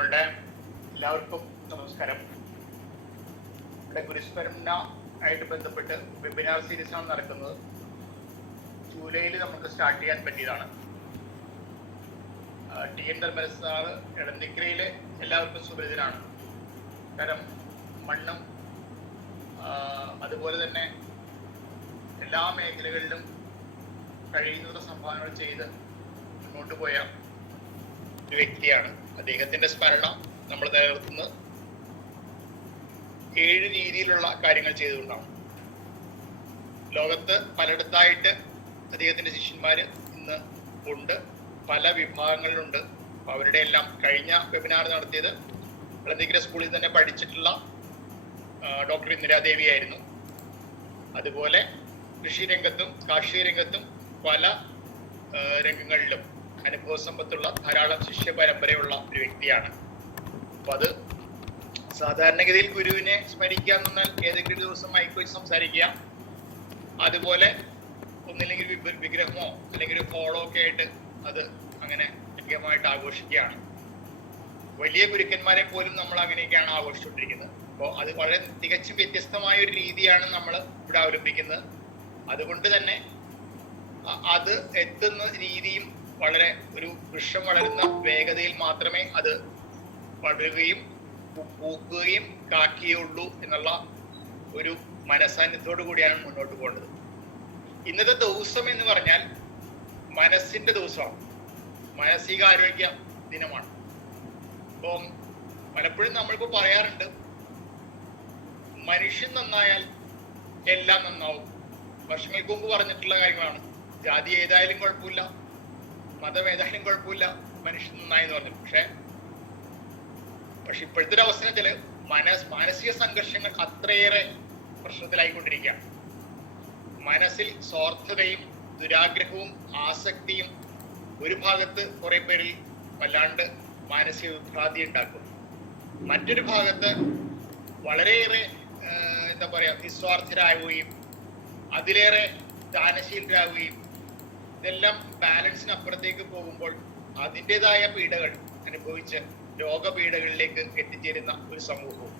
നമ്മളുടെ എല്ലാവർക്കും നമസ്കാരം. ഇവിടെ ഗുരുസ്മരണ ആയിട്ട് ബന്ധപ്പെട്ട് വെബിനാർ സീരീസ് ആണ് നടക്കുന്നത്. ജൂലൈയിൽ നമുക്ക് സ്റ്റാർട്ട് ചെയ്യാൻ പറ്റിയതാണ്. TN ധർമ്മര സാറ് എടന്നിക്കരയിലെ എല്ലാവർക്കും സുപരിചിതനാണ്. കാരണം മണ്ണും അതുപോലെ തന്നെ എല്ലാ മേഖലകളിലും കഴിയുന്ന സംഭാവനകൾ ചെയ്ത് മുന്നോട്ട് പോയ ഒരു വ്യക്തിയാണ്. അദ്ദേഹത്തിന്റെ സ്മരണ നമ്മൾ നിലനിർത്തുന്നത് 7 രീതിയിലുള്ള കാര്യങ്ങൾ ചെയ്തുകൊണ്ടാണ്. ലോകത്ത് പലയിടത്തായിട്ട് അദ്ദേഹത്തിന്റെ ശിഷ്യന്മാര് ഇന്ന് ഉണ്ട്, പല വിഭാഗങ്ങളിലുണ്ട്. അവരുടെ എല്ലാം കഴിഞ്ഞ വെബിനാർ നടത്തിയത് എളന്നിക്കര സ്കൂളിൽ തന്നെ പഠിച്ചിട്ടുള്ള ഡോക്ടർ ഇന്ദിരാദേവി ആയിരുന്നു. അതുപോലെ കൃഷി രംഗത്തും കാർഷിക രംഗത്തും പല രംഗങ്ങളിലും അനുഭവ സമ്പത്തുള്ള ധാരാളം ശിഷ്യ പരമ്പരയുള്ള ഒരു വ്യക്തിയാണ്. അപ്പൊ അത് സാധാരണഗതിയിൽ ഗുരുവിനെ സ്മരിക്കുക എന്ന് പറഞ്ഞാൽ ഏതെങ്കിലും ദിവസം മൈക്ക് വെച്ച് സംസാരിക്കുക, അതുപോലെ ഒന്നില്ലെങ്കിൽ വിഗ്രഹമോ അല്ലെങ്കിൽ ഒരു ഫോളോ ഒക്കെ ആയിട്ട് അത് അങ്ങനെ അധികമായിട്ട് ആഘോഷിക്കുകയാണ്. വലിയ ഗുരുക്കന്മാരെ പോലും നമ്മൾ അങ്ങനെയൊക്കെയാണ് ആഘോഷിച്ചുകൊണ്ടിരിക്കുന്നത്. അപ്പോൾ അത് വളരെ തികച്ചും വ്യത്യസ്തമായ ഒരു രീതിയാണ് നമ്മൾ ഇവിടെ അവലംബിക്കുന്നത്. അതുകൊണ്ട് തന്നെ അത് എത്തുന്ന രീതിയും വളരെ ഒരു വൃക്ഷം വളരുന്ന വേഗതയിൽ മാത്രമേ അത് വളരുകയും പൂക്കുകയും കാക്കുകയുള്ളൂ എന്നുള്ള ഒരു മനസ്സാന്നിധ്യത്തോടു കൂടിയാണ് മുന്നോട്ട് പോകേണ്ടത്. ഇന്നത്തെ ദിവസം എന്ന് പറഞ്ഞാൽ മനസ്സിന്റെ ദിവസമാണ്, മാനസികാരോഗ്യ ദിനമാണ്. അപ്പം പലപ്പോഴും നമ്മളിപ്പോ പറയാറുണ്ട്, മനുഷ്യൻ നന്നായാൽ എല്ലാം നന്നാവും. വർഷങ്ങൾക്ക് മുമ്പ് പറഞ്ഞിട്ടുള്ള കാര്യങ്ങളാണ്. ജാതി ഏതായാലും കുഴപ്പമില്ല, മതം ഏതായാലും കുഴപ്പമില്ല, മനുഷ്യൻ നന്നായി എന്ന് പറഞ്ഞു. പക്ഷെ ഇപ്പോഴത്തെ ഒരു അവസരത്തില് മാനസിക സംഘർഷങ്ങൾ അത്രയേറെ പ്രശ്നത്തിലായിക്കൊണ്ടിരിക്കുകയാണ്. മനസ്സിൽ സ്വാർത്ഥതയും ദുരാഗ്രഹവും ആസക്തിയും ഒരു ഭാഗത്ത് കുറെ പേരിൽ വല്ലാണ്ട് മാനസിക വിഭ്രാന്തി ഉണ്ടാക്കും. മറ്റൊരു ഭാഗത്ത് വളരെയേറെ എന്താ പറയാ നിസ്വാർത്ഥരാകുകയും അതിലേറെ ദാനശീലരാകുകയും ഇതെല്ലാം ബാലൻസിന് അപ്പുറത്തേക്ക് പോകുമ്പോൾ അതിൻ്റെതായ പീഡകൾ അനുഭവിച്ച് രോഗപീഠകളിലേക്ക് എത്തിച്ചേരുന്ന ഒരു സമൂഹവും.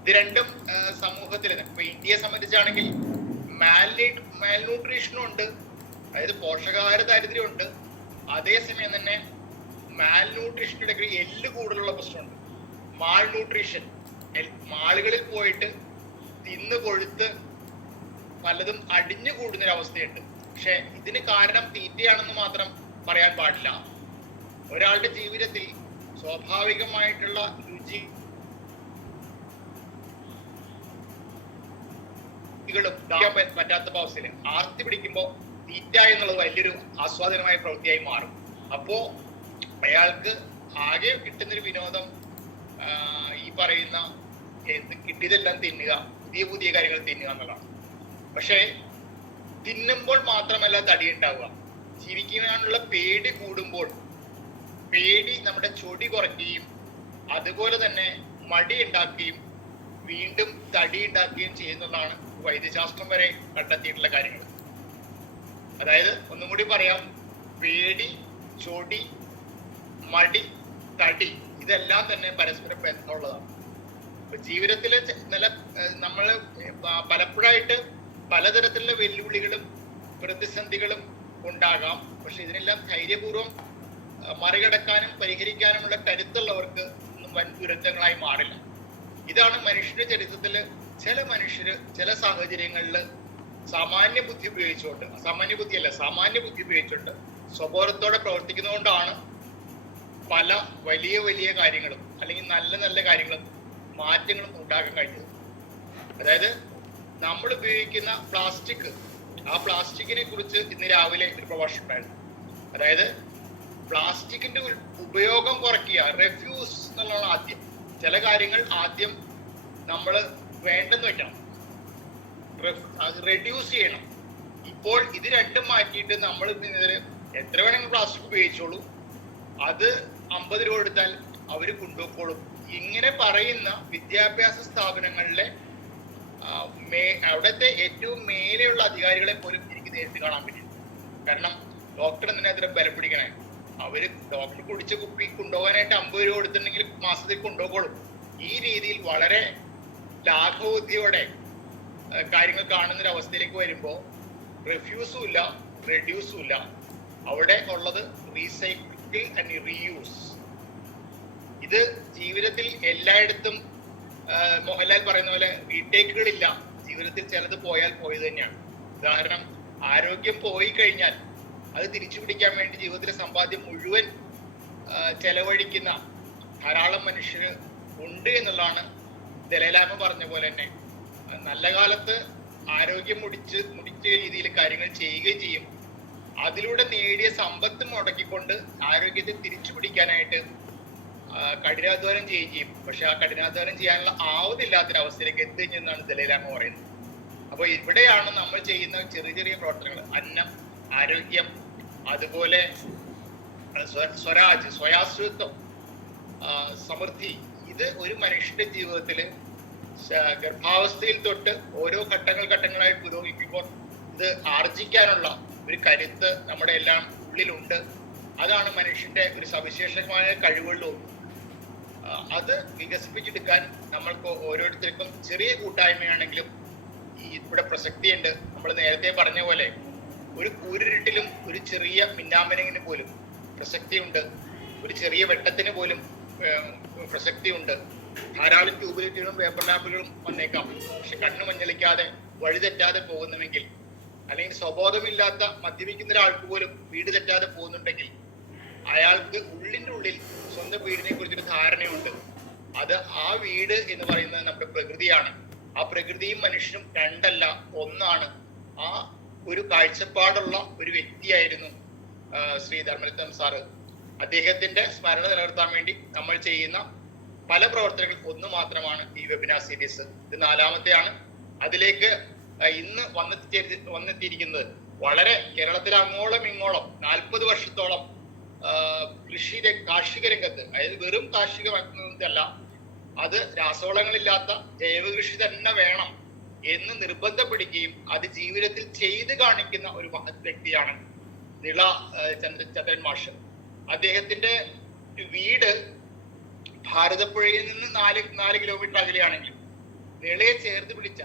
ഇത് രണ്ടും സമൂഹത്തിൽ ഇപ്പൊ ഇന്ത്യയെ സംബന്ധിച്ചാണെങ്കിൽ മാൽന്യൂട്രീഷനും ഉണ്ട്, അതായത് പോഷകാഹാര ദാരിദ്ര്യം ഉണ്ട്. അതേസമയം തന്നെ മാൽന്യൂട്രീഷന്റെ എല്ല് കൂടുതലുള്ള പ്രശ്നമുണ്ട്. മാൾന്യൂട്രീഷൻ, മാളുകളിൽ പോയിട്ട് തിന്ന് കൊഴുത്ത് പലതും അടിഞ്ഞു കൂടുന്നൊരവസ്ഥയുണ്ട്. പക്ഷെ ഇതിന് കാരണം തീറ്റയാണെന്ന് മാത്രം പറയാൻ പാടില്ല. ഒരാളുടെ ജീവിതത്തിൽ സ്വാഭാവികമായിട്ടുള്ള രുചി പറ്റാത്ത അവസ്ഥയിൽ ആർത്തി പിടിക്കുമ്പോൾ തീറ്റ എന്നുള്ളത് വലിയൊരു ആസ്വാദനമായ പ്രവൃത്തിയായി മാറും. അപ്പോ അയാൾക്ക് ആകെ കിട്ടുന്നൊരു വിനോദം ഈ പറയുന്ന കിട്ടിയതെല്ലാം തിന്നുക, പുതിയ പുതിയ കാര്യങ്ങൾ തിന്നുക എന്നുള്ളതാണ്. പക്ഷെ തിന്നുമ്പോൾ മാത്രമല്ല തടി ഉണ്ടാവുക, ജീവിക്കാനുള്ള പേടി കൂടുമ്പോൾ പേടി നമ്മുടെ ചൊടി കുറയ്ക്കുകയും അതുപോലെ തന്നെ മടി ഉണ്ടാക്കുകയും വീണ്ടും തടി ഉണ്ടാക്കുകയും ചെയ്യുന്നതാണ് വൈദ്യശാസ്ത്രം വരെ കണ്ടെത്തിയിട്ടുള്ള കാര്യങ്ങൾ. അതായത് ഒന്നും കൂടി പറയാം, പേടി, ചൊടി, മടി, തടി ഇതെല്ലാം തന്നെ പരസ്പരം ബന്ധമുള്ളതാണ്. ജീവിതത്തില് നമ്മൾ പലപ്പോഴായിട്ട് പലതരത്തിലുള്ള വെല്ലുവിളികളും പ്രതിസന്ധികളും ഉണ്ടാകാം. പക്ഷെ ഇതിനെല്ലാം ധൈര്യപൂർവ്വം മറികടക്കാനും പരിഹരിക്കാനുമുള്ള കരുത്തുള്ളവർക്ക് ഒന്നും വൻ ദുരന്തങ്ങളായി മാറില്ല. ഇതാണ് മനുഷ്യന്റെ ചരിത്രത്തില് ചില മനുഷ്യര് ചില സാഹചര്യങ്ങളിൽ സാമാന്യ ബുദ്ധി ഉപയോഗിച്ചുകൊണ്ട്, അസാമാന്യ ബുദ്ധിയല്ല സാമാന്യ ബുദ്ധി ഉപയോഗിച്ചുകൊണ്ട് സ്വബോധത്തോടെ പ്രവർത്തിക്കുന്നതുകൊണ്ടാണ് പല വലിയ വലിയ കാര്യങ്ങളും അല്ലെങ്കിൽ നല്ല നല്ല കാര്യങ്ങളും മാറ്റങ്ങളും ഉണ്ടാക്കാൻ കഴിഞ്ഞത്. അതായത് നമ്മൾ ഉപയോഗിക്കുന്ന പ്ലാസ്റ്റിക്, ആ പ്ലാസ്റ്റിക്കിനെ കുറിച്ച് ഇന്ന് രാവിലെ ഒരു പ്രഭാഷണം ഉണ്ടായിരുന്നു. അതായത് പ്ലാസ്റ്റിക്കിന്റെ ഉപയോഗം കുറയ്ക്കുക, റെഫ്യൂസ് എന്നുള്ളതാണ് ആദ്യം. ചില കാര്യങ്ങൾ ആദ്യം നമ്മൾ വേണ്ടെന്ന് വെക്കണം, റെഡ്യൂസ് ചെയ്യണം. ഇപ്പോൾ ഇത് രണ്ടും മാറ്റിയിട്ട് നമ്മൾ എത്ര വേണമെങ്കിൽ പ്ലാസ്റ്റിക് ഉപയോഗിച്ചോളൂ, അത് 50 രൂപ എടുത്താൽ അവർ കൊണ്ടുപോയിക്കോളും. ഇങ്ങനെ പറയുന്ന വിദ്യാഭ്യാസ സ്ഥാപനങ്ങളിലെ അവിടുത്തെ ഏറ്റവും മേലെയുള്ള അധികാരികളെ പോലും എനിക്ക് നേരിട്ട് കാണാൻ പറ്റും. കാരണം ഡോക്ടർ എന്തിനാ ഇത്ര ബലം പിടിക്കണേ? അവര് ഡോക്ടർ കുടിച്ച കുപ്പി കൊണ്ടുപോകാനായിട്ട് 50 രൂപ കൊടുത്തിട്ടുണ്ടെങ്കിൽ മാസത്തിൽ കൊണ്ടുപോകോളും. ഈ രീതിയിൽ വളരെ ലാഘബുദ്ധിയോടെ കാര്യങ്ങൾ കാണുന്ന ഒരു അവസ്ഥയിലേക്ക് വരുമ്പോൾ റിഫ്യൂസും ഇല്ല, റെഡ്യൂസും ഇല്ല. അവിടെ ഉള്ളത് റീസൈക്കിൾ ആൻഡ് റീയൂസ്. ഇത് ജീവിതത്തിൽ എല്ലായിടത്തും മോഹൻലാൽ പറയുന്ന പോലെ റീടേക്കുകളില്ല. ജീവിതത്തിൽ ചിലത് പോയാൽ പോയത് തന്നെയാണ്. ഉദാഹരണം, ആരോഗ്യം പോയി കഴിഞ്ഞാൽ അത് തിരിച്ചു പിടിക്കാൻ വേണ്ടി ജീവിതത്തിലെ സമ്പാദ്യം മുഴുവൻ ചെലവഴിക്കുന്ന ധാരാളം മനുഷ്യര് ഉണ്ട് എന്നുള്ളതാണ്. ദലൈലാമ പറഞ്ഞ പോലെ തന്നെ നല്ല കാലത്ത് ആരോഗ്യം മുടിച്ച രീതിയിൽ കാര്യങ്ങൾ ചെയ്യുകയും ചെയ്യും. അതിലൂടെ നേടിയ സമ്പത്ത് മുടക്കിക്കൊണ്ട് ആരോഗ്യത്തെ തിരിച്ചു പിടിക്കാനായിട്ട് കഠിനാധ്വാനം ചെയ്യുകയും ചെയ്യും. പക്ഷെ ആ കഠിനാധ്വാനം ചെയ്യാനുള്ള ആവതില്ലാത്തൊരവസ്ഥയിലേക്ക് എത്തിയെന്നാണ് ദലൈലാമ പറയുന്നത്. അപ്പൊ ഇവിടെയാണ് നമ്മൾ ചെയ്യുന്ന ചെറിയ ചെറിയ പ്രവർത്തനങ്ങൾ, അന്നം, ആരോഗ്യം, അതുപോലെ സ്വരാജ്, സ്വയാശ്രിത്വം, സമൃദ്ധി. ഇത് ഒരു മനുഷ്യന്റെ ജീവിതത്തിൽ ഗർഭാവസ്ഥയിൽ തൊട്ട് ഓരോ ഘട്ടങ്ങളായി പുരോഗമിക്കുമ്പോൾ ഇത് ആർജിക്കാനുള്ള ഒരു കരുത്ത് നമ്മുടെ എല്ലാം ഉള്ളിലുണ്ട്. അതാണ് മനുഷ്യന്റെ ഒരു സവിശേഷമായ കഴിവുകളിലും. അത് വികസിപ്പിച്ചെടുക്കാൻ നമ്മൾക്ക് ഓരോരുത്തർക്കും ചെറിയ കൂട്ടായ്മയാണെങ്കിലും ഇവിടെ പ്രസക്തിയുണ്ട്. നമ്മൾ നേരത്തെ പറഞ്ഞ പോലെ ഒരു കൂരിരുട്ടിലും ഒരു ചെറിയ മിന്നാമിനങ്ങിന് പോലും പ്രസക്തിയുണ്ട്. ഒരു ചെറിയ വെട്ടത്തിന് പോലും പ്രസക്തിയുണ്ട്. ധാരാളം ട്യൂബിലിറ്റികളും പേപ്പർ ലാമ്പുകളും വന്നേക്കാം. പക്ഷെ കണ്ണു മഞ്ഞളിക്കാതെ വഴിതെറ്റാതെ പോകുന്നുവെങ്കിൽ, അല്ലെങ്കിൽ സ്വബോധമില്ലാത്ത മദ്യപിക്കുന്ന ഒരാൾക്ക് പോലും വീട് തെറ്റാതെ പോകുന്നുണ്ടെങ്കിൽ അയാൾക്ക് ഉള്ളിൻ്റെ ഉള്ളിൽ സ്വന്തം വീടിനെ കുറിച്ചൊരു ധാരണയുണ്ട്. അത് ആ വീട് എന്ന് പറയുന്നത് നമ്മുടെ പ്രകൃതിയാണ്. ആ പ്രകൃതിയും മനുഷ്യനും രണ്ടല്ല, ഒന്നാണ്. ആ ഒരു കാഴ്ചപ്പാടുള്ള ഒരു വ്യക്തിയായിരുന്നു ശ്രീ ധർമ്മരത്നം സാറ്. അദ്ദേഹത്തിന്റെ സ്മരണ നിലനിർത്താൻ വേണ്ടി നമ്മൾ ചെയ്യുന്ന പല പ്രവർത്തനങ്ങൾ ഒന്ന് മാത്രമാണ് ഈ വെബിനാർ സീരീസ്. ഇത് 4ാമത്തെയാണ്. അതിലേക്ക് ഇന്ന് വന്നെത്തിയിരിക്കുന്നത് വളരെ കേരളത്തിൽ അങ്ങോളം ഇങ്ങോളം 40 വർഷത്തോളം കാർഷിക രംഗത്ത്, അതായത് വെറും കാർഷിക രംഗത്തല്ല, അത് രാസവളങ്ങളില്ലാത്ത ജൈവ കൃഷി തന്നെ വേണം എന്ന് നിർബന്ധം പിടിക്കുകയും അത് ജീവിതത്തിൽ ചെയ്ത് കാണിക്കുന്ന ഒരു മഹത് വ്യക്തിയാണ് നിള ചന്ദ്രൻ മാഷ്. അദ്ദേഹത്തിന്റെ വീട് ഭാരതപ്പുഴയിൽ നിന്ന് 4 കിലോമീറ്റർ അകലെയാണെങ്കിൽ നിളയെ ചേർത്ത് പിടിച്ച,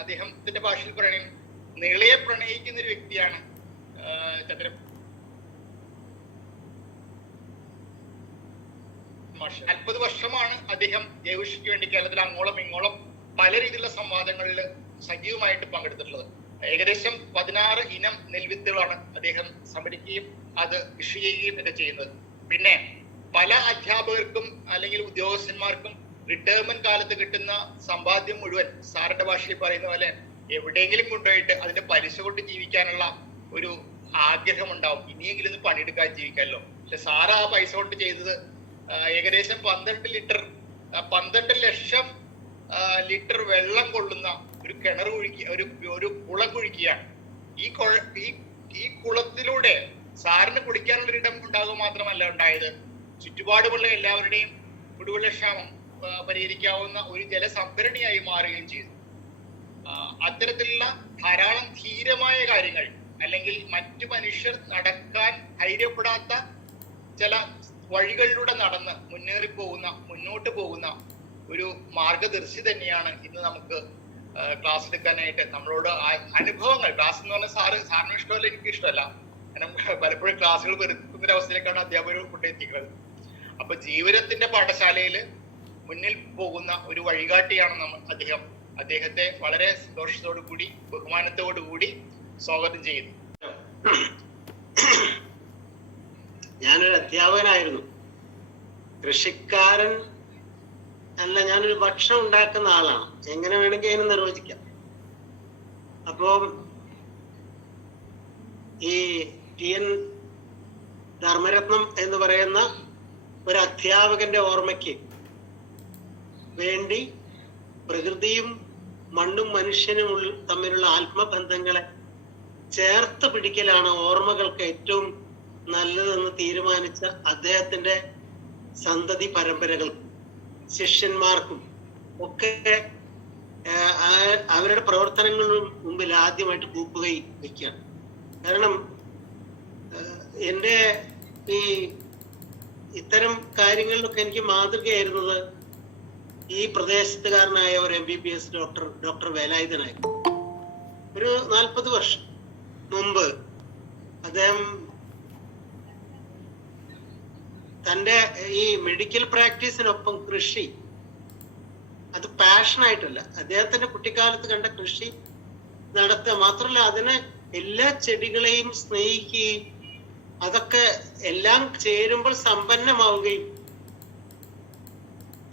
അദ്ദേഹത്തിന്റെ ഭാഷയിൽ പറയണെങ്കിൽ നിളയെ പ്രണയിക്കുന്ന ഒരു വ്യക്തിയാണ് ചന്ദ്രൻ മാഷ്. 40 വർഷമാണ് അദ്ദേഹം ജൈവകൃഷിക്ക് വേണ്ടി കേരളത്തിൽ അങ്ങോളം ഇങ്ങോളം പല രീതിയിലുള്ള സംവാദങ്ങളിൽ സജീവമായിട്ട് പങ്കെടുത്തിട്ടുള്ളത്. ഏകദേശം 16 ഇനം നെൽവിത്തുകളാണ് അദ്ദേഹം സംഭരിക്കുകയും അത് കൃഷി ചെയ്യുകയും ഒക്കെ ചെയ്യുന്നത്. പിന്നെ പല അധ്യാപകർക്കും അല്ലെങ്കിൽ ഉദ്യോഗസ്ഥന്മാർക്കും റിട്ടയർമെന്റ് കാലത്ത് കിട്ടുന്ന സമ്പാദ്യം മുഴുവൻ സാറിന്റെ ഭാഷയിൽ പറയുന്ന പോലെ എവിടെയെങ്കിലും കൊണ്ടുപോയിട്ട് അതിന്റെ പലിശ കൊണ്ട് ജീവിക്കാനുള്ള ഒരു ആഗ്രഹം ഉണ്ടാവും. ഇനിയെങ്കിലും ഒന്ന് പണിയെടുക്കാൻ ജീവിക്കാമല്ലോ. പക്ഷെ സാറ് ആ പൈസ കൊണ്ട് ചെയ്തത് ഏകദേശം 12 ലക്ഷം ലിറ്റർ വെള്ളം കൊള്ളുന്ന ഒരു കിണർ ഒരു കുളം കുഴിക്കുകയാണ്. ഈ കുളത്തിലൂടെ സാറിന് കുടിക്കാനുള്ള ഒരിടം ഉണ്ടാകുക മാത്രമല്ല ഉണ്ടായത്, ചുറ്റുപാടുമുള്ള എല്ലാവരുടെയും കുടിവെള്ളക്ഷാമം പരിഹരിക്കാവുന്ന ഒരു ജലസംഭരണിയായി മാറുകയും ചെയ്തു. അത്തരത്തിലുള്ള ധാരാളം ധീരമായ കാര്യങ്ങൾ, അല്ലെങ്കിൽ മറ്റു മനുഷ്യർ നടക്കാൻ ധൈര്യപ്പെടാത്ത ചില വഴികളിലൂടെ നടന്ന് മുന്നോട്ട് പോകുന്ന ഒരു മാർഗദർശി തന്നെയാണ് ഇന്ന് നമുക്ക് ക്ലാസ് എടുക്കാനായിട്ട് നമ്മളോട് അനുഭവങ്ങൾ. ക്ലാസ് എന്ന് പറഞ്ഞാൽ സാറിന് ഇഷ്ടമല്ല, എനിക്ക് ഇഷ്ടമല്ല. കാരണം പലപ്പോഴും ക്ലാസ്സുകൾ വെറുക്കുന്ന അവസ്ഥയിലേക്കാണ് അധ്യാപകർ കൊണ്ടെത്തിക്കുന്നത്. അപ്പൊ ജീവിതത്തിന്റെ പാഠശാലയിൽ മുന്നിൽ പോകുന്ന ഒരു വഴികാട്ടിയാണ് അദ്ദേഹത്തെ വളരെ സന്തോഷത്തോടു കൂടി ബഹുമാനത്തോടു കൂടി സ്വാഗതം ചെയ്യുന്നു. ഞാനൊരു അധ്യാപകനായിരുന്നു, കൃഷിക്കാരൻ അല്ല. ഞാനൊരു ഭക്ഷണം ഉണ്ടാക്കുന്ന ആളാണ്. എങ്ങനെ വേണമെങ്കിൽ അതിനെ നിർവചിക്കാം. അപ്പോ ഈ TN ധർമ്മരത്നം എന്ന് പറയുന്ന ഒരു അധ്യാപകന്റെ ഓർമ്മയ്ക്ക് വേണ്ടി പ്രകൃതിയും മണ്ണും മനുഷ്യനും തമ്മിലുള്ള ആത്മബന്ധങ്ങളെ ചേർത്ത് പിടിക്കലാണ് ഓർമ്മകൾക്ക് ഏറ്റവും നല്ലതെന്ന് തീരുമാനിച്ച അദ്ദേഹത്തിന്റെ സന്തതി പരമ്പരകൾക്കും ശിഷ്യന്മാർക്കും ഒക്കെ അവരുടെ പ്രവർത്തനങ്ങളുടെ മുമ്പിൽ ആദ്യമായിട്ട് കൂപ്പുകൈ വയ്ക്കുകയാണ്. കാരണം എൻ്റെ ഈ ഇത്തരം കാര്യങ്ങളിലൊക്കെ എനിക്ക് മാതൃകയായിരുന്നത് ഈ പ്രദേശത്തുകാരനായ ഒരു MBBS ഡോക്ടർ വേലായുധനായിരുന്നു. ഒരു 40 വർഷം മുമ്പ് അദ്ദേഹം തന്റെ ഈ മെഡിക്കൽ പ്രാക്ടീസിനൊപ്പം കൃഷി, അത് പാഷനായിട്ടല്ല, അദ്ദേഹത്തിന്റെ കുട്ടിക്കാലത്ത് കണ്ട കൃഷി നടത്തുക മാത്രമല്ല, അതിനെ എല്ലാ ചെടികളെയും സ്നേഹിക്കുകയും അതൊക്കെ എല്ലാം ചേരുമ്പോൾ സമ്പന്നമാവുകയും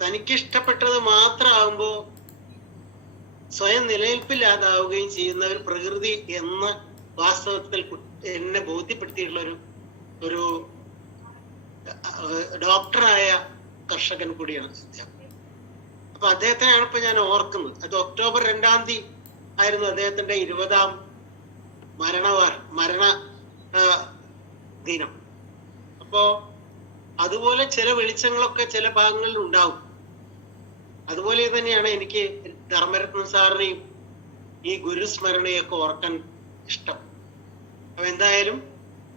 തനിക്കിഷ്ടപ്പെട്ടത് മാത്രമാകുമ്പോ സ്വയം നിലനിൽപ്പില്ലാതാവുകയും ചെയ്യുന്ന ഒരു പ്രകൃതി എന്ന് വാസ്തവത്തിൽ എന്നെ ബോധ്യപ്പെടുത്തിയിട്ടുള്ള ഒരു ഡോക്ടറായ കർഷകൻ കൂടിയാണ് അദ്ദേഹം. അപ്പൊ അദ്ദേഹത്തെയാണ് ഇപ്പൊ ഞാൻ ഓർക്കുന്നത്. അത് ഒക്ടോബർ 2-ാം തീയതി ആയിരുന്നു അദ്ദേഹത്തിന്റെ 20ാം മരണ ദിനം. അപ്പോ അതുപോലെ ചില വെളിച്ചങ്ങളൊക്കെ ചില ഭാഗങ്ങളിൽ ഉണ്ടാവും. അതുപോലെ തന്നെയാണ് എനിക്ക് ധർമ്മരത്നം സാറിനെയും ഈ ഗുരുസ്മരണയൊക്കെ ഓർക്കാൻ ഇഷ്ടം. അപ്പൊ എന്തായാലും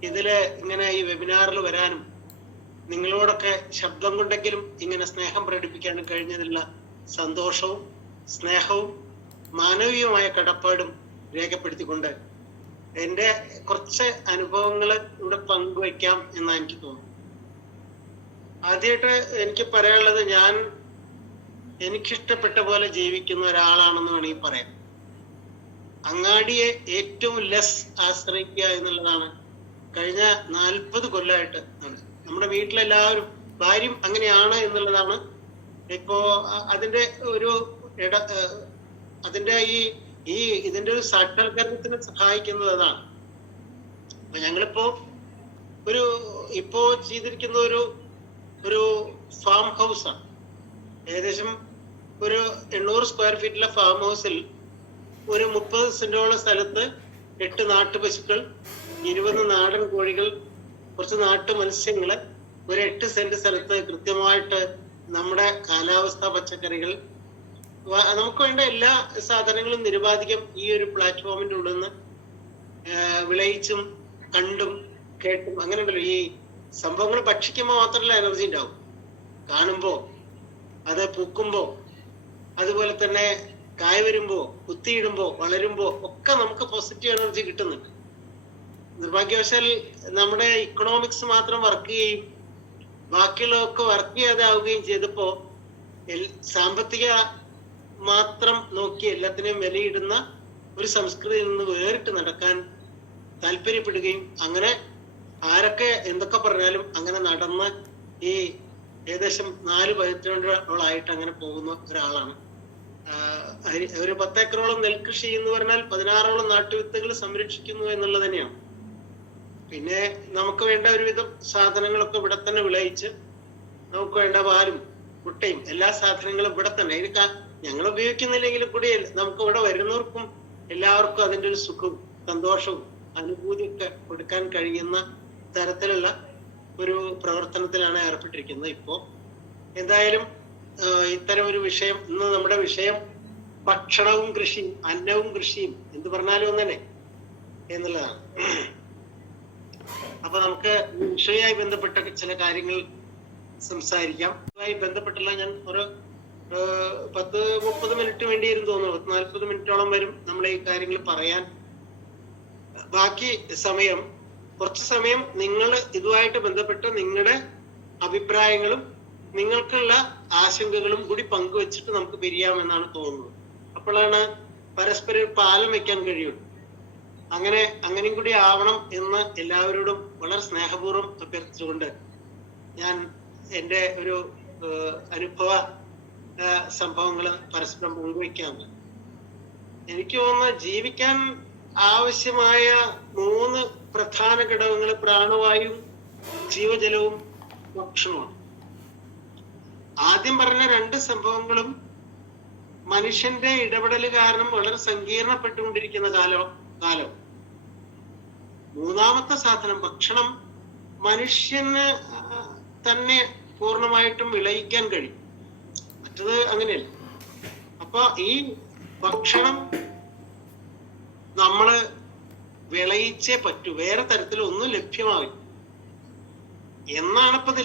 ഇതില് ഇങ്ങനെ ഈ വെബിനാറിൽ വരാനും നിങ്ങളോടൊക്കെ ശബ്ദം കൊണ്ടെങ്കിലും ഇങ്ങനെ സ്നേഹം പ്രകടിപ്പിക്കാനും കഴിഞ്ഞതിലുള്ള സന്തോഷവും സ്നേഹവും മാനവീയമായ കടപ്പാടും രേഖപ്പെടുത്തിക്കൊണ്ട് എൻ്റെ കുറച്ച് അനുഭവങ്ങൾ ഇവിടെ പങ്കുവയ്ക്കാം എന്നാണ് എനിക്ക് തോന്നുന്നത്. ആദ്യമായിട്ട് എനിക്ക് പറയാനുള്ളത്, ഞാൻ എനിക്കിഷ്ടപ്പെട്ട പോലെ ജീവിക്കുന്ന ഒരാളാണെന്ന് വേണമെങ്കിൽ പറയാം. അങ്ങാടിയെ ഏറ്റവും ലെസ് ആശ്രയിക്കുക എന്നുള്ളതാണ് കഴിഞ്ഞ 40 കൊല്ലമായിട്ട് നമ്മുടെ വീട്ടിലെല്ലാവരും, ഭാര്യയും അങ്ങനെയാണ് എന്നുള്ളതാണ് ഇപ്പോ അതിന്റെ ഒരു അതിന്റെ ഇതിന്റെ ഒരു സാക്ഷാത്കാരത്തിന് സഹായിക്കുന്നത് അതാണ്. അപ്പൊ ഞങ്ങളിപ്പോ ഇപ്പോ ചെയ്തിരിക്കുന്ന ഒരു ഫാം ഹൗസ് ആണ്. ഏകദേശം ഒരു 800 സ്ക്വയർ ഫീറ്റിലെ ഫാം ഹൗസിൽ ഒരു 30 സെന്റോളം സ്ഥലത്ത് 8 നാട്ടുപശുക്കൾ, 20 നാടൻ കോഴികൾ, കുറച്ച് നാട്ടു മത്സ്യങ്ങള്, ഒരു 8 സെന്റ് സ്ഥലത്ത് കൃത്യമായിട്ട് നമ്മുടെ കാലാവസ്ഥ പച്ചക്കറികൾ, നമുക്ക് വേണ്ട എല്ലാ സാധനങ്ങളും നിരുപാധികം ഈ ഒരു പ്ലാറ്റ്ഫോമിന്റെ ഉള്ളിൽ നിന്ന് വിളയിച്ചും കണ്ടും കേട്ടും, അങ്ങനെ ഉണ്ടല്ലോ ഈ സംഭവങ്ങൾ ഭക്ഷിക്കുമ്പോൾ മാത്രമല്ല എനർജി ഉണ്ടാവും, കാണുമ്പോ, അത് പൂക്കുമ്പോ, അതുപോലെ തന്നെ കായ വരുമ്പോ, കുത്തിയിടുമ്പോ, വളരുമ്പോ ഒക്കെ നമുക്ക് പോസിറ്റീവ് എനർജി കിട്ടുന്നുണ്ട്. നിർഭാഗ്യവശാൽ നമ്മുടെ ഇക്കണോമിക്സ് മാത്രം വർക്ക് ചെയ്യും, ബാക്കിയുള്ളതൊക്കെ വർക്ക് ചെയ്യാതാവുകയും ചെയ്തപ്പോ സാമ്പത്തിക മാത്രം നോക്കി എല്ലാത്തിനെയും വിലയിടുന്ന ഒരു സംസ്കൃതിയിൽ നിന്ന് വേറിട്ട് നടക്കാൻ താല്പര്യപ്പെടുകയും അങ്ങനെ ആരൊക്കെ എന്തൊക്കെ പറഞ്ഞാലും അങ്ങനെ നടന്ന് ഈ ഏകദേശം 4 പതിറ്റാണ്ടുകളായിട്ട് അങ്ങനെ പോകുന്ന ഒരാളാണ്. ഒരു 10 ഏക്കറോളം നെൽകൃഷി എന്ന് പറഞ്ഞാൽ 16ഓളം നാട്ടുവിത്തുകൾ സംരക്ഷിക്കുന്നു എന്നുള്ളത് തന്നെയാണ്. പിന്നെ നമുക്ക് വേണ്ട ഒരുവിധം സാധനങ്ങളൊക്കെ ഇവിടെ തന്നെ വിളയിച്ച് നമുക്ക് വേണ്ട പാലും മുട്ടയും എല്ലാ സാധനങ്ങളും ഇവിടെ തന്നെ, ഞങ്ങൾ ഉപയോഗിക്കുന്നില്ലെങ്കിലും കൂടി നമുക്ക് ഇവിടെ വരുന്നവർക്കും എല്ലാവർക്കും അതിൻ്റെ ഒരു സുഖവും സന്തോഷവും അനുഭൂതിയൊക്കെ കൊടുക്കാൻ കഴിയുന്ന തരത്തിലുള്ള ഒരു പ്രവർത്തനത്തിലാണ് ഏർപ്പെട്ടിരിക്കുന്നത് ഇപ്പോ. എന്തായാലും ഇത്തരം ഒരു വിഷയം, ഇന്ന് നമ്മുടെ വിഷയം ഭക്ഷണവും കൃഷിയും, അന്നവും കൃഷിയും എന്ത് പറഞ്ഞാലും ഒന്നെ എന്നുള്ളതാണ്. അപ്പൊ നമുക്ക് വിഷയവുമായി ബന്ധപ്പെട്ട ചില കാര്യങ്ങൾ സംസാരിക്കാം. അതുമായി ബന്ധപ്പെട്ടുള്ള ഞാൻ ഒരു 10-30 മിനിറ്റ് വേണ്ടിയിരുന്നു തോന്നുന്നു, 40 മിനിറ്റോളം വരും നമ്മൾ ഈ കാര്യങ്ങൾ പറയാൻ. ബാക്കി സമയം, കുറച്ച് സമയം നിങ്ങൾ ഇതുമായിട്ട് ബന്ധപ്പെട്ട് നിങ്ങളുടെ അഭിപ്രായങ്ങളും നിങ്ങൾക്കുള്ള ആശങ്കകളും കൂടി പങ്കുവെച്ചിട്ട് നമുക്ക് പിരിയാമെന്നാണ് തോന്നുന്നത്. അപ്പോഴാണ് പരസ്പരം പാലം വെക്കാൻ കഴിയുള്ളൂ. അങ്ങനെയും കൂടി ആവണം എന്ന് എല്ലാവരോടും വളരെ സ്നേഹപൂർവ്വം അഭ്യർത്ഥിച്ചുകൊണ്ട് ഞാൻ എൻ്റെ ഒരു അനുഭവ സംഭവങ്ങൾ പരസ്പരം പങ്കുവയ്ക്കാമെന്ന്. എനിക്ക് തോന്നുന്നു ജീവിക്കാൻ ആവശ്യമായ 3 പ്രധാന ഘടകങ്ങൾ പ്രാണവായുവും ജീവജലവും ഭക്ഷണമാണ്. ആദ്യം പറഞ്ഞ 2 സംഭവങ്ങളും മനുഷ്യന്റെ ഇടപെടൽ കാരണം വളരെ സങ്കീർണപ്പെട്ടുകൊണ്ടിരിക്കുന്ന കാലം. മൂന്നാമത്തെ സാധനം ഭക്ഷണം മനുഷ്യന് തന്നെ പൂർണ്ണമായിട്ടും വിളയിക്കാൻ കഴിയും, മറ്റത് അങ്ങനെയല്ല. അപ്പൊ ഈ ഭക്ഷണം നമ്മള് വിളയിച്ചേ പറ്റൂ, വേറെ തരത്തിലൊന്നും ലഭ്യമാവില്ല. എന്നാണ് ഇപ്പൊ ഇത്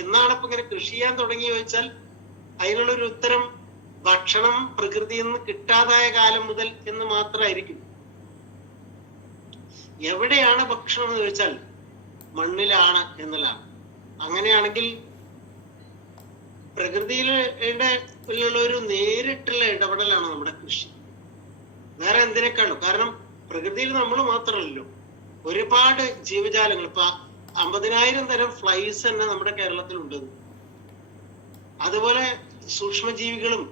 എന്നാണ് ഇപ്പൊ ഇങ്ങനെ കൃഷി ചെയ്യാൻ തുടങ്ങി ചോദിച്ചാൽ അതിനുള്ളൊരു ഉത്തരം ഭക്ഷണം പ്രകൃതിയിൽ നിന്ന് കിട്ടാതായ കാലം മുതൽ എന്ന് മാത്രമായിരിക്കും. എവിടെയാണ് ഭക്ഷണം എന്ന് ചോദിച്ചാൽ മണ്ണിലാണ് എന്നുള്ളതാണ്. അങ്ങനെയാണെങ്കിൽ പ്രകൃതിയിലുള്ള ഒരു നേരിട്ടുള്ള ഇടപെടലാണ് നമ്മുടെ കൃഷി. വേറെ എന്തിനേക്കാളും, കാരണം പ്രകൃതിയിൽ നമ്മൾ മാത്രമല്ലല്ലോ, ഒരുപാട് ജീവജാലങ്ങൾ, ഇപ്പൊ 50,000 തരം ഫ്ലൈസ് തന്നെ നമ്മുടെ കേരളത്തിലുണ്ട്. അതുപോലെ സൂക്ഷ്മജീവികളും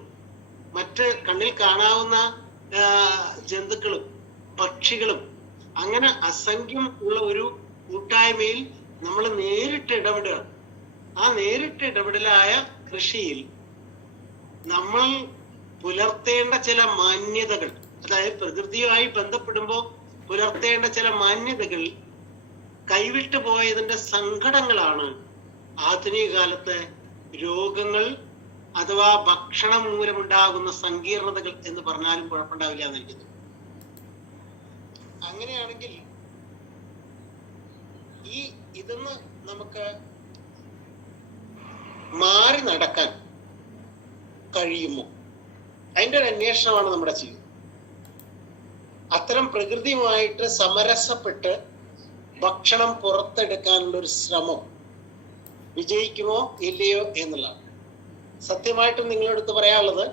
മറ്റ് കണ്ണിൽ കാണാവുന്ന ജന്തുക്കളും പക്ഷികളും അങ്ങനെ അസംഖ്യം ഉള്ള ഒരു കൂട്ടായ്മയിൽ നമ്മൾ നേരിട്ട് ഇടപെടുക. ആ നേരിട്ട് ഇടപെടലായ കൃഷിയിൽ നമ്മൾ പുലർത്തേണ്ട ചില മാന്യതകൾ, അതായത് പ്രകൃതിയുമായി ബന്ധപ്പെടുമ്പോൾ പുലർത്തേണ്ട ചില മാന്യതകൾ കൈവിട്ടു പോയതിന്റെ സങ്കടങ്ങളാണ് ആധുനിക കാലത്തെ രോഗങ്ങൾ അഥവാ ഭക്ഷണം മൂലമുണ്ടാകുന്ന സങ്കീർണതകൾ എന്ന് പറഞ്ഞാലും കുഴപ്പമുണ്ടാവില്ല എന്നിരിക്കുന്നു. അങ്ങനെയാണെങ്കിൽ ഇതൊന്ന് നമുക്ക് മാറി നടക്കാൻ കഴിയുമോ? അതിന്റെ ഒരു അന്വേഷണമാണ് നമ്മുടെ ജീവിതം. അത്തരം പ്രകൃതിയുമായിട്ട് സമരസപ്പെട്ട് ഭക്ഷണം പുറത്തെടുക്കാനുള്ള ഒരു ശ്രമം വിജയിക്കുമോ ഇല്ലയോ എന്നുള്ളതാണ്. സത്യമായിട്ടും നിങ്ങളെടുത്ത് പറയാനുള്ളത്,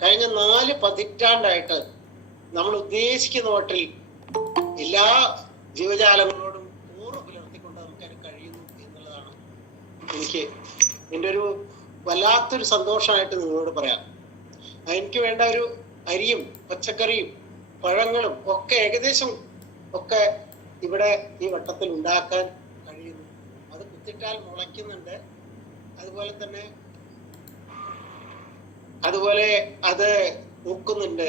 കഴിഞ്ഞ 4 പതിറ്റാണ്ടായിട്ട് നമ്മൾ ഉദ്ദേശിക്കുന്ന മട്ടിൽ എല്ലാ ജീവജാലങ്ങളോടും കൂറ് പുലർത്തിക്കൊണ്ട് നമുക്കത് കഴിയുന്നു എന്നുള്ളതാണ് എനിക്ക് എൻ്റെ ഒരു വല്ലാത്തൊരു സന്തോഷമായിട്ട് നിങ്ങളോട് പറയാം. എനിക്ക് വേണ്ട ഒരു അരിയും പച്ചക്കറിയും പഴങ്ങളും ഒക്കെ ഏകദേശം ഒക്കെ ഇവിടെ ഈ വട്ടത്തിൽ ഉണ്ടാക്കാൻ കഴിയുന്നു. അത് കുത്തിട്ടാൽ മുളയ്ക്കുന്നുണ്ട്, അതുപോലെ അത് പൂക്കുന്നുണ്ട്,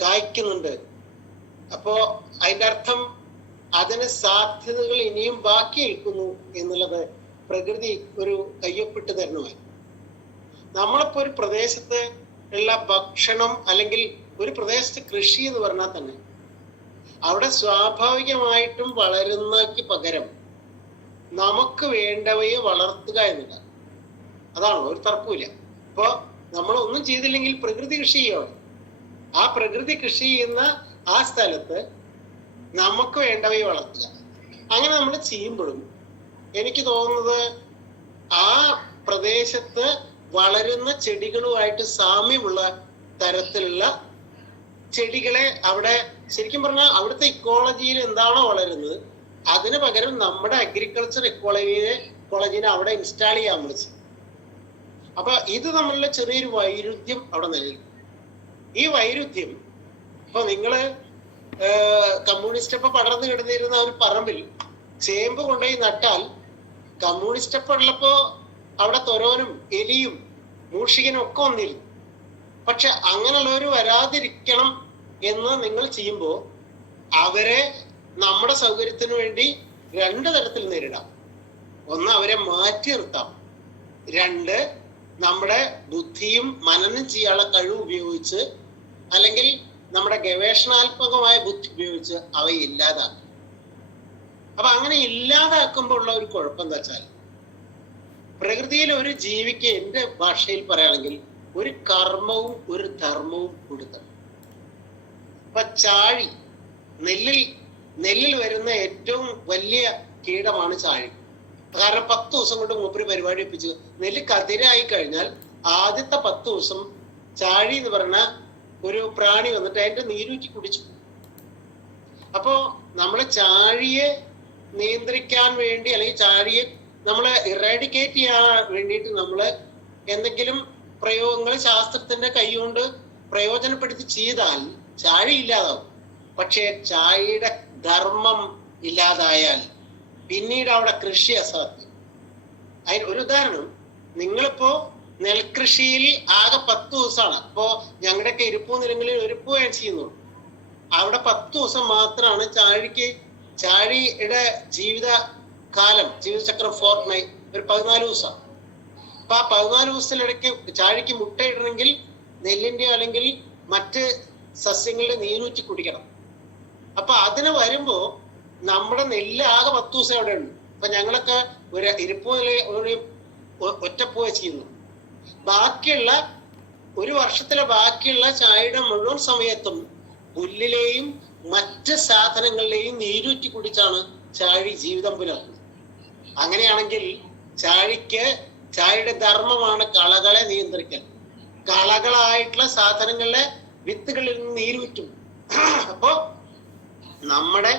കായ്ക്കുന്നുണ്ട്. അപ്പോ അതിന്റെ അർത്ഥം അതിന് സാധ്യതകൾ ഇനിയും ബാക്കി നിൽക്കുന്നു എന്നുള്ളത് പ്രകൃതി ഒരു കയ്യൊപ്പിട്ട് തരണമായി. നമ്മളിപ്പോ ഒരു പ്രദേശത്ത് ഉള്ള ഭക്ഷണം അല്ലെങ്കിൽ ഒരു പ്രദേശത്ത് കൃഷി എന്ന് പറഞ്ഞാൽ തന്നെ അവിടെ സ്വാഭാവികമായിട്ടും വളരുന്നതിന് പകരം നമുക്ക് വേണ്ടവയെ വളർത്തുക എന്നില്ല. അതാണ്, ഒരു തർക്കമില്ല. ഇപ്പൊ നമ്മളൊന്നും ചെയ്തില്ലെങ്കിൽ പ്രകൃതി കൃഷി ചെയ്യണം. ആ പ്രകൃതി കൃഷി ചെയ്യുന്ന ആ സ്ഥലത്ത് നമുക്ക് വേണ്ടവയെ വളർത്തുക. അങ്ങനെ നമ്മൾ ചെയ്യുമ്പോഴും എനിക്ക് തോന്നുന്നത് ആ പ്രദേശത്ത് വളരുന്ന ചെടികളുമായിട്ട് സാമ്യമുള്ള തരത്തിലുള്ള ചെടികളെ അവിടെ, ശരിക്കും പറഞ്ഞാൽ അവിടുത്തെ ഇക്കോളജിയിൽ എന്താണോ വളരുന്നത് അതിന് പകരം നമ്മുടെ അഗ്രികൾച്ചർ ഇക്കോളജിനെ അവിടെ ഇൻസ്റ്റാൾ ചെയ്യാൻ വിളിച്ചു. അപ്പൊ ഇത് തമ്മിലുള്ള ചെറിയൊരു വൈരുദ്ധ്യം അവിടെ നിലനിൽക്കും. ഈ വൈരുദ്ധ്യം ഇപ്പൊ നിങ്ങള് കമ്മ്യൂണിസ്റ്റ് ഇപ്പൊ പടർന്നു കിടന്നിരുന്ന ഒരു പറമ്പിൽ ചേമ്പ് കൊണ്ടുപോയി നട്ടാൽ കമ്മ്യൂണിസ്റ്റ് ഇപ്പൊ ഉള്ളപ്പോ അവിടെ തൊരോനും എലിയും മൂഷികനും ഒക്കെ വന്നിരുന്നു. പക്ഷെ അങ്ങനെയുള്ളവർ വരാതിരിക്കണം എന്ന് നിങ്ങൾ ചെയ്യുമ്പോൾ അവരെ നമ്മുടെ സൗകര്യത്തിന് വേണ്ടി 2 തരത്തിൽ നേരിടാം. ഒന്ന്, അവരെ മാറ്റി നിർത്താം. 2, നമ്മുടെ ബുദ്ധിയും മനനം ചെയ്യാനുള്ള കഴിവ് ഉപയോഗിച്ച് അല്ലെങ്കിൽ നമ്മുടെ ഗവേഷണാത്മകമായ ബുദ്ധി ഉപയോഗിച്ച് അവയെ ഇല്ലാതാക്കും. അപ്പൊ അങ്ങനെ ഇല്ലാതാക്കുമ്പോൾ ഉള്ള ഒരു കുഴപ്പം എന്താ വെച്ചാൽ, പ്രകൃതിയിൽ ഒരു ജീവിക്ക് എന്റെ ഭാഷയിൽ പറയുകയാണെങ്കിൽ ഒരു കർമ്മവും ഒരു ധർമ്മവും കൊടുക്കണം. ഇപ്പൊ ചാഴി, നെല്ലിൽ വരുന്ന ഏറ്റവും വലിയ കീടമാണ് ചാഴി. കാരണം 10 ദിവസം കൊണ്ട് മൂപ്പര് പരിപാടി ഒപ്പിച്ച് നെല്ല് കതിരായി കഴിഞ്ഞാൽ ആദ്യത്തെ 10 ദിവസം ചാഴി എന്ന് പറഞ്ഞ ഒരു പ്രാണി വന്നിട്ട് അതിന്റെ നീരൂറ്റി കുടിച്ചു. അപ്പോ നമ്മള് ചാഴിയെ നിയന്ത്രിക്കാൻ വേണ്ടി അല്ലെങ്കിൽ ചാഴിയെ നമ്മള് ഇറാഡിക്കേറ്റ് ചെയ്യാൻ വേണ്ടിയിട്ട് നമ്മള് എന്തെങ്കിലും പ്രയോഗങ്ങൾ ശാസ്ത്രത്തിന്റെ കൈകൊണ്ട് പ്രയോജനപ്പെടുത്തി ചെയ്താൽ ചാഴി ഇല്ലാതാവും. പക്ഷേ ചാഴിയുടെ ധർമ്മം ഇല്ലാതായാൽ പിന്നീട് അവിടെ കൃഷി അസാധ്യം. അതിന് ഒരു ഉദാഹരണം, നിങ്ങളിപ്പോ നെൽകൃഷിയിൽ ആകെ 10 ദിവസമാണ്. അപ്പോ ഞങ്ങളുടെയൊക്കെ ഇരിപ്പൂ നിലങ്ങളിൽ ഒരുപ്പൂ ചെയ്യുന്നുള്ളൂ. അവിടെ 10 ദിവസം മാത്രമാണ് ചാഴിയുടെ ജീവിതചക്രം ഫോർട്ട്നൈറ്റ്, ഒരു 14 ദിവസം. അപ്പൊ ആ 14 ദിവസത്തിലിടയ്ക്ക് ചാഴിക്ക് മുട്ടയിടണമെങ്കിൽ നെല്ലിന്റെയോ അല്ലെങ്കിൽ മറ്റ് സസ്യങ്ങളുടെ നീരൂറ്റി കുടിക്കണം. അപ്പൊ അതിന് വരുമ്പോ നമ്മുടെ നെല്ല് ആകെ 10 ദിവസം അവിടെ ഉണ്ട്. അപ്പൊ ഞങ്ങളൊക്കെ ഒരു ഇരിപ്പൂരിലെ ഒരു ഒറ്റപ്പൂവ ചെയ്യുന്നു. ബാക്കിയുള്ള ഒരു വർഷത്തിലെ ബാക്കിയുള്ള ചായയുടെ മുഴുവൻ സമയത്തും പുല്ലിലെയും മറ്റ് സാധനങ്ങളിലെയും നീരൂറ്റി കുടിച്ചാണ് ചാഴി ജീവിതം പുലർത്തുന്നത്. അങ്ങനെയാണെങ്കിൽ ചായയുടെ ധർമ്മമാണ് കളകളെ നിയന്ത്രിക്കൽ. കളകളായിട്ടുള്ള സാധനങ്ങളിലെ വിത്തുകളിൽ നിന്ന് നീരൂറ്റും. അപ്പോ നമ്മുടെ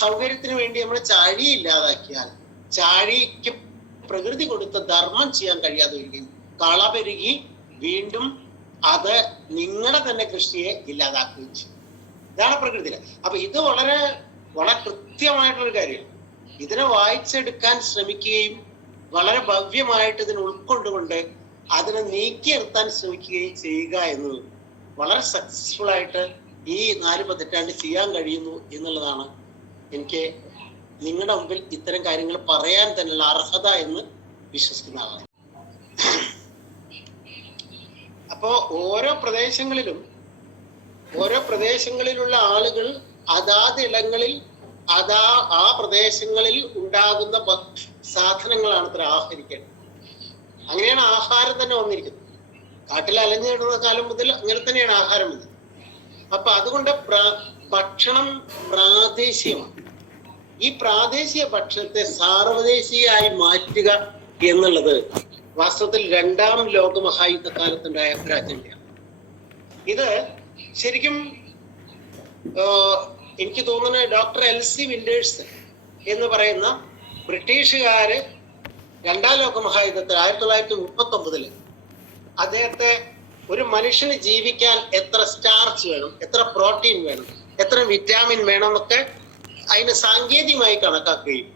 സൗകര്യത്തിന് വേണ്ടി നമ്മൾ ചാഴി ഇല്ലാതാക്കിയാൽ ചാഴിക്ക് പ്രകൃതി കൊടുത്ത ധർമ്മം ചെയ്യാൻ കഴിയാതെ വരികയും കള പെരുകി വീണ്ടും അത് നിങ്ങളുടെ തന്നെ കൃഷിയെ ഇല്ലാതാക്കുകയും ചെയ്യും. ഇതാണ് പ്രകൃതിയിലെ. അപ്പൊ ഇത് വളരെ വളരെ കൃത്യമായിട്ടുള്ളൊരു കാര്യമാണ്. ഇതിനെ വായിച്ചെടുക്കാൻ ശ്രമിക്കുകയും വളരെ ഭവ്യമായിട്ട് ഇതിനെ ഉൾക്കൊണ്ടുകൊണ്ട് അതിനെ നീക്കി നിർത്താൻ ശ്രമിക്കുകയും ചെയ്യുക എന്നത് വളരെ സക്സസ്ഫുൾ ആയിട്ട് ഈ 4 പതിറ്റാണ്ട് ചെയ്യാൻ കഴിയുന്നു എന്നുള്ളതാണ് എനിക്ക് നിങ്ങളുടെ മുമ്പിൽ ഇത്തരം കാര്യങ്ങൾ പറയാൻ തന്നെയുള്ള അർഹത എന്ന് വിശ്വസിക്കുന്ന ആളാണ്. അപ്പോ ഓരോ പ്രദേശങ്ങളിലുള്ള ആളുകൾ അതാത് ഇടങ്ങളിൽ ആ പ്രദേശങ്ങളിൽ ഉണ്ടാകുന്ന സാധനങ്ങളാണ് ഇത്ര ആഹരിക്കേണ്ടത്. അങ്ങനെയാണ് ആഹാരം തന്നെ വന്നിരിക്കുന്നത്. കാട്ടിൽ അലഞ്ഞു കിടന്ന കാലം മുതൽ അങ്ങനെ തന്നെയാണ് ആഹാരം വന്നത്. അപ്പൊ അതുകൊണ്ട് ഭക്ഷണം പ്രാദേശികമാണ്. ഈ പ്രാദേശിക ഭക്ഷണത്തെ സാർവദേശീയമായി മാറ്റുക എന്നുള്ളത് വാസ്തവത്തിൽ 2ാം ലോകമഹായുദ്ധ കാലത്തുണ്ടായ ഒരു അജണ്ടയാണ്. ഇത് ശരിക്കും എനിക്ക് തോന്നുന്നു ഡോക്ടർ എൽസി വിൻഡേഴ്സ് എന്ന് പറയുന്ന ബ്രിട്ടീഷുകാര് 2ാം ലോകമഹായുദ്ധത്തിൽ 1939 അദ്ദേഹത്തെ ഒരു മനുഷ്യന് ജീവിക്കാൻ എത്ര സ്റ്റാർച്ച് വേണം, എത്ര പ്രോട്ടീൻ വേണം, എത്ര വിറ്റാമിൻ വേണം എന്നൊക്കെ അതിന് സാങ്കേതികമായി കണക്കാക്കുകയും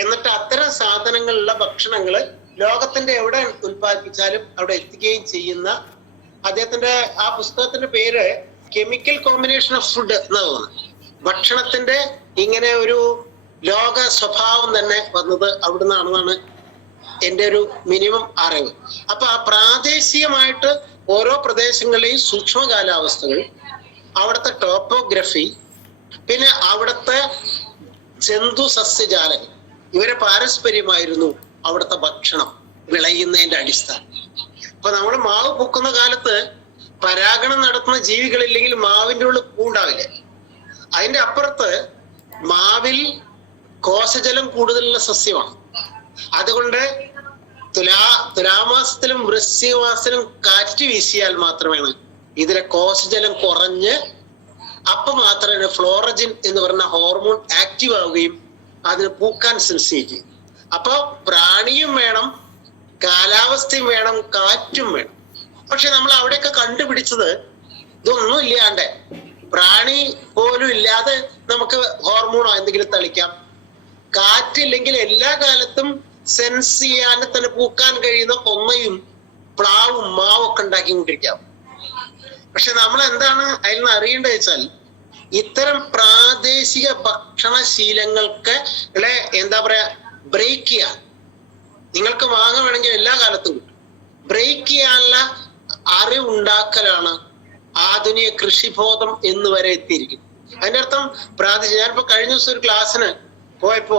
എന്നിട്ട് അത്തരം സാധനങ്ങളുള്ള ഭക്ഷണങ്ങൾ ലോകത്തിന്റെ എവിടെ ഉത്പാദിപ്പിച്ചാലും അവിടെ എത്തിക്കുകയും ചെയ്യുന്ന അദ്ദേഹത്തിന്റെ ആ പുസ്തകത്തിന്റെ പേര് കെമിക്കൽ കോമ്പിനേഷൻ ഓഫ് ഫുഡ് എന്നാണ്. ഭക്ഷണത്തിന്റെ ഇങ്ങനെ ഒരു ലോക സ്വഭാവം തന്നെ വന്നത് അവിടുന്നാണെന്നാണ് എൻ്റെ ഒരു മിനിമം അറിവ്. അപ്പൊ ആ പ്രാദേശികമായിട്ട് ഓരോ പ്രദേശങ്ങളിലെയും സൂക്ഷ്മ കാലാവസ്ഥകൾ, അവിടുത്തെ ടോപ്പോഗ്രഫി, പിന്നെ അവിടുത്തെ ജന്തു സസ്യജാലങ്ങൾ, ഇവരെ പാരസ്പര്യമായിരുന്നു അവിടുത്തെ ഭക്ഷണം വിളയുന്നതിന്റെ അടിസ്ഥാനം. അപ്പൊ നമ്മൾ മാവ് പൂക്കുന്ന കാലത്ത് പരാഗണം നടത്തുന്ന ജീവികളില്ലെങ്കിൽ മാവിന്റെ ഉള്ളിൽ പൂണ്ടാവില്ല. അതിന്റെ അപ്പുറത്ത് മാവിൽ കോശജലം കൂടുതലുള്ള സസ്യമാണ്. അതുകൊണ്ട് തുലാമാസത്തിലും വൃശ്ചിക മാസത്തിലും കാറ്റ് വീശിയാൽ മാത്രമാണ് ഇതിലെ കോശജലം കുറഞ്ഞ് അപ്പൊ മാത്രമേ ഫ്ലോറജിൻ എന്ന് പറഞ്ഞ ഹോർമോൺ ആക്റ്റീവ് ആവുകയും അതിന് പൂക്കാൻ സെൻസേറ്റ് ചെയ്യും. അപ്പൊ പ്രാണിയും വേണം, കാലാവസ്ഥയും വേണം, കാറ്റും വേണം. പക്ഷെ നമ്മൾ അവിടെയൊക്കെ കണ്ടുപിടിച്ചത് ഇതൊന്നും ഇല്ലാണ്ട്, പ്രാണി പോലും ഇല്ലാതെ നമുക്ക് ഹോർമോണോ എന്തെങ്കിലും തളിക്കാം. കാറ്റില്ലെങ്കിൽ എല്ലാ കാലത്തും സെൻസ് ചെയ്യാൻ തന്നെ പൂക്കാൻ കഴിയുന്ന കൊന്നയും പ്ലാവും മാവും ഒക്കെ ഉണ്ടാക്കിക്കൊണ്ടിരിക്കാം. പക്ഷെ നമ്മൾ എന്താണ് അതിൽ നിന്ന് അറിയേണ്ടത് വെച്ചാൽ ഇത്തരം പ്രാദേശിക ഭക്ഷണശീലങ്ങൾക്ക് എന്താ പറയാ ബ്രേക്ക് ചെയ്യാൻ, നിങ്ങൾക്ക് മാങ്ങ വേണമെങ്കിൽ എല്ലാ കാലത്തും കിട്ടും, ബ്രേക്ക് ചെയ്യാനുള്ള അറിവുണ്ടാക്കലാണ് ആധുനിക കൃഷിബോധം എന്ന് വരെ എത്തിയിരിക്കുന്നു. അതിന്റെ അർത്ഥം പ്രാദേശിക. ഞാനിപ്പോ കഴിഞ്ഞ ദിവസം ഒരു ക്ലാസ്സിന് പോയപ്പോ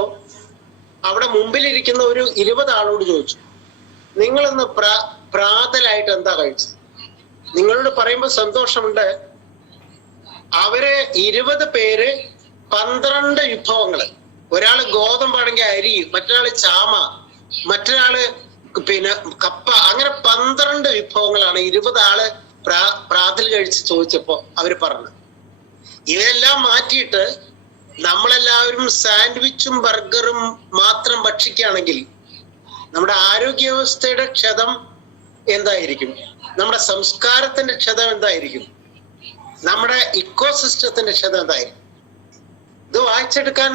അവിടെ മുമ്പിലിരിക്കുന്ന ഒരു 20 ആളോട് ചോദിച്ചു, നിങ്ങളിന്ന് പ്രാതലായിട്ട് എന്താ കഴിച്ചത്? നിങ്ങളോട് പറയുമ്പോൾ സന്തോഷമുണ്ട്. അവര് 20 പേര് 12 വിഭവങ്ങള്, ഒരാള് ഗോതമ്പാണെങ്കിൽ അരി, മറ്റൊരാള് ചാമ, മറ്റൊരാള് പിന്നെ കപ്പ, അങ്ങനെ 12 വിഭവങ്ങളാണ് 20 ആള് പ്രാതൽ കഴിച്ച് ചോദിച്ചപ്പോ അവര് പറഞ്ഞത്. ഇവരെല്ലാം മാറ്റിയിട്ട് നമ്മളെല്ലാവരും സാൻഡ്വിച്ചും ബർഗറും മാത്രം ഭക്ഷിക്കുകയാണെങ്കിൽ നമ്മുടെ ആരോഗ്യ വ്യവസ്ഥയുടെ ക്ഷതം എന്തായിരിക്കും? നമ്മുടെ സംസ്കാരത്തിന്റെ ക്ഷതം എന്തായിരിക്കും? നമ്മുടെ ഇക്കോസിസ്റ്റത്തിന്റെ ക്ഷതം എന്തായിരിക്കും? ഇത് വായിച്ചെടുക്കാൻ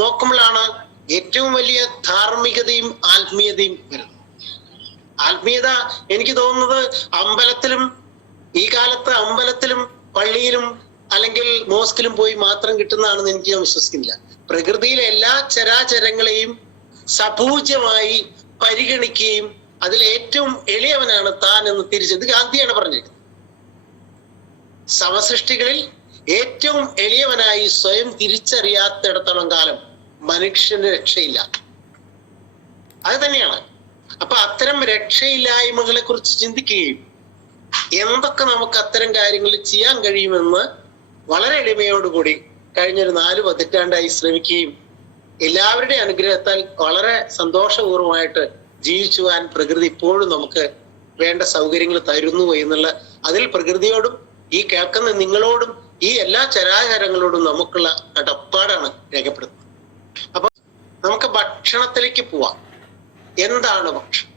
നോക്കുമ്പോഴാണ് ഏറ്റവും വലിയ ധാർമ്മികതയും ആത്മീയതയും വരുന്നത്. ആത്മീയത എനിക്ക് തോന്നുന്നത് അമ്പലത്തിലും, ഈ കാലത്ത് അമ്പലത്തിലും പള്ളിയിലും അല്ലെങ്കിൽ മോസ്കിലും പോയി മാത്രം കിട്ടുന്നതാണെന്ന് എനിക്ക് വിശ്വസിക്കുന്നില്ല. പ്രകൃതിയിലെ എല്ലാ ചരാചരങ്ങളെയും സപൂജ്യമായി പരിഗണിക്കുകയും അതിൽ ഏറ്റവും എളിയവനാണ് താൻ എന്ന് തിരിച്ചത് ഗാന്ധിയാണ് പറഞ്ഞിരിക്കുന്നത്. സമസൃഷ്ടികളിൽ ഏറ്റവും എളിയവനായി സ്വയം തിരിച്ചറിയാത്തിടത്തോളം കാലം മനുഷ്യന് രക്ഷയില്ല. അത് തന്നെയാണ്. അപ്പൊ അത്തരം രക്ഷയില്ലായ്മകളെ കുറിച്ച് ചിന്തിക്കുകയും എന്തൊക്കെ നമുക്ക് അത്തരം കാര്യങ്ങൾ ചെയ്യാൻ കഴിയുമെന്ന് വളരെ എളിമയോടുകൂടി കഴിഞ്ഞൊരു 4 പതിറ്റാണ്ടായി ശ്രമിക്കുകയും എല്ലാവരുടെയും അനുഗ്രഹത്താൽ വളരെ സന്തോഷപൂർവമായിട്ട് ജീവിച്ചു പോകാൻ പ്രകൃതി ഇപ്പോഴും നമുക്ക് വേണ്ട സൗകര്യങ്ങൾ തരുന്നു എന്നുള്ള അതിൽ പ്രകൃതിയോടും ഈ കേൾക്കുന്ന നിങ്ങളോടും ഈ എല്ലാ ചരാചരങ്ങളോടും നമുക്കുള്ള കടപ്പാടാണ് രേഖപ്പെടുത്തുന്നത്. അപ്പൊ നമുക്ക് ഭക്ഷണത്തിലേക്ക് പോവാം. എന്താണ് ഭക്ഷണം?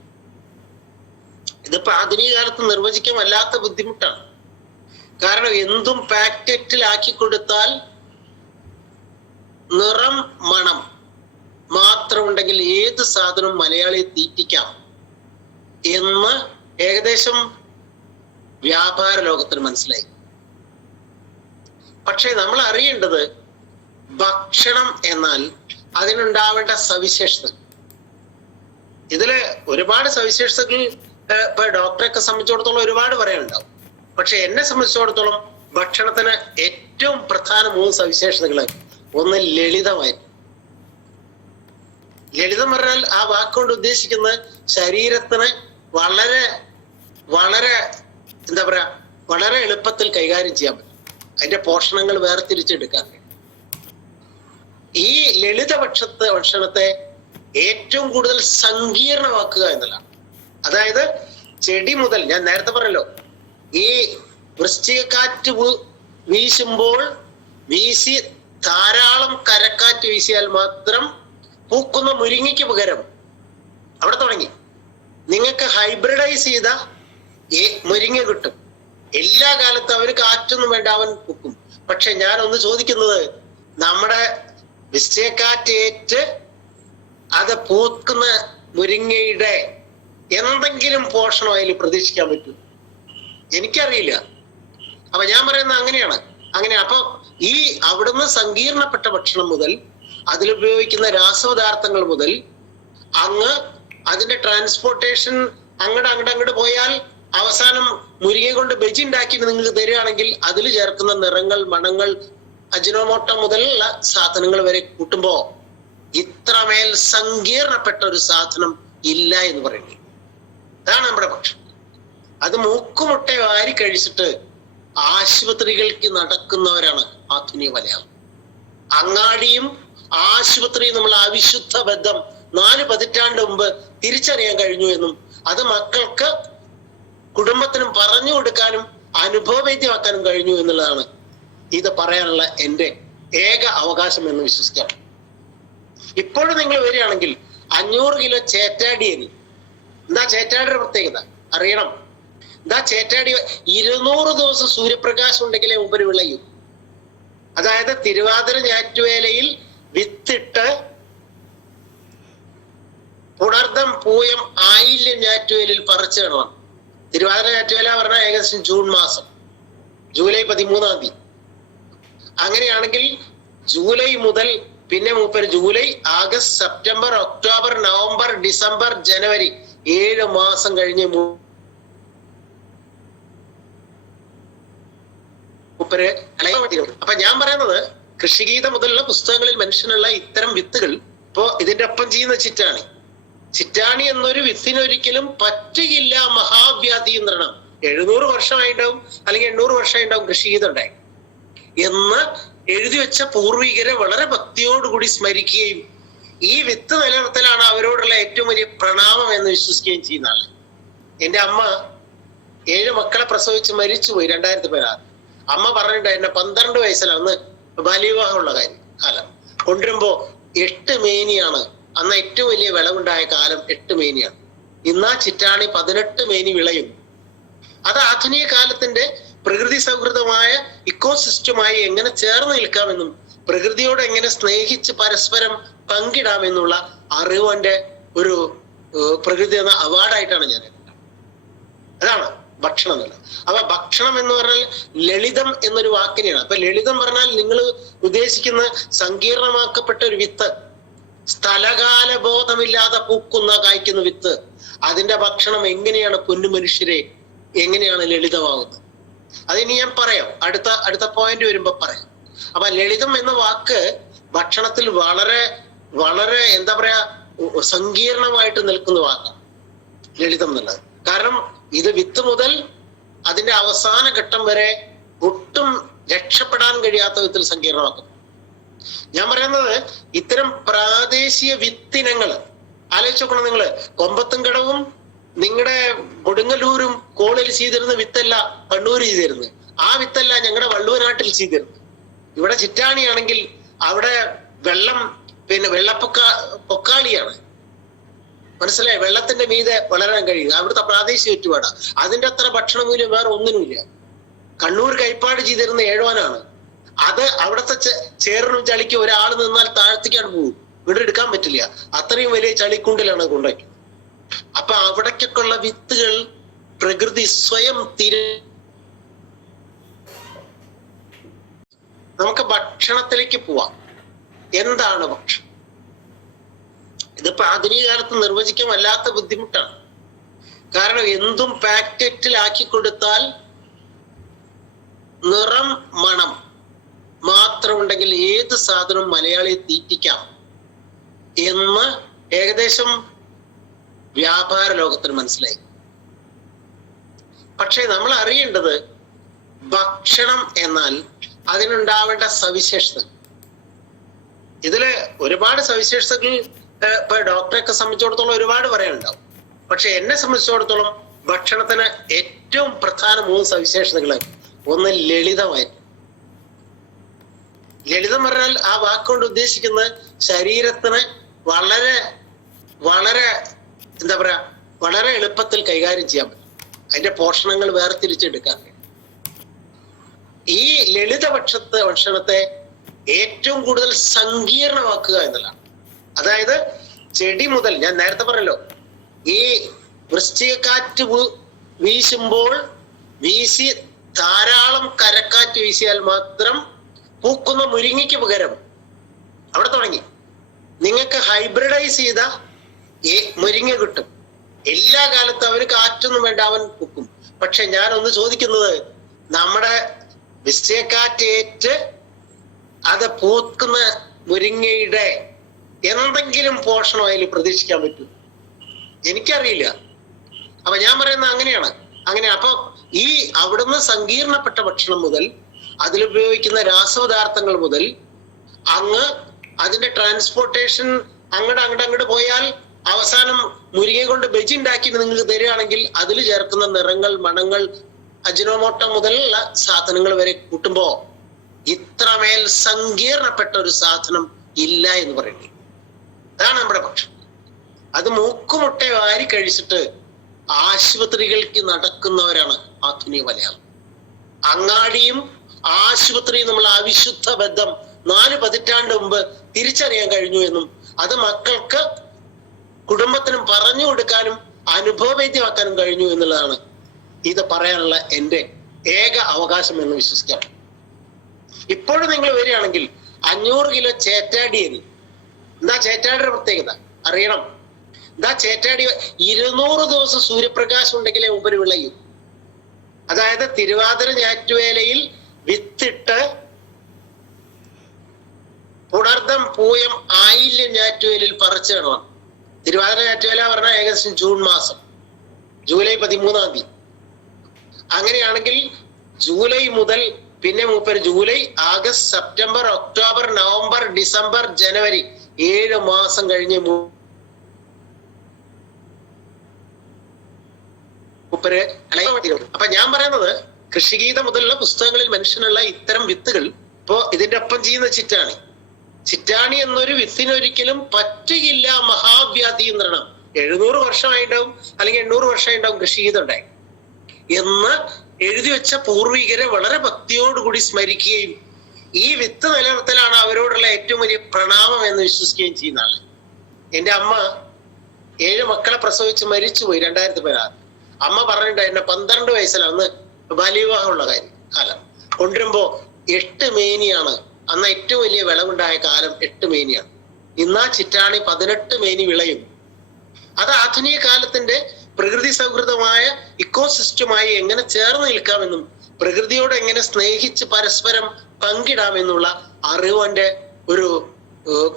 ഇതിപ്പോ ആധുനിക കാലത്ത് നിർവചിക്കാൻ വല്ലാത്ത ബുദ്ധിമുട്ടാണ്. കാരണം എന്തും പാക്കറ്റിലാക്കി കൊടുത്താൽ നിറം മണം മാത്രം ഉണ്ടെങ്കിൽ ഏത് സാധനവും മലയാളിയെ തീറ്റിക്കാം എന്ന് ഏകദേശം വ്യാപാര ലോകത്തിന് മനസ്സിലായി. പക്ഷെ നമ്മൾ അറിയേണ്ടത് ഭക്ഷണം എന്നാൽ അതിനുണ്ടാവേണ്ട സവിശേഷത. ഇതില് ഒരുപാട് സവിശേഷതകൾ ഇപ്പൊ ഡോക്ടറെയൊക്കെ സംബന്ധിച്ചിടത്തോളം ഒരുപാട് പറയാനുണ്ടാവും. പക്ഷെ എന്നെ സംബന്ധിച്ചിടത്തോളം ഭക്ഷണത്തിന് ഏറ്റവും പ്രധാന 3 സവിശേഷതകള്. ഒന്ന് ലളിതമായിരുന്നു. ലളിതം പറഞ്ഞാൽ ആ വാക്കുകൊണ്ട് ഉദ്ദേശിക്കുന്നത് ശരീരത്തിന് വളരെ വളരെ എന്താ പറയാ വളരെ എളുപ്പത്തിൽ കൈകാര്യം ചെയ്യാൻ പറ്റും. അതിന്റെ പോഷണങ്ങൾ വേർതിരിച്ചെടുക്കാൻ കഴിയും. ഈ ലളിത ഭക്ഷണത്തെ ഏറ്റവും കൂടുതൽ സങ്കീർണമാക്കുക എന്നുള്ളതാണ്. അതായത് ചെടി മുതൽ ഞാൻ നേരത്തെ പറഞ്ഞല്ലോ, ഈ വൃശ്ചികക്കാറ്റ് വീശുമ്പോൾ വീശി ധാരാളം കരക്കാറ്റ് വീശിയാൽ മാത്രം പൂക്കുന്ന മുരിങ്ങയ്ക്ക് പകരം അവിടെ തുടങ്ങി നിങ്ങൾക്ക് ഹൈബ്രിഡൈസ് ചെയ്ത മുരിങ്ങ കിട്ടും. എല്ലാ കാലത്തും അവന് കാറ്റൊന്നും വേണ്ട, അവൻ പൂക്കും. പക്ഷെ ഞാൻ ഒന്ന് ചോദിക്കുന്നത്, നമ്മുടെ വൃശ്ചികക്കാറ്റേറ്റ് അത് പൂക്കുന്ന മുരിങ്ങയുടെ എന്തെങ്കിലും പോഷണം അതിൽ പ്രതീക്ഷിക്കാൻ പറ്റും? എനിക്കറിയില്ല. അപ്പൊ ഞാൻ പറയുന്നത് അങ്ങനെയാണ്. അപ്പൊ ഈ അവിടുന്ന് സങ്കീർണപ്പെട്ട ഭക്ഷണം മുതൽ അതിലുപയോഗിക്കുന്ന രാസപദാർത്ഥങ്ങൾ മുതൽ അങ്ങ് അതിന്റെ ട്രാൻസ്പോർട്ടേഷൻ അങ്ങോട്ട് പോയാൽ അവസാനം മുരിങ്ങ കൊണ്ട് ബജി ഉണ്ടാക്കി നിങ്ങൾക്ക് തരികയാണെങ്കിൽ അതിൽ ചേർക്കുന്ന നിറങ്ങൾ, മണങ്ങൾ, അജിനോമോട്ടോ മുതലുള്ള സാധനങ്ങൾ വരെ കൂട്ടുമ്പോ ഇത്രമേൽ സങ്കീർണപ്പെട്ട ഒരു സാധനം ഇല്ല എന്ന് പറയുന്നത്. അതാണ് നമ്മുടെ ഭക്ഷണം. അത് മൂക്കുമുട്ട വാരി കഴിച്ചിട്ട് ആശുപത്രികൾക്ക് നടക്കുന്നവരാണ് ആധുനിക മലയാളം. അങ്ങാടിയും ആശുപത്രിയും നമ്മൾ അവിശുദ്ധ ബന്ധം 4 പതിറ്റാണ്ട് മുമ്പ് തിരിച്ചറിയാൻ കഴിഞ്ഞു എന്നും അത് മക്കൾക്ക് കുടുംബത്തിനും പറഞ്ഞു കൊടുക്കാനും അനുഭവവേദ്യമാക്കാനും കഴിഞ്ഞു എന്നുള്ളതാണ് ഇത് പറയാനുള്ള എൻ്റെ ഏക അവകാശം എന്ന് വിശ്വസിക്കാം. ഇപ്പോഴും നിങ്ങൾ വരികയാണെങ്കിൽ 500 കിലോ ചേറ്റാടി അരി. എന്താ ചേറ്റാടിയുടെ പ്രത്യേകത അറിയണം. എന്താ ചേറ്റാടി 200 ദിവസം സൂര്യപ്രകാശം ഉണ്ടെങ്കിലേ മുമ്പ് വിളയും. അതായത് തിരുവാതിര ഞാറ്റുവേലയിൽ വിത്തിട്ട് പുണർദം പൂയം ആയില്യം ഞാറ്റുവേലയിൽ പറിച്ചിടണം. തിരുവാതിര ഞാറ്റുവേല പറഞ്ഞാൽ ഏകദേശം ജൂൺ മാസം, ജൂലൈ 13-ാം തീയതി. അങ്ങനെയാണെങ്കിൽ ജൂലൈ മുതൽ പിന്നെ July, August, September, October, November, December, ജനുവരി 7 മാസം കഴിഞ്ഞ് അപ്പൊ ഞാൻ പറയുന്നത് കൃഷിഗീത മുതലുള്ള പുസ്തകങ്ങളിൽ മനുഷ്യനുള്ള ഇത്തരം വിത്തുകൾ ഇപ്പോ ഇതിന്റെ ഒപ്പം ചെയ്യുന്ന ചിറ്റാണി എന്നൊരു വിത്തിനൊരിക്കലും പറ്റുകയില്ല മഹാവ്യാധി നിയന്ത്രണം. 700 വർഷമായിട്ടുണ്ടാവും അല്ലെങ്കിൽ 800 വർഷമായിട്ടുണ്ടാവും കൃഷിഗീതം ഉണ്ടായി എന്ന് എഴുതി വെച്ച പൂർവികരെ വളരെ ഭക്തിയോടുകൂടി സ്മരിക്കുകയും ഈ വിത്ത് നിലനിർത്തലാണ് അവരോടുള്ള ഏറ്റവും വലിയ പ്രണാമം എന്ന് വിശ്വസിക്കുകയും ചെയ്യുന്ന ആള്. എന്റെ അമ്മ 7 മക്കളെ പ്രസവിച്ച് മരിച്ചുപോയി 2016. അമ്മ പറഞ്ഞിട്ട് എന്നെ 12 വയസ്സിലാണ് ബാല്യവിവാഹമുള്ള കാലം കൊണ്ടുവരുമ്പോ 8 മേനിയാണ് അന്ന് ഏറ്റവും വലിയ വിളവുണ്ടായ കാലം. 8 മേനിയാണ്. ഇന്നാ ചിറ്റാണി 18 മേനി വിളയും. അത് ആധുനിക കാലത്തിന്റെ പ്രകൃതി സൗഹൃദമായ ഇക്കോസിസ്റ്റമായി എങ്ങനെ ചേർന്ന് നിൽക്കാമെന്നും പ്രകൃതിയോട് എങ്ങനെ സ്നേഹിച്ച് പരസ്പരം പങ്കിടാമെന്നുള്ള അറിവന്റെ ഒരു പ്രകൃതി എന്ന അവാർഡായിട്ടാണ് ഞാൻ. അതാണ് ഭക്ഷണം എന്നുള്ളത്. അപ്പൊ ഭക്ഷണം എന്ന് പറഞ്ഞാൽ ലളിതം എന്നൊരു വാക്കിനെയാണ്. അപ്പൊ ലളിതം പറഞ്ഞാൽ നിങ്ങൾ ഉദ്ദേശിക്കുന്ന സങ്കീർണമാക്കപ്പെട്ട ഒരു വിത്ത്, സ്ഥലകാല ബോധമില്ലാതെ പൂക്കുന്ന കായ്ക്കുന്ന വിത്ത്, അതിന്റെ ഭക്ഷണം എങ്ങനെയാണ് പൊന്നു മനുഷ്യരെ എങ്ങനെയാണ് ലളിതമാകുന്നത്? അതിനി ഞാൻ പറയാം, അടുത്ത പോയിന്റ് വരുമ്പോ പറയാം. അപ്പൊ ലളിതം എന്ന വാക്ക് ഭക്ഷണത്തിൽ വളരെ വളരെ എന്താ പറയാ സങ്കീർണമായിട്ട് നിൽക്കുന്ന വാക്കാണ് ലളിതം എന്നുള്ളത്. കാരണം ഇത് വിത്ത് മുതൽ അതിന്റെ അവസാന ഘട്ടം വരെ ഒട്ടും രക്ഷപ്പെടാൻ കഴിയാത്ത വിധത്തിൽ സങ്കീർണമാക്കുന്നു. ഞാൻ പറയുന്നത് ഇത്തരം പ്രാദേശിക വിത്തിനങ്ങൾ ആലോചിച്ച് നോക്കണം. നിങ്ങള് കൊമ്പത്തുംകടവും നിങ്ങളുടെ കൊടുങ്ങല്ലൂരും കോളിൽ ചെയ്തിരുന്ന വിത്തല്ല കണ്ണൂർ ചെയ്തിരുന്നത്. ആ വിത്തല്ല ഞങ്ങളുടെ വള്ളുവനാട്ടിൽ ചെയ്തിരുന്നത്. ഇവിടെ ചിറ്റാണിയാണെങ്കിൽ അവിടെ വെള്ളം പൊക്കാളിയാണ്. മനസ്സിലായി? വെള്ളത്തിന്റെ മീതെ വളരാൻ കഴിയുക അവിടുത്തെ പ്രാദേശിക ചുറ്റുപാടാണ്. അതിന്റെ അത്ര ഭക്ഷണ മൂല്യം വേറെ ഒന്നിനുമില്ല. കണ്ണൂർ കൈപ്പാട് ചെയ്തിരുന്ന ഏഴോനാണ്. അത് അവിടുത്തെ ചേറിനും ചളിക്ക് ഒരാൾ നിന്നാൽ താഴത്തേക്കാണ് പോകും, ഇവിടെ എടുക്കാൻ പറ്റില്ല. അത്രയും വലിയ ചളിക്കുണ്ടിലാണ് കൊണ്ടുപോയി. അപ്പൊ അവിടേക്കൊക്കെ ഉള്ള വിത്തുകൾ പ്രകൃതി സ്വയം നമുക്ക് ഭക്ഷണത്തിലേക്ക് പോവാം. എന്താണ് ഭക്ഷണം? ഇതിപ്പോ ആധുനിക കാലത്ത് നിർവചിക്കാൻ വല്ലാത്ത ബുദ്ധിമുട്ടാണ്. കാരണം എന്തും പാക്കറ്റിലാക്കി കൊടുത്താൽ നിറം മണം മാത്രം ഉണ്ടെങ്കിൽ ഏത് സാധനവും മലയാളിയെ തീറ്റിക്കാം എന്ന് ഏകദേശം വ്യാപാര ലോകത്തിന് മനസ്സിലായി. പക്ഷെ നമ്മൾ അറിയേണ്ടത് ഭക്ഷണം എന്നാൽ അതിനുണ്ടാവേണ്ട സവിശേഷത. ഇതില് ഒരുപാട് സവിശേഷതകൾ ഇപ്പൊ ഡോക്ടറെയൊക്കെ സംബന്ധിച്ചിടത്തോളം ഒരുപാട് പറയാനുണ്ടാവും. പക്ഷെ എന്നെ സംബന്ധിച്ചിടത്തോളം ഭക്ഷണത്തിന് ഏറ്റവും പ്രധാന 3 സവിശേഷതകൾ. ഒന്ന് ലളിതമായിട്ട്. ലളിതം പറഞ്ഞാൽ ആ വാക്കുകൊണ്ട് ഉദ്ദേശിക്കുന്നത് ശരീരത്തിന് വളരെ വളരെ എന്താ പറയാ വളരെ എളുപ്പത്തിൽ കൈകാര്യം ചെയ്യാൻ പറ്റും. അതിന്റെ പോഷണങ്ങൾ വേർതിരിച്ചെടുക്കാൻ കഴിയും. ഈ ലളിത ഭക്ഷണത്തെ ഏറ്റവും കൂടുതൽ സങ്കീർണമാക്കുക എന്നുള്ളതാണ്. അതായത് ചെടി മുതൽ, ഞാൻ നേരത്തെ പറഞ്ഞല്ലോ, ഈ വൃശ്ചികക്കാറ്റ് വീശുമ്പോൾ വീശി ധാരാളം കരക്കാറ്റ് വീശിയാൽ മാത്രം പൂക്കുന്ന മുരിങ്ങയ്ക്ക് പകരം അവിടെ തുടങ്ങി നിങ്ങൾക്ക് ഹൈബ്രിഡൈസ് ചെയ്ത മുരിങ്ങ കിട്ടും. എല്ലാ കാലത്തും അവന് കാറ്റൊന്നും വേണ്ട, അവൻ പൂക്കും. പക്ഷെ ഞാനൊന്ന് ചോദിക്കുന്നത്, നമ്മുടെ വൃശ്ചികക്കാറ്റേറ്റ് അത് പൂക്കുന്ന മുരിങ്ങയുടെ എന്തെങ്കിലും പോഷണം അതിൽ പ്രതീക്ഷിക്കാൻ പറ്റും? എനിക്കറിയില്ല. അപ്പൊ ഞാൻ പറയുന്നത് അങ്ങനെയാണ്. അപ്പൊ ഈ അവിടുന്ന് സങ്കീർണപ്പെട്ട ഭക്ഷണം മുതൽ അതിലുപയോഗിക്കുന്ന രാസപദാർത്ഥങ്ങൾ മുതൽ അങ്ങ് അതിന്റെ ട്രാൻസ്പോർട്ടേഷൻ അങ്ങോട്ട് പോയാൽ അവസാനം മുരിങ്ങ കൊണ്ട് ബജി ഉണ്ടാക്കി നിങ്ങൾക്ക് തരികയാണെങ്കിൽ അതിൽ ചേർക്കുന്ന നിറങ്ങൾ, മണങ്ങൾ, അജിനോമോട്ടോ മുതലുള്ള സാധനങ്ങൾ വരെ കൂട്ടുമ്പോ ഇത്രമേൽ സങ്കീർണപ്പെട്ട ഒരു സാധനം ഇല്ല എന്ന് പറയുന്നത്. അതാണ് നമ്മുടെ ഭക്ഷണം. അത് മൂക്കുമുട്ട വാരി കഴിച്ചിട്ട് ആശുപത്രികൾക്ക് നടക്കുന്നവരാണ് ആധുനിക മലയാളം. അങ്ങാടിയും ആശുപത്രിയും നമ്മൾ അവിശുദ്ധ ബന്ധം 4 പതിറ്റാണ്ട് മുമ്പ് തിരിച്ചറിയാൻ കഴിഞ്ഞു എന്നും അത് മക്കൾക്ക് കുടുംബത്തിനും പറഞ്ഞു കൊടുക്കാനും അനുഭവവേദ്യമാക്കാനും കഴിഞ്ഞു എന്നുള്ളതാണ് ഇത് പറയാനുള്ള എൻ്റെ ഏക അവകാശം എന്ന് വിശ്വസിക്കാം. ഇപ്പോഴും നിങ്ങൾ വരികയാണെങ്കിൽ 500 കിലോ ചേറ്റാടിയരി, എന്താ ചേറ്റാടിയുടെ പ്രത്യേകത അറിയണം. എന്താ ചേറ്റാടി 200 ദിവസം സൂര്യപ്രകാശം ഉണ്ടെങ്കിലേ മുമ്പ് വിളയും. അതായത് തിരുവാതിര ഞാറ്റുവേലയിൽ വിത്തിട്ട് പുണർദം പൂയം ആയില്യം ഞാറ്റുവേലയിൽ പറിച്ചിടണം. തിരുവാതിര ഞാറ്റുവേല പറഞ്ഞാൽ ഏകദേശം ജൂൺ മാസം, ജൂലൈ 13-ാം തീയതി. അങ്ങനെയാണെങ്കിൽ ജൂലൈ മുതൽ പിന്നെ മൂപ്പര് July, August, September, October, November, December, ജനുവരി 7 മാസം കഴിഞ്ഞ് മൂപ്പര്. അപ്പൊ ഞാൻ പറയുന്നത് കൃഷിഗീത മുതലുള്ള പുസ്തകങ്ങളിൽ മനുഷ്യനുള്ള ഇത്തരം വിത്തുകൾ ഇപ്പോ ഇതിന്റെ ഒപ്പം ചെയ്യുന്ന ചിറ്റാണി എന്നൊരു വിത്തിനൊരിക്കലും പറ്റുകയില്ല മഹാവ്യാധി എന്നണം. 700 വർഷമായിട്ടുണ്ടാവും അല്ലെങ്കിൽ 800 വർഷമായിട്ടുണ്ടാവും കൃഷിഗീത ഉണ്ടായി എന്ന് എഴുതി വെച്ച പൂർവികരെ വളരെ ഭക്തിയോടുകൂടി സ്മരിക്കുകയും ഈ വിത്ത് നിലനിർത്തലാണ് അവരോടുള്ള ഏറ്റവും വലിയ പ്രണാമം എന്ന് വിശ്വസിക്കുകയും ചെയ്യുന്ന ആള്. എന്റെ അമ്മ 7 മക്കളെ പ്രസവിച്ച് മരിച്ചുപോയി 2016. അമ്മ പറഞ്ഞിട്ട് എന്നെ 12 വയസ്സിലാണ് അന്ന് ബാല്യവിവാഹമുള്ള കാലം കൊണ്ടുവരുമ്പോ 8 മേനിയാണ് അന്ന് ഏറ്റവും വലിയ വിളവുണ്ടായ കാലം. 8 മേനിയാണ്. ഇന്നാ ചിറ്റാണി 18 മേനി വിളയും. അത് ആധുനിക കാലത്തിന്റെ പ്രകൃതി സൗഹൃദമായ ഇക്കോസിസ്റ്റമായി എങ്ങനെ ചേർന്ന് നിൽക്കാമെന്നും പ്രകൃതിയോട് എങ്ങനെ സ്നേഹിച്ച് പരസ്പരം പങ്കിടാമെന്നുള്ള അറിവന്റെ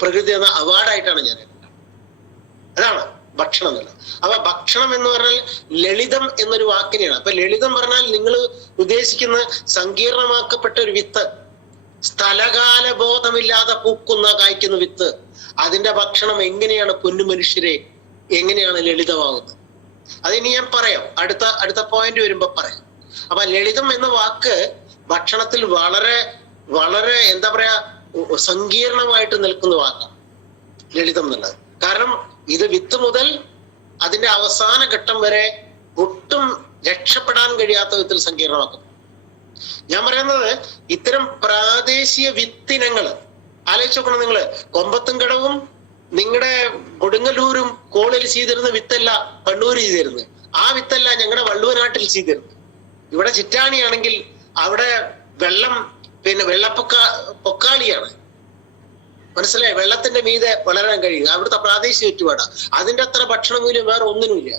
പ്രകൃതി എന്ന അവാർഡായിട്ടാണ് ഞാൻ എടുക്കുന്നത്. അതാണ് ഭക്ഷണം എന്നുള്ളത്. അപ്പൊ ഭക്ഷണം എന്ന് പറഞ്ഞാൽ ലളിതം എന്നൊരു വാക്കിനെയാണ്. അപ്പൊ ലളിതം പറഞ്ഞാൽ നിങ്ങൾ ഉദ്ദേശിക്കുന്ന സങ്കീർണമാക്കപ്പെട്ട ഒരു വിത്ത്, സ്ഥലകാല ബോധമില്ലാതെ പൂക്കുന്ന കായ്ക്കുന്ന വിത്ത്, അതിന്റെ ഭക്ഷണം എങ്ങനെയാണ് പൊന്നു മനുഷ്യരെ, എങ്ങനെയാണ് ലളിതമാകുന്നത്? അതിനി ഞാൻ പറയാം, അടുത്ത പോയിന്റ് വരുമ്പോ പറയാം. അപ്പൊ ലളിതം എന്ന വാക്ക് ഭക്ഷണത്തിൽ വളരെ വളരെ എന്താ പറയാ സങ്കീർണമായിട്ട് നിൽക്കുന്ന വാക്കാണ് ലളിതം എന്നുള്ളത്. കാരണം ഇത് വിത്ത് മുതൽ അതിന്റെ അവസാന ഘട്ടം വരെ ഒട്ടും രക്ഷപ്പെടാൻ കഴിയാത്ത വിധത്തിൽ സങ്കീർണമാക്കുന്നു. ഞാൻ പറയുന്നത് ഇത്തരം പ്രാദേശിക വിത്തിനങ്ങൾ ആലോചിച്ച് നോക്കണം. നിങ്ങള് കൊമ്പത്തും കടവും നിങ്ങളുടെ കൊടുങ്ങല്ലൂരും കോളിൽ ചെയ്തിരുന്ന വിത്തല്ല കണ്ണൂർ ചെയ്തിരുന്നത്. ആ വിത്തല്ല ഞങ്ങളുടെ വള്ളുവനാട്ടിൽ ചെയ്തിരുന്നത്. ഇവിടെ ചിറ്റാണിയാണെങ്കിൽ അവിടെ വെള്ളം പൊക്കാളിയാണ്. മനസ്സിലായി? വെള്ളത്തിന്റെ മീതെ വളരാൻ കഴിയുക അവിടുത്തെ പ്രാദേശിക ചുറ്റുപാടാ. അതിന്റെ അത്ര ഭക്ഷണ മൂല്യം വേറെ ഒന്നിനുമില്ല.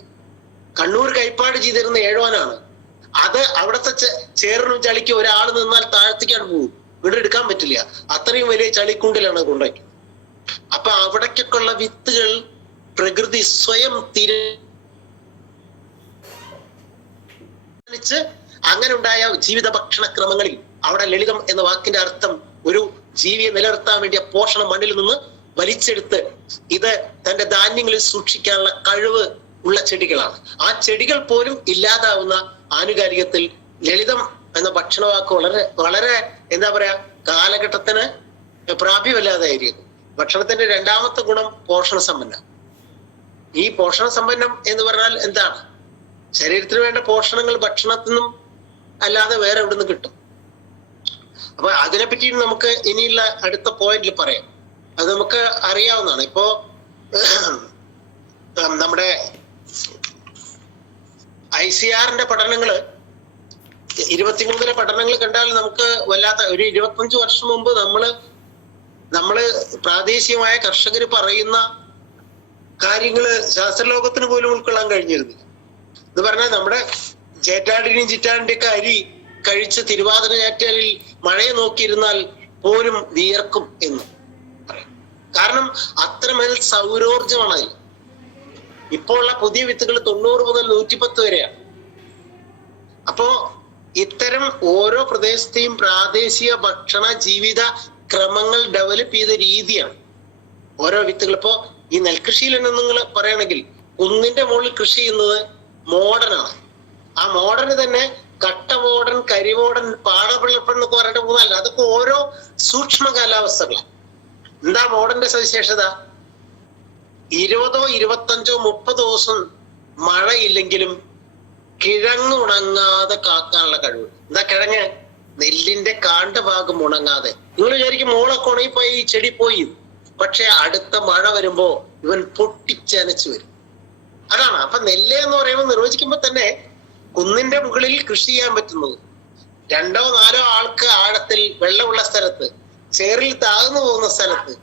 കണ്ണൂർ കൈപ്പാട് ചെയ്തിരുന്ന ഏഴോനാണ്. അത് അവിടുത്തെ ചേറിനും ചളിക്ക് ഒരാൾ നിന്നാൽ താഴ്ത്തിക്കാണ് പോകും, ഇവിടെ എടുക്കാൻ പറ്റില്ല. അത്രയും വലിയ ചളിക്കുണ്ടിലാണ് കൊണ്ടുവയ്ക്കുന്നത്. അപ്പൊ അവിടേക്കൊക്കെ ഉള്ള വിത്തുകൾ പ്രകൃതി സ്വയം തീരുമാനിച്ച് അങ്ങനെ ഉണ്ടായ ജീവിത ഭക്ഷണക്രമങ്ങളിൽ അവിടെ ലളിതം എന്ന വാക്കിന്റെ അർത്ഥം ഒരു ജീവിയെ നിലനിർത്താൻ വേണ്ടിയ പോഷണം മണ്ണിൽ നിന്ന് വലിച്ചെടുത്ത് ഇത് തന്റെ ധാന്യങ്ങളിൽ സൂക്ഷിക്കാനുള്ള കഴിവ് ഉള്ള ചെടികളാണ്. ആ ചെടികൾ പോലും ഇല്ലാതാവുന്ന ആനുകാലികത്തിൽ ലളിതം എന്ന ഭക്ഷണവാക്ക് വളരെ വളരെ എന്താ പറയാ കാലഘട്ടത്തിന് പ്രാപ്യമല്ലാതായിരിക്കുന്നു. ഭക്ഷണത്തിന്റെ രണ്ടാമത്തെ ഗുണം പോഷണ സമ്പന്നം. ഈ പോഷണ സമ്പന്നം എന്ന് പറഞ്ഞാൽ എന്താണ്? ശരീരത്തിന് വേണ്ട പോഷണങ്ങൾ ഭക്ഷണത്തിൽ നിന്നും അല്ലാതെ വേറെ എവിടെ നിന്ന് കിട്ടും? അപ്പൊ അതിനെപ്പറ്റി നമുക്ക് ഇനിയുള്ള അടുത്ത പോയിന്റിൽ പറയാം. അത് നമുക്ക് അറിയാവുന്നതാണ്. ഇപ്പോ നമ്മുടെ ICRന്റെ പഠനങ്ങള് 23 പഠനങ്ങൾ കണ്ടാൽ നമുക്ക് വല്ലാത്ത ഒരു 25 വർഷം മുമ്പ് നമ്മള് പ്രാദേശികമായ കർഷകർ പറയുന്ന കാര്യങ്ങള് ശാസ്ത്രലോകത്തിന് പോലും ഉൾക്കൊള്ളാൻ കഴിഞ്ഞിരുന്നില്ല. എന്ന് പറഞ്ഞാൽ നമ്മുടെ ചേറ്റാടിനെയും ചിറ്റാടിന്റെ ഒക്കെ അരി കഴിച്ച് തിരുവാതിര ഞാറ്റാലിൽ മഴയെ നോക്കിയിരുന്നാൽ പോലും വിയർക്കും എന്ന് പറയും. കാരണം അത്രമേൽ സൗരോർജമാണ് അതിൽ. ഇപ്പോൾ ഉള്ള പുതിയ വിത്തുകൾ 90 മുതൽ 110 വരെയാണ്. അപ്പോ ഇത്തരം ഓരോ പ്രദേശത്തെയും പ്രാദേശിക ഭക്ഷണ ജീവിത ക്രമങ്ങൾ ഡെവലപ്പ് ചെയ്ത രീതിയാണ് ഓരോ വിത്തുകൾ. ഇപ്പോ ഈ നെൽകൃഷിയിൽ തന്നെ നിങ്ങൾ പറയുകയാണെങ്കിൽ കുന്നിന്റെ മുകളിൽ കൃഷി ചെയ്യുന്നത് മോഡേൺ ആണ്. ആ മോഡേൺ തന്നെ കട്ട മോഡേൺ, കരിമോഡേൺ, പാടപ്പിളപ്പൻ എന്നൊക്കെ പറയേണ്ട പോകുന്നതല്ല. അതൊക്കെ ഓരോ സൂക്ഷ്മ കാലാവസ്ഥകളാണ്. എന്താ മോഡേണിന്റെ സവിശേഷത? 20, 25, 30 ദിവസം മഴയില്ലെങ്കിലും കിഴങ്ങ് ഉണങ്ങാതെ കാക്കാനുള്ള കഴിവ്. എന്താ കിഴങ്ങ്? നെല്ലിന്റെ കാണ്ഡഭാഗം ഉണങ്ങാതെ. നിങ്ങൾ വിചാരിക്കും മോളൊക്കെ ഉണങ്ങിപ്പോയി ഈ ചെടി പോയി, പക്ഷെ അടുത്ത മഴ വരുമ്പോ ഇവൻ പൊട്ടിച്ചനച്ചു വരും. അതാണ്. അപ്പൊ നെല്ല് എന്ന് പറയുമ്പോൾ നിർവചിക്കുമ്പോ തന്നെ കുന്നിന്റെ മുകളിൽ കൃഷി ചെയ്യാൻ പറ്റുന്നത്, 2 4 ആൾക്ക് ആഴത്തിൽ വെള്ളമുള്ള സ്ഥലത്ത്, ചേറിൽ താഴ്ന്നു പോകുന്ന സ്ഥലത്ത്,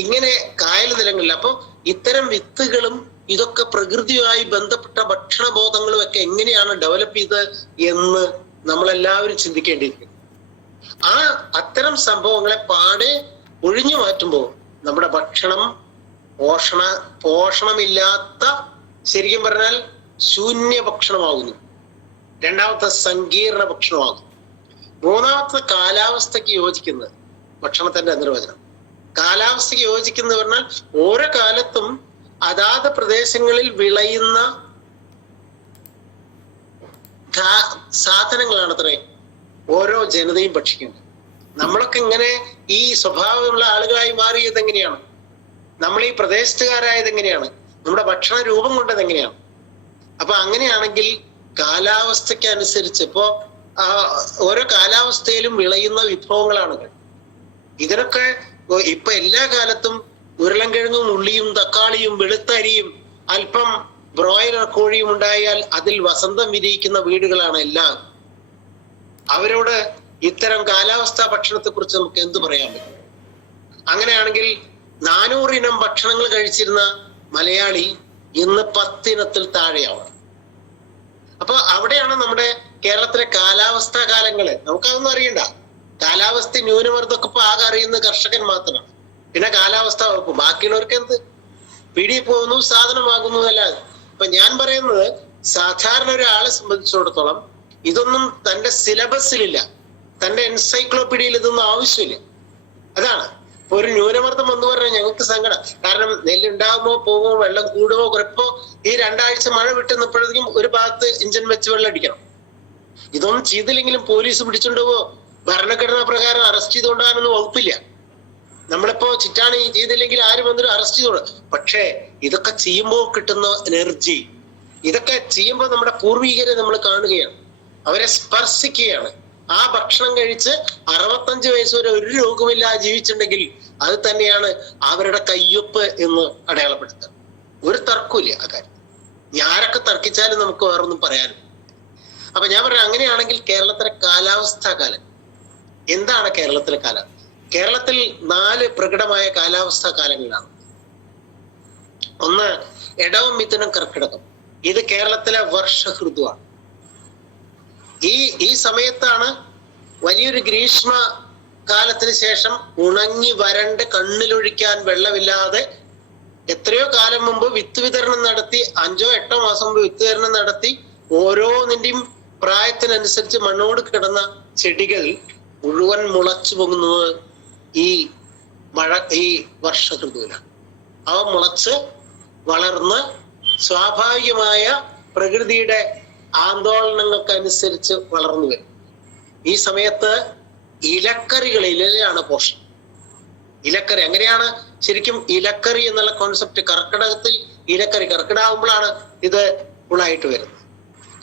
ഇങ്ങനെ കായൽ നിലങ്ങളിൽ. അപ്പൊ ഇത്തരം വിത്തുകളും ഇതൊക്കെ പ്രകൃതിയുമായി ബന്ധപ്പെട്ട ഭക്ഷണബോധങ്ങളും ഒക്കെ എങ്ങനെയാണ് ഡെവലപ്പ് ചെയ്തത് എന്ന് നമ്മളെല്ലാവരും ചിന്തിക്കേണ്ടിയിരിക്കുന്നു. അത്തരം സംഭവങ്ങളെ പാടെ ഒഴിഞ്ഞു മാറ്റുമ്പോൾ നമ്മുടെ ഭക്ഷണം പോഷണമില്ലാത്ത, ശരിക്കും പറഞ്ഞാൽ ശൂന്യ ഭക്ഷണമാകുന്നു. രണ്ടാമത്തെ സങ്കീർണ ഭക്ഷണമാകുന്നു. മൂന്നാമത്തെ കാലാവസ്ഥയ്ക്ക് യോജിക്കുന്നത് ഭക്ഷണത്തിന്റെ നിർവചനം. കാലാവസ്ഥയ്ക്ക് യോജിക്കുന്നത് പറഞ്ഞാൽ ഓരോ കാലത്തും അതാത് പ്രദേശങ്ങളിൽ വിളയുന്ന സാധനങ്ങളാണ് അത്രേ ഓരോ ജനതയും ഭക്ഷിക്കുന്നത്. നമ്മളൊക്കെ ഇങ്ങനെ ഈ സ്വഭാവമുള്ള ആളുകളായി മാറിയത് എങ്ങനെയാണ്? നമ്മൾ ഈ പ്രദേശത്തുകാരായത് എങ്ങനെയാണ്? നമ്മുടെ ഭക്ഷണ രൂപം കൊണ്ടത് എങ്ങനെയാണ്? അപ്പൊ അങ്ങനെയാണെങ്കിൽ കാലാവസ്ഥയ്ക്ക് അനുസരിച്ച് ഇപ്പോ ഓരോ കാലാവസ്ഥയിലും വിളയുന്ന വിഭവങ്ങളാണ് ഇതിനൊക്കെ. ഇപ്പൊ എല്ലാ കാലത്തും ഉരുളൻകിഴങ്ങും ഉള്ളിയും തക്കാളിയും വെളുത്തരിയും അല്പം ബ്രോയിലർ കോഴിയും ഉണ്ടായാൽ അതിൽ വസന്തം വിരിയിക്കുന്ന വീടുകളാണ് എല്ലാം. അവരോട് ഇത്തരം കാലാവസ്ഥാ ഭക്ഷണത്തെ കുറിച്ച് നമുക്ക് എന്ത് പറയാൻ പറ്റും? അങ്ങനെയാണെങ്കിൽ 400 ഇനം ഭക്ഷണങ്ങൾ കഴിച്ചിരുന്ന മലയാളി ഇന്ന് 10 ഇനത്തിൽ താഴെയാവണം. അപ്പൊ അവിടെയാണ് നമ്മുടെ കേരളത്തിലെ കാലാവസ്ഥാ കാലങ്ങള്. നമുക്കതൊന്നും അറിയണ്ട. കാലാവസ്ഥ ന്യൂനമർദ്ദമൊക്കെ ഇപ്പൊ ആകെ അറിയുന്ന കർഷകൻ മാത്രമാണ്. പിന്നെ കാലാവസ്ഥ വകുപ്പ്. ബാക്കിയുള്ളവർക്ക് എന്ത്? പിടി പോകുന്നു, സാധനമാകുന്നു എന്നല്ലാതെ. ഇപ്പൊ ഞാൻ പറയുന്നത് സാധാരണ ഒരാളെ സംബന്ധിച്ചിടത്തോളം ഇതൊന്നും തന്റെ സിലബസിലില്ല, തന്റെ എൻസൈക്ലോപീഡിയയിൽ ഇതൊന്നും ആവശ്യമില്ല. അതാണ് ഇപ്പൊ ഒരു ന്യൂനമർദ്ദം എന്ന് പറഞ്ഞാൽ ഞങ്ങൾക്ക് സങ്കടം. കാരണം നെല്ലുണ്ടാകുമോ പോകുമോ, വെള്ളം കൂടുമോ കുറപ്പോ. ഈ 2 ആഴ്ച മഴ വിട്ടുന്നപ്പോഴേക്കും ഒരു ഭാഗത്ത് ഇഞ്ചൻ വെച്ച് വെള്ളം അടിക്കണം. ഇതൊന്നും ചെയ്തില്ലെങ്കിലും പോലീസ് പിടിച്ചുകൊണ്ടുപോ, ഭരണഘടനാ പ്രകാരം അറസ്റ്റ് ചെയ്തുകൊണ്ടാനൊന്നും വകുപ്പില്ല. നമ്മളിപ്പോ ചിറ്റാണി ചെയ്തില്ലെങ്കിൽ ആരും വന്നിട്ട് അറസ്റ്റ് ചെയ്തോളൂ. പക്ഷേ ഇതൊക്കെ ചെയ്യുമ്പോൾ കിട്ടുന്ന എനർജി, ഇതൊക്കെ ചെയ്യുമ്പോൾ നമ്മുടെ പൂർവികരെ നമ്മൾ കാണുകയാണ്, അവരെ സ്പർശിക്കുകയാണ്. ആ ഭക്ഷണം കഴിച്ച് 65 വയസ്സ് വരെ ഒരു രോഗമില്ലാതെ ജീവിച്ചിട്ടുണ്ടെങ്കിൽ അത് തന്നെയാണ് അവരുടെ കയ്യൊപ്പ് എന്ന് അടയാളപ്പെടുത്തുക. ഒരു തർക്കമില്ല ആ കാര്യം. ഞാനൊക്കെ തർക്കിച്ചാലും നമുക്ക് വേറൊന്നും പറയാനും. അപ്പൊ ഞാൻ പറഞ്ഞ അങ്ങനെയാണെങ്കിൽ കേരളത്തിലെ കാലാവസ്ഥാ കാലം എന്താണ്? കേരളത്തിലെ കാലം, കേരളത്തിൽ 4 പ്രകടമായ കാലാവസ്ഥാ കാലങ്ങളാണ്. ഒന്ന് ഇടവം, മിഥുനം, കർക്കിടകം. ഇത് കേരളത്തിലെ വർഷഋതുവാണ്. ഈ സമയത്താണ് വലിയൊരു ഗ്രീഷ്മ കാലത്തിന് ശേഷം ഉണങ്ങി വരണ്ട് കണ്ണിലൊഴിക്കാൻ വെള്ളമില്ലാതെ എത്രയോ കാലം മുമ്പ് വിത്ത് വിതരണം നടത്തി, 5-8 മാസം മുമ്പ് വിത്ത് വിതരണം നടത്തി ഓരോന്നിന്റെയും പ്രായത്തിനനുസരിച്ച് മണ്ണോട് കിടന്ന ചെടികൾ മുഴുവൻ മുളച്ചു പോകുന്നത് ഈ വർഷഋതുവിലാണ്. അവ മുളച്ച് വളർന്ന് സ്വാഭാവികമായ പ്രകൃതിയുടെ ആന്തോളനങ്ങൾക്കനുസരിച്ച് വളർന്നു വരും. ഈ സമയത്ത് ഇലക്കറിയാണ് പോഷണം. ഇലക്കറി എങ്ങനെയാണ് ശരിക്കും ഇലക്കറി എന്നുള്ള കോൺസെപ്റ്റ്? കർക്കിടകത്തിൽ ഇലക്കറി, കർക്കിടകമാകുമ്പോഴാണ് ഇത് ഫുള്ളായിട്ട് വരുന്നത്.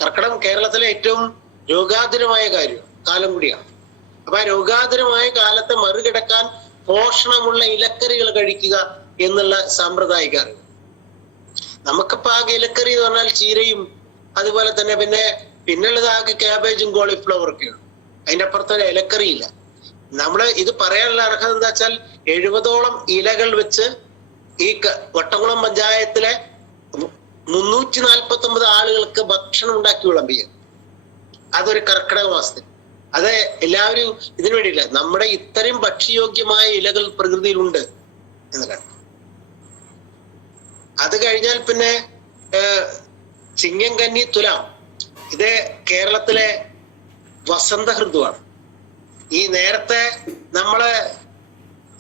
കർക്കിടകം കേരളത്തിലെ ഏറ്റവും രോഗാതുരമായ കാലം കൂടിയാണ്. അപ്പൊ ആ രോഗാതുരമായ കാലത്തെ മറികടക്കാൻ പോഷണമുള്ള ഇലക്കറികൾ കഴിക്കുക എന്നുള്ള സാമ്പ്രദായിക അറിവ്. നമുക്കിപ്പോ ആകെ ഇലക്കറി എന്ന് പറഞ്ഞാൽ ചീരയും അതുപോലെ തന്നെ പിന്നുള്ളത് ആകെ ക്യാബേജും കോളിഫ്ലവർ ഒക്കെയാണ്. അതിന്റെ അപ്പുറത്തൊരു ഇലക്കറി ഇല്ല. നമ്മള് ഇത് പറയാനുള്ള അർഹത എന്താ വെച്ചാൽ 70ഓളം ഇലകൾ വെച്ച് ഈ വട്ടംകുളം പഞ്ചായത്തിലെ 349 ആളുകൾക്ക് ഭക്ഷണം ഉണ്ടാക്കി വിളമ്പിയ അതൊരു കർക്കിടക മാസത്തിൽ. അത് എല്ലാവരും ഇതിനു വേണ്ടിയില്ല, നമ്മുടെ ഇത്തരം ഭക്ഷ്യയോഗ്യമായ ഇലകൾ പ്രകൃതിയിലുണ്ട് എന്നതാണ്. അത് കഴിഞ്ഞാൽ പിന്നെ ചിങ്ങം, കന്നി, തുലാം. ഇത് കേരളത്തിലെ വസന്ത ഋതുവാണ്. ഈ നേരത്തെ നമ്മള്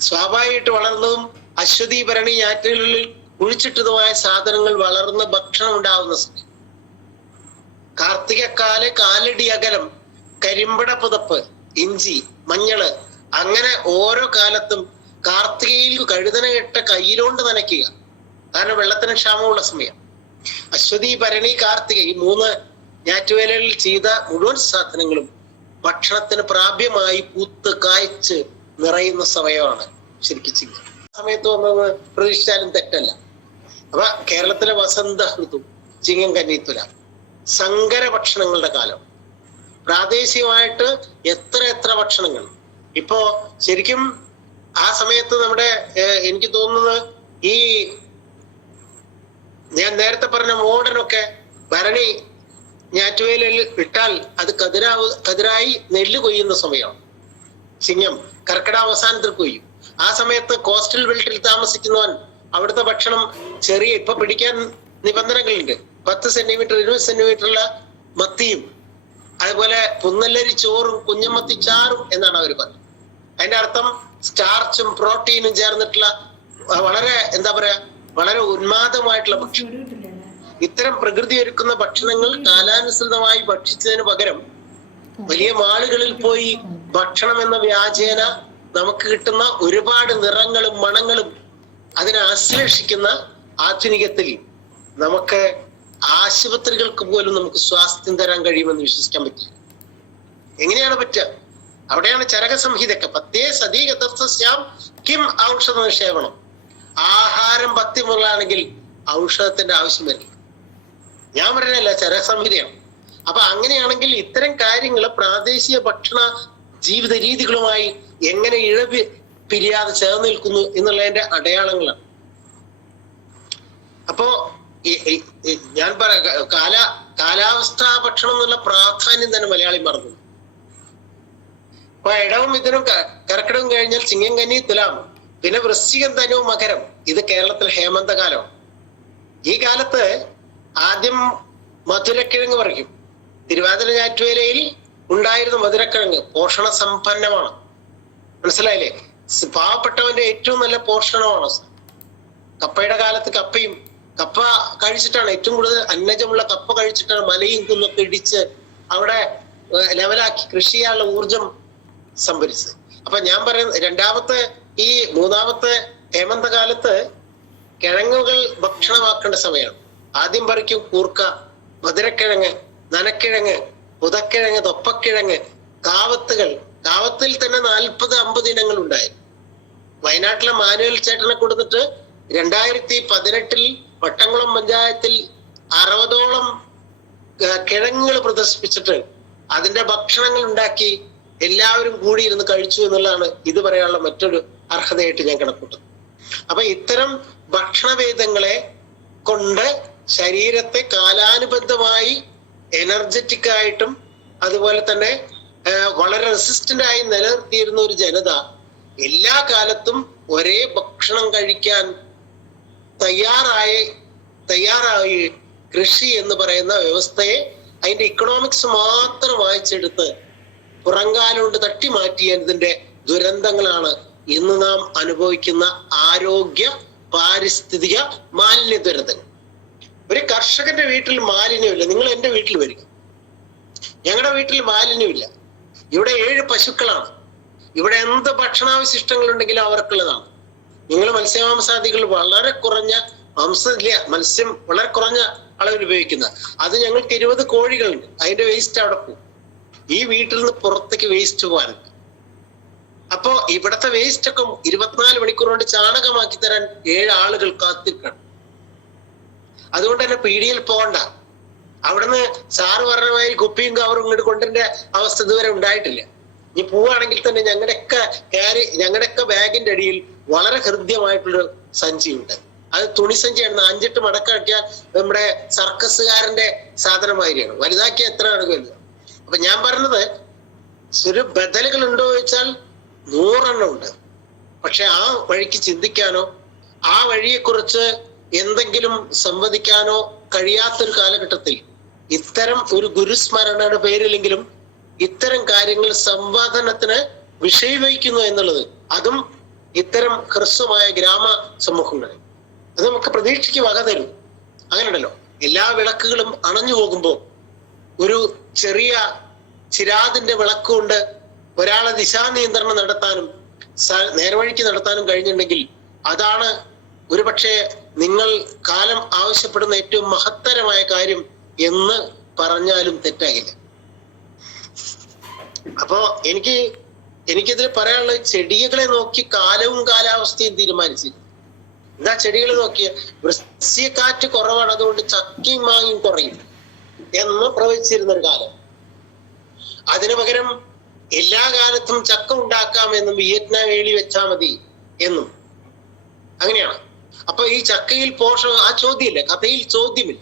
സ്വാഭാവികമായിട്ട് വളർന്നതും അശ്വതി, ഭരണി, ഞാറ്റുകളിൽ കുഴിച്ചിട്ടതുമായ സാധനങ്ങൾ വളർന്ന് ഭക്ഷണം ഉണ്ടാവുന്ന സമയം. കാർത്തികക്കാല്, കാലടി അകലം, കരിമ്പട പുതപ്പ്, ഇഞ്ചി, മഞ്ഞള്, അങ്ങനെ ഓരോ കാലത്തും കാർത്തികയിൽ കഴുതന കെട്ട കയ്യിലോണ്ട് നനയ്ക്കുക. കാരണം വെള്ളത്തിന് ക്ഷാമമുള്ള സമയം. അശ്വതി, ഭരണി, കാർത്തിക ഈ 3 ഞാറ്റുവേലകളിൽ ചെയ്ത മുഴുവൻ സാധനങ്ങളും ഭക്ഷണത്തിന് പ്രാപ്യമായി പൂത്ത് കായ്ച്ച് നിറയുന്ന സമയമാണ് ശരിക്കും ചിങ്ങം. സമയത്ത് വന്നത് പ്രതീക്ഷിച്ചാലും തെറ്റല്ല. അപ്പൊ കേരളത്തിലെ വസന്ത ഋതു ചിങ്ങം, കന്നി, തുലാം. സങ്കര ഭക്ഷണങ്ങളുടെ കാലം. പ്രാദേശികമായിട്ട് എത്ര ഭക്ഷണങ്ങൾ. ഇപ്പോ ശരിക്കും ആ സമയത്ത് നമ്മുടെ എനിക്ക് തോന്നുന്നത് ഈ ഞാൻ നേരത്തെ പറഞ്ഞ മോഡനൊക്കെ ഭരണി ഞാറ്റുവേലയിൽ ഇട്ടാൽ അത് കതിരായി നെല്ല് കൊയ്യുന്ന സമയമാണ്. ചിങ്ങം കർക്കിടക അവസാനത്തിൽ കൊയ്യും. ആ സമയത്ത് കോസ്റ്റൽ ബെൽറ്റിൽ താമസിക്കുന്നവൻ അവിടുത്തെ ഭക്ഷണം ഇപ്പൊ പിടിക്കാൻ നിബന്ധനകളുണ്ട്. 10 സെന്റിമീറ്റർ 20 സെന്റിമീറ്ററുള്ള മത്തിയും അതുപോലെ പുന്നല്ലരി ചോറും കുഞ്ഞമത്തി ചാറും എന്നാണ് അവർ പറഞ്ഞത്. അതിന്റെ അർത്ഥം സ്റ്റാർച്ചും പ്രോട്ടീനും ചേർന്നിട്ടുള്ള വളരെ ഉന്മാദമായിട്ടുള്ള ഭക്ഷണം. ഇത്തരം പ്രകൃതി ഒരുക്കുന്ന ഭക്ഷണങ്ങൾ കാലാനുസൃതമായി ഭക്ഷിച്ചതിന് പകരം വലിയ മാളുകളിൽ പോയി ഭക്ഷണം എന്ന വ്യാജേന നമുക്ക് കിട്ടുന്ന ഒരുപാട് നിറങ്ങളും മണങ്ങളും അതിനെ ആശ്ലേഷിക്കുന്ന ആധുനികത്തിൽ നമുക്ക് ആശുപത്രികൾക്ക് പോലും നമുക്ക് സ്വാസ്ഥ്യം തരാൻ കഴിയുമെന്ന് വിശ്വസിക്കാൻ പറ്റില്ല. എങ്ങനെയാണ് പറ്റുക? അവിടെയാണ് ചരക സംഹിതയൊക്കെ പത്തേ സതീകതസ്യാം കിം ഔഷധ നിക്ഷേപണം. ആഹാരം പത്യമുള്ളതാണെങ്കിൽ ഔഷധത്തിന്റെ ആവശ്യം വരില്ല. ഞാൻ പറഞ്ഞല്ല, ചരക സംഹിതയാണ്. അപ്പൊ അങ്ങനെയാണെങ്കിൽ ഇത്തരം കാര്യങ്ങൾ പ്രാദേശിക ഭക്ഷണ ജീവിത രീതികളുമായി എങ്ങനെ പിരിയാതെ ചേർന്ന് നിൽക്കുന്നു എന്നുള്ളതിന്റെ അടയാളങ്ങളാണ്. അപ്പോ ഞാൻ കാലാവസ്ഥാ ഭക്ഷണം എന്നുള്ള പ്രാധാന്യം തന്നെ മലയാളി മറന്നു. അപ്പൊ ഇടവും മിഥുനും കർക്കിടകം കഴിഞ്ഞാൽ ചിങ്ങം, കന്നി, തുലാം. പിന്നെ വൃശ്ചികം, ധനു, മകരം. ഇത് കേരളത്തിൽ ഹേമന്തകാലമാണ്. ഈ കാലത്ത് ആദ്യം മധുരക്കിഴങ്ങ് പറിക്കും. തിരുവാതിര ഞാറ്റുവേലയിൽ ഉണ്ടായിരുന്ന മധുരക്കിഴങ്ങ് പോഷണ സമ്പന്നമാണ്. മനസ്സിലായില്ലേ? പാവപ്പെട്ടവന്റെ ഏറ്റവും നല്ല പോഷണമാണ്. കപ്പയുടെ കാലത്ത് കപ്പ കഴിച്ചിട്ടാണ് ഏറ്റവും കൂടുതൽ അന്നജമുള്ള കപ്പ കഴിച്ചിട്ടാണ് മലയും കുന്നൊക്കെ ഇടിച്ച് അവിടെ ലെവലാക്കി കൃഷി ചെയ്യാനുള്ള ഊർജം സംഭരിച്ചത്. അപ്പൊ ഞാൻ പറയുന്നത് മൂന്നാമത്തെ ഹേമന്തകാലത്ത് കിഴങ്ങുകൾ ഭക്ഷണമാക്കേണ്ട സമയമാണ്. ആദ്യം പറിക്കും കൂർക്ക, മധുരക്കിഴങ്ങ്, നനക്കിഴങ്ങ്, പുതക്കിഴങ്ങ്, തൊപ്പക്കിഴങ്ങ്, കാവത്തിൽ തന്നെ 40-50 ഇനങ്ങൾ ഉണ്ടായി. വയനാട്ടിലെ മാനുവൽ ചേട്ടനെ കൊടുത്തിട്ട് 2018 വട്ടംകുളം പഞ്ചായത്തിൽ 60ഓളം കിഴങ്ങുകൾ പ്രദർശിപ്പിച്ചിട്ട് അതിന്റെ ഭക്ഷണങ്ങൾ ഉണ്ടാക്കി എല്ലാവരും കൂടിയിരുന്ന് കഴിച്ചു എന്നുള്ളതാണ് ഇത് പറയാനുള്ള മറ്റൊരു അർഹതയായിട്ട് ഞാൻ കണക്കൂട്ടുന്നു. അപ്പൊ ഇത്തരം ഭക്ഷണഭേദങ്ങളെ കൊണ്ട് ശരീരത്തെ കാലാനുബന്ധമായി എനർജറ്റിക് ആയിട്ടും അതുപോലെ തന്നെ വളരെ റെസിസ്റ്റന്റ് ആയി നിലനിർത്തിയിരുന്ന ഒരു ജനത എല്ലാ കാലത്തും ഒരേ ഭക്ഷണം കഴിക്കാൻ തയ്യാറായി കൃഷി എന്ന് പറയുന്ന വ്യവസ്ഥയെ അതിന്റെ ഇക്കണോമിക്സ് മാത്രം വായിച്ചെടുത്ത് പുറങ്കാലുകൊണ്ട് തട്ടി മാറ്റിയതിന്റെ ദുരന്തങ്ങളാണ് ഇന്ന് നാം അനുഭവിക്കുന്ന ആരോഗ്യ പാരിസ്ഥിതിക മാലിന്യ ദുരന്തങ്ങൾ. ഒരു കർഷകന്റെ വീട്ടിൽ മാലിന്യമില്ല. നിങ്ങൾ എന്റെ വീട്ടിൽ വരിക, ഞങ്ങളുടെ വീട്ടിൽ മാലിന്യമില്ല. ഇവിടെ 7 പശുക്കളാണ്. ഇവിടെ എന്ത് ഭക്ഷണാവശിഷ്ടങ്ങൾ ഉണ്ടെങ്കിലും അവർക്കുള്ളതാണ്. നിങ്ങൾ മത്സ്യമാംസാദികൾ വളരെ കുറഞ്ഞ മത്സ്യം വളരെ കുറഞ്ഞ അളവിൽ ഉപയോഗിക്കുന്ന അത് ഞങ്ങൾക്ക് 20 കോഴികളുണ്ട്. അതിന്റെ വേസ്റ്റ് അവിടെ പോകും. ഈ വീട്ടിൽ നിന്ന് പുറത്തേക്ക് വേസ്റ്റ് പോകാനുണ്ട്. അപ്പോ ഇവിടത്തെ വേസ്റ്റ് ഒക്കെ 24 മണിക്കൂർ കൊണ്ട് ചാണകമാക്കി തരാൻ 7 ആളുകൾ കാത്തിരിക്കണം. അതുകൊണ്ട് തന്നെ പീടികയിൽ പോകണ്ട. അവിടുന്ന് സാറ് പറഞ്ഞ മാതിരി കുപ്പിയും കവറും ഇങ്ങോട്ട് കൊണ്ടിന്റെ അവസ്ഥ ഇതുവരെ ഉണ്ടായിട്ടില്ല. ഇനി പോവുകയാണെങ്കിൽ തന്നെ ഞങ്ങളുടെയൊക്കെ ബാഗിന്റെ അടിയിൽ വളരെ ഹൃദ്യമായിട്ടുള്ളൊരു സഞ്ചിയുണ്ട്. അത് തുണിസഞ്ചിയാണ്. 5-8 മടക്കാക്കിയാൽ നമ്മുടെ സർക്കസുകാരന്റെ സാധനമാതിരിയാണ്. വലുതാക്കിയ എത്ര നടക്കുമല്ലോ. അപ്പൊ ഞാൻ പറഞ്ഞത് ഒരു ബദലുകൾ ഉണ്ടോ ചോദിച്ചാൽ 100 ഉണ്ട്. പക്ഷെ ആ വഴിക്ക് ചിന്തിക്കാനോ ആ വഴിയെക്കുറിച്ച് എന്തെങ്കിലും സംവദിക്കാനോ കഴിയാത്തൊരു കാലഘട്ടത്തിൽ ഇത്തരം ഒരു ഗുരുസ്മരണയുടെ പേരിലെങ്കിലും ഇത്തരം കാര്യങ്ങൾ സംവാദനത്തിന് വിഷയവഹിക്കുന്നു എന്നുള്ളത്, അതും ഇത്തരം ഹ്രസ്വമായ ഗ്രാമ സമൂഹങ്ങളിൽ, അത് നമുക്ക് പ്രതീക്ഷയ്ക്ക് വക തരും. അങ്ങനെയുണ്ടല്ലോ, എല്ലാ വിളക്കുകളും അണഞ്ഞു പോകുമ്പോൾ ഒരു ചെറിയ ചിരാതിന്റെ വിളക്കുകൊണ്ട് ഒരാളെ ദിശാനിയന്ത്രണം നടത്താനും നേർവഴിക്ക് നടത്താനും കഴിഞ്ഞിട്ടുണ്ടെങ്കിൽ അതാണ് ഒരുപക്ഷെ നിങ്ങൾ കാലം ആവശ്യപ്പെടുന്ന ഏറ്റവും മഹത്തരമായ കാര്യം എന്ന് പറഞ്ഞാലും തെറ്റാകില്ല. അപ്പോ എനിക്കിതിൽ പറയാനുള്ളത്, ചെടികളെ നോക്കി കാലവും കാലാവസ്ഥയും തീരുമാനിച്ചിരുന്നു. എന്താ ചെടികൾ നോക്കിയ വൃശ്ചികക്കാറ്റ് കുറവാണ്, അതുകൊണ്ട് ചക്കയും മാങ്ങയും കുറയും എന്ന് പ്രവചിച്ചിരുന്ന ഒരു കാലം. അതിനു പകരം എല്ലാ കാലത്തും ചക്ക ഉണ്ടാക്കാമെന്നും വിയറ്റ്നാം വേലി വെച്ചാൽ മതി എന്നും അങ്ങനെയാണ്. അപ്പൊ ഈ ചക്കയിൽ പോഷകം, ആ ചോദ്യമില്ല, കഥയിൽ ചോദ്യമില്ല.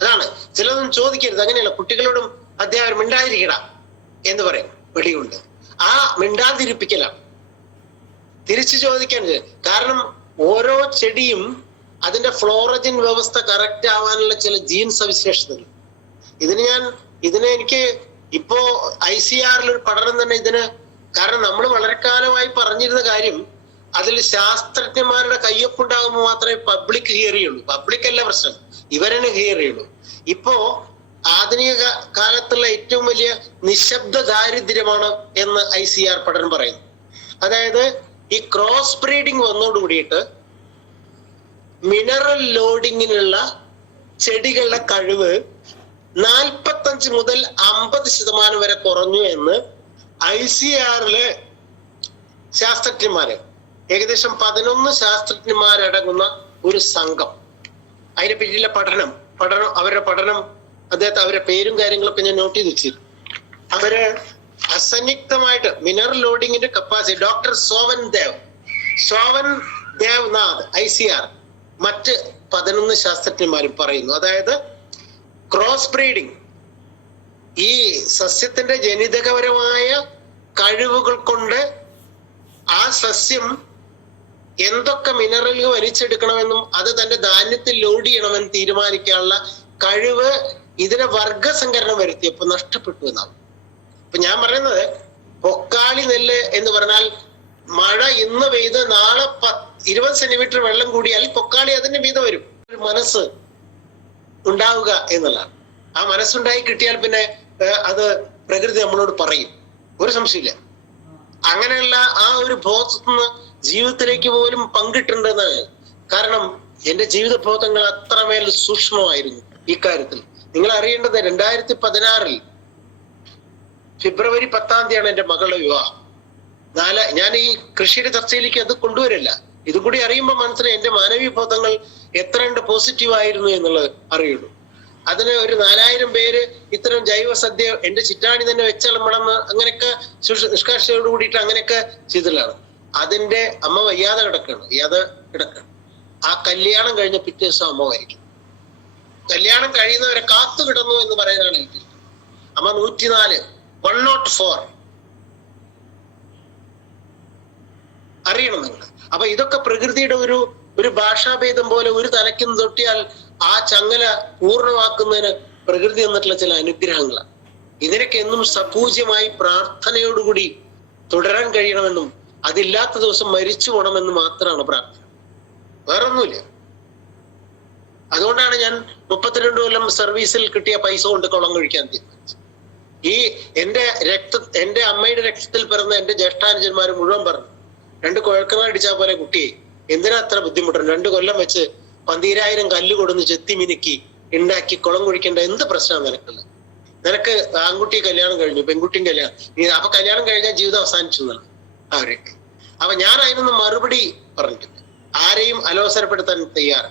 അതാണ് ചിലതൊന്നും ചോദിക്കരുത്. അങ്ങനെയല്ല, കുട്ടികളോടും അധ്യാപകർ മിണ്ടാതിരിക്കട എന്ന് പറയും വെടികൊണ്ട്. ആ മിണ്ടാതിരിപ്പിക്കലാണ്. തിരിച്ചു ചോദിക്കാൻ, കാരണം ഓരോ ചെടിയും അതിന്റെ ഫ്ലോറജിൻ വ്യവസ്ഥ കറക്റ്റ് ആവാനുള്ള ചില ജീൻ സവിശേഷതകൾ. ഇതിന് എനിക്ക് ഇപ്പോ ICRൽ ഒരു പഠനം തന്നെ ഇതിന്, കാരണം നമ്മൾ വളരെ കാലമായി പറഞ്ഞിരുന്ന കാര്യം, അതിൽ ശാസ്ത്രജ്ഞന്മാരുടെ കയ്യൊപ്പുണ്ടാകുമ്പോൾ മാത്രമേ പബ്ലിക് ഹിയർ ചെയ്യുള്ളൂ. പബ്ലിക് അല്ല പ്രശ്നം, ഇവരെന്നെ ഹിയർ ചെയ്യുള്ളൂ. ഇപ്പോ ആധുനിക കാലത്തുള്ള ഏറ്റവും വലിയ നിശബ്ദ ദാരിദ്ര്യമാണ് എന്ന് ICR പഠനം പറയുന്നു. അതായത് ഈ ക്രോസ് ബ്രീഡിങ് വന്നോടുകൂടിയിട്ട് മിനറൽ ലോഡിങ്ങിനുള്ള ചെടികളുടെ കഴിവ് 45 മുതൽ 50% വരെ കുറഞ്ഞു എന്ന് ICRലെ ശാസ്ത്രജ്ഞന്മാര്, ഏകദേശം 11 ശാസ്ത്രജ്ഞന്മാരടങ്ങുന്ന ഒരു സംഘം, അതിനെ പറ്റിയുള്ള അവരുടെ പഠനം അവരുടെ പേരും കാര്യങ്ങളൊക്കെ ഞാൻ നോട്ട് ചെയ്ത് വെച്ചിരുന്നു. അവര് അസന്നിഗ്ധമായിട്ട് mineral ലോഡിങ്ങിന്റെ capacity doctor Sovan Devnath ICR മറ്റ് 11 ശാസ്ത്രജ്ഞന്മാരും പറയുന്നു. അതായത് ക്രോസ് ബ്രീഡിങ് ഈ സസ്യത്തിന്റെ ജനിതകപരമായ കഴിവുകൾ കൊണ്ട് ആ സസ്യം എന്തൊക്കെ മിനറലുകൾ വലിച്ചെടുക്കണമെന്നും അത് തന്റെ ധാന്യത്തിൽ ലോഡ് ചെയ്യണമെന്ന് തീരുമാനിക്കാനുള്ള കഴിവ് ഇതിനെ വർഗസങ്കരണം വരുത്തിയപ്പോ നഷ്ടപ്പെട്ടു എന്നാണ്. അപ്പൊ ഞാൻ പറയുന്നത് പൊക്കാളി നെല്ല് എന്ന് പറഞ്ഞാൽ മഴ ഇന്ന് പെയ്ത് നാളെ 20 സെന്റിമീറ്റർ വെള്ളം കൂടിയാൽ പൊക്കാളി അതിന്റെ മീതെ വരും. ഒരു മനസ്സ് ഉണ്ടാവുക എന്നുള്ളതാണ്. ആ മനസ്സുണ്ടായി കിട്ടിയാൽ പിന്നെ അത് പ്രകൃതി നമ്മളോട് പറയും, ഒരു സംശയമില്ല. അങ്ങനെയുള്ള ആ ഒരു ബോധത്തിന് ജീവിതത്തിലേക്ക് പോലും പങ്കിട്ടുണ്ടെന്നാണ്. കാരണം എന്റെ ജീവിത ബോധങ്ങൾ അത്രമേൽ സൂക്ഷ്മമായിരുന്നു ഇക്കാര്യത്തിൽ. നിങ്ങൾ അറിയേണ്ടത് 2016 ഫെബ്രുവരി 10 എന്റെ മകളുടെ വിവാഹം. ഞാൻ ഈ കൃഷിയുടെ ചർച്ചയിലേക്ക് അത് കൊണ്ടുവരില്ല. ഇതും കൂടി അറിയുമ്പോൾ മനസ്സിലായി എന്റെ മാനവീയ ബോധങ്ങൾ എത്ര കണ്ട് പോസിറ്റീവ് ആയിരുന്നു എന്നുള്ളത് അറിയുള്ളൂ. അതിന് ഒരു 4000 പേര് ഇത്തരം ജൈവ സദ്യ എന്റെ ചിറ്റാണി തന്നെ വെച്ചളമ്പണമെന്ന് അങ്ങനെയൊക്കെ നിഷ്കാഴ്ചയോട് കൂടിയിട്ട് അങ്ങനെയൊക്കെ ചെയ്തിട്ടാണ്. അതിന്റെ അമ്മ വയ്യാതെ കിടക്കാണ്. ആ കല്യാണം കഴിഞ്ഞ പിറ്റേ ദിവസം അമ്മ മരിക്കും. കല്യാണം കഴിയുന്നവരെ കാത്തു കിടന്നു എന്ന് പറയാനാണ് എനിക്ക്. അമ്മ 104, 104 അറിയണം നിങ്ങൾ. അപ്പൊ ഇതൊക്കെ പ്രകൃതിയുടെ ഒരു ഭാഷാഭേദം പോലെ ഒരു തലയ്ക്ക് തൊട്ടിയാൽ ആ ചങ്ങല പൂർണ്ണമാക്കുന്നതിന് പ്രകൃതി എന്നിട്ടുള്ള ചില അനുഗ്രഹങ്ങളാണ്. ഇതിനൊക്കെ എന്നും സപൂജ്യമായി പ്രാർത്ഥനയോടുകൂടി തുടരാൻ കഴിയണമെന്നും അതില്ലാത്ത ദിവസം മരിച്ചു പോകണമെന്ന് മാത്രമാണ് പ്രാർത്ഥന, വേറൊന്നുമില്ല. അതുകൊണ്ടാണ് ഞാൻ 32 കൊല്ലം സർവീസിൽ കിട്ടിയ പൈസ കൊണ്ട് കുളം കഴിക്കാൻ തീരുമാനിച്ചത്. എന്റെ അമ്മയുടെ രക്തത്തിൽ പിറന്ന എന്റെ ജ്യേഷ്ഠാനുജന്മാർ മുഴുവൻ പറഞ്ഞു, 2 കുഴൽക്കിണർ അടിച്ചാൽ പോലെ കുട്ടിയെ എന്തിനാ അത്ര ബുദ്ധിമുട്ടുണ്ട്, 2 കൊല്ലം വെച്ച് 12000 കല്ല് കൊടുന്ന് ചെത്തി മിനുക്കി ഉണ്ടാക്കി കുളം കുഴിക്കേണ്ട എന്ത് പ്രശ്നമാണ് നിനക്കുള്ളത്? നിനക്ക് ആൺകുട്ടി കല്യാണം കഴിഞ്ഞു, പെൺകുട്ടിയും കല്യാണം, അപ്പൊ കല്യാണം കഴിഞ്ഞാൽ ജീവിതം അവസാനിച്ചു എന്നാണ് അവരൊക്കെ. അപ്പൊ ഞാൻ അതിനൊന്നും മറുപടി പറഞ്ഞിട്ടില്ല, ആരെയും അലോസരപ്പെടുത്താൻ തയ്യാറ്.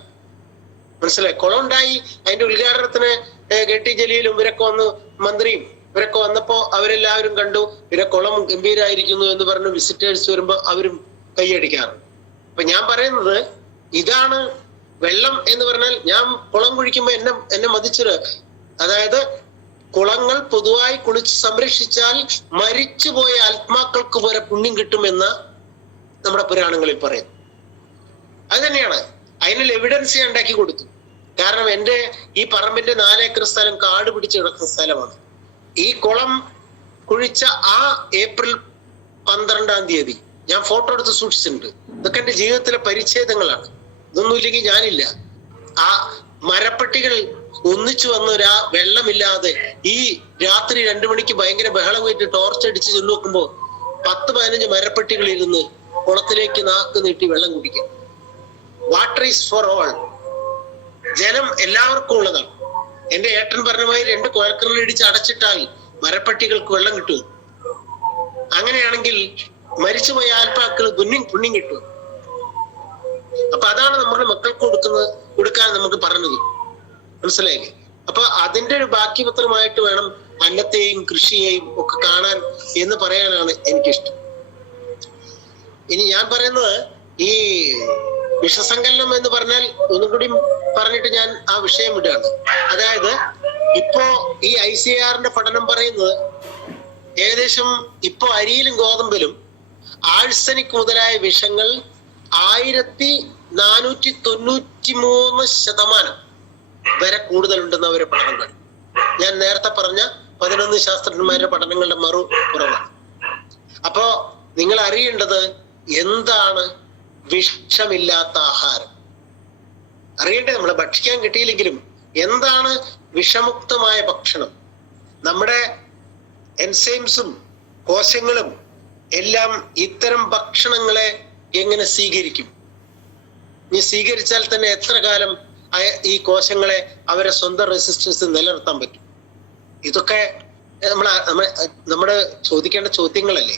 മനസ്സിലായി? കുളം ഉണ്ടായി, അതിന്റെ ഉദ്ഘാടനത്തിന് കെ.ടി. ജലീലും ഇവരൊക്കെ വന്ന്, മന്ത്രിയും ഇവരൊക്കെ വന്നപ്പോ അവരെല്ലാവരും കണ്ടു, ഇവരെ കുളം ഗംഭീരായിരിക്കുന്നു എന്ന് പറഞ്ഞ് വിസിറ്റേഴ്സ് വരുമ്പോ അവരും കൈയടിക്കാറുണ്ട്. അപ്പൊ ഞാൻ പറയുന്നത് ഇതാണ് വെള്ളം എന്ന് പറഞ്ഞാൽ. ഞാൻ കുളം കുഴിക്കുമ്പോ എന്നെ മതിച്ചൊരു, അതായത് കുളങ്ങൾ പൊതുവായി കുളിച്ച് സംരക്ഷിച്ചാൽ മരിച്ചുപോയ ആത്മാക്കൾക്ക് പോലെ പുണ്യം കിട്ടുമെന്ന് നമ്മുടെ പുരാണങ്ങളിൽ പറയുന്നു. അത് തന്നെയാണ്, അതിനുള്ള എവിഡൻസ് ഞാൻ ഉണ്ടാക്കി കൊടുത്തു. കാരണം എന്റെ ഈ പറമ്പിന്റെ 4 ഏക്കർ സ്ഥലം കാട് പിടിച്ച് കിടക്കുന്ന സ്ഥലമാണ്. ഈ കുളം കുഴിച്ച ആ ഏപ്രിൽ 12 ഞാൻ ഫോട്ടോ എടുത്ത് സൂക്ഷിച്ചിട്ടുണ്ട്. ഇതൊക്കെ എന്റെ ജീവിതത്തിലെ പരിച്ഛേദങ്ങളാണ്. ഇതൊന്നും ഇല്ലെങ്കിൽ ഞാനില്ല. ആ മരപ്പട്ടികൾ ഒന്നിച്ചു വന്ന് വെള്ളമില്ലാതെ ഈ രാത്രി 2 മണിക്ക് ഭയങ്കര ബഹളം വെച്ച് ടോർച്ച് അടിച്ച് ചെന്ന് നോക്കുമ്പോ 10-15 മരപ്പട്ടികൾ ഇരുന്ന് കുളത്തിലേക്ക് നാക്ക് നീട്ടി വെള്ളം കുടിക്കും. Water is for all. ജലം എല്ലാവർക്കും ഉള്ളതാണ്. എന്റെ ഏട്ടൻ പറഞ്ഞമായി 2 കുഴൽക്കിണർ ഇടിച്ച് അടച്ചിട്ടാൽ മരപ്പട്ടികൾക്ക് വെള്ളം കിട്ടും. അങ്ങനെയാണെങ്കിൽ മരിച്ചുപോയ ആത്മാക്കൾ പുണ്യം കിട്ടും. അപ്പൊ അതാണ് നമ്മുടെ മക്കൾക്ക് കൊടുക്കാൻ നമുക്ക് പറഞ്ഞത്, മനസ്സിലായില്ലേ? അപ്പൊ അതിന്റെ ഒരു ബാക്കിപത്രമായിട്ട് വേണം അന്നത്തെയും കൃഷിയെയും ഒക്കെ കാണാൻ എന്ന് പറയാനാണ് എനിക്കിഷ്ടം. ഇനി ഞാൻ പറയുന്നത് ഈ വിഷസങ്കലനം എന്ന് പറഞ്ഞാൽ ഒന്നും കൂടി പറഞ്ഞിട്ട് ഞാൻ ആ വിഷയം വിടുകയാണ്. അതായത് ഇപ്പോ ഈ ICAR പഠനം പറയുന്നത് ഏകദേശം ഇപ്പോ അരിയിലും ഗോതമ്പിലും ആഴ്സനിക് മുതലായ വിഷങ്ങൾ 1493% വരെ കൂടുതലുണ്ടെന്ന് അവരെ പഠനങ്ങൾ. ഞാൻ നേരത്തെ പറഞ്ഞ 11 ശാസ്ത്രജ്ഞന്മാരുടെ പഠനങ്ങളുടെ കുറവാണ്. അപ്പോ നിങ്ങൾ അറിയേണ്ടത് എന്താണ് വിഷമില്ലാത്ത ആഹാരം. അറിയണ്ടേ? നമ്മളെ ഭക്ഷിക്കാൻ കിട്ടിയില്ലെങ്കിലും എന്താണ് വിഷമുക്തമായ ഭക്ഷണം? നമ്മുടെ എൻസൈംസും കോശങ്ങളും എല്ലാം ഇത്തരം ഭക്ഷണങ്ങളെ എങ്ങനെ സ്വീകരിക്കും? ഇനി സ്വീകരിച്ചാൽ തന്നെ എത്ര കാലം ഈ കോശങ്ങളെ അവരെ സ്വന്തം റെസിസ്റ്റൻസ് നിലനിർത്താൻ പറ്റും? ഇതൊക്കെ നമ്മുടെ ചോദിക്കേണ്ട ചോദ്യങ്ങളല്ലേ.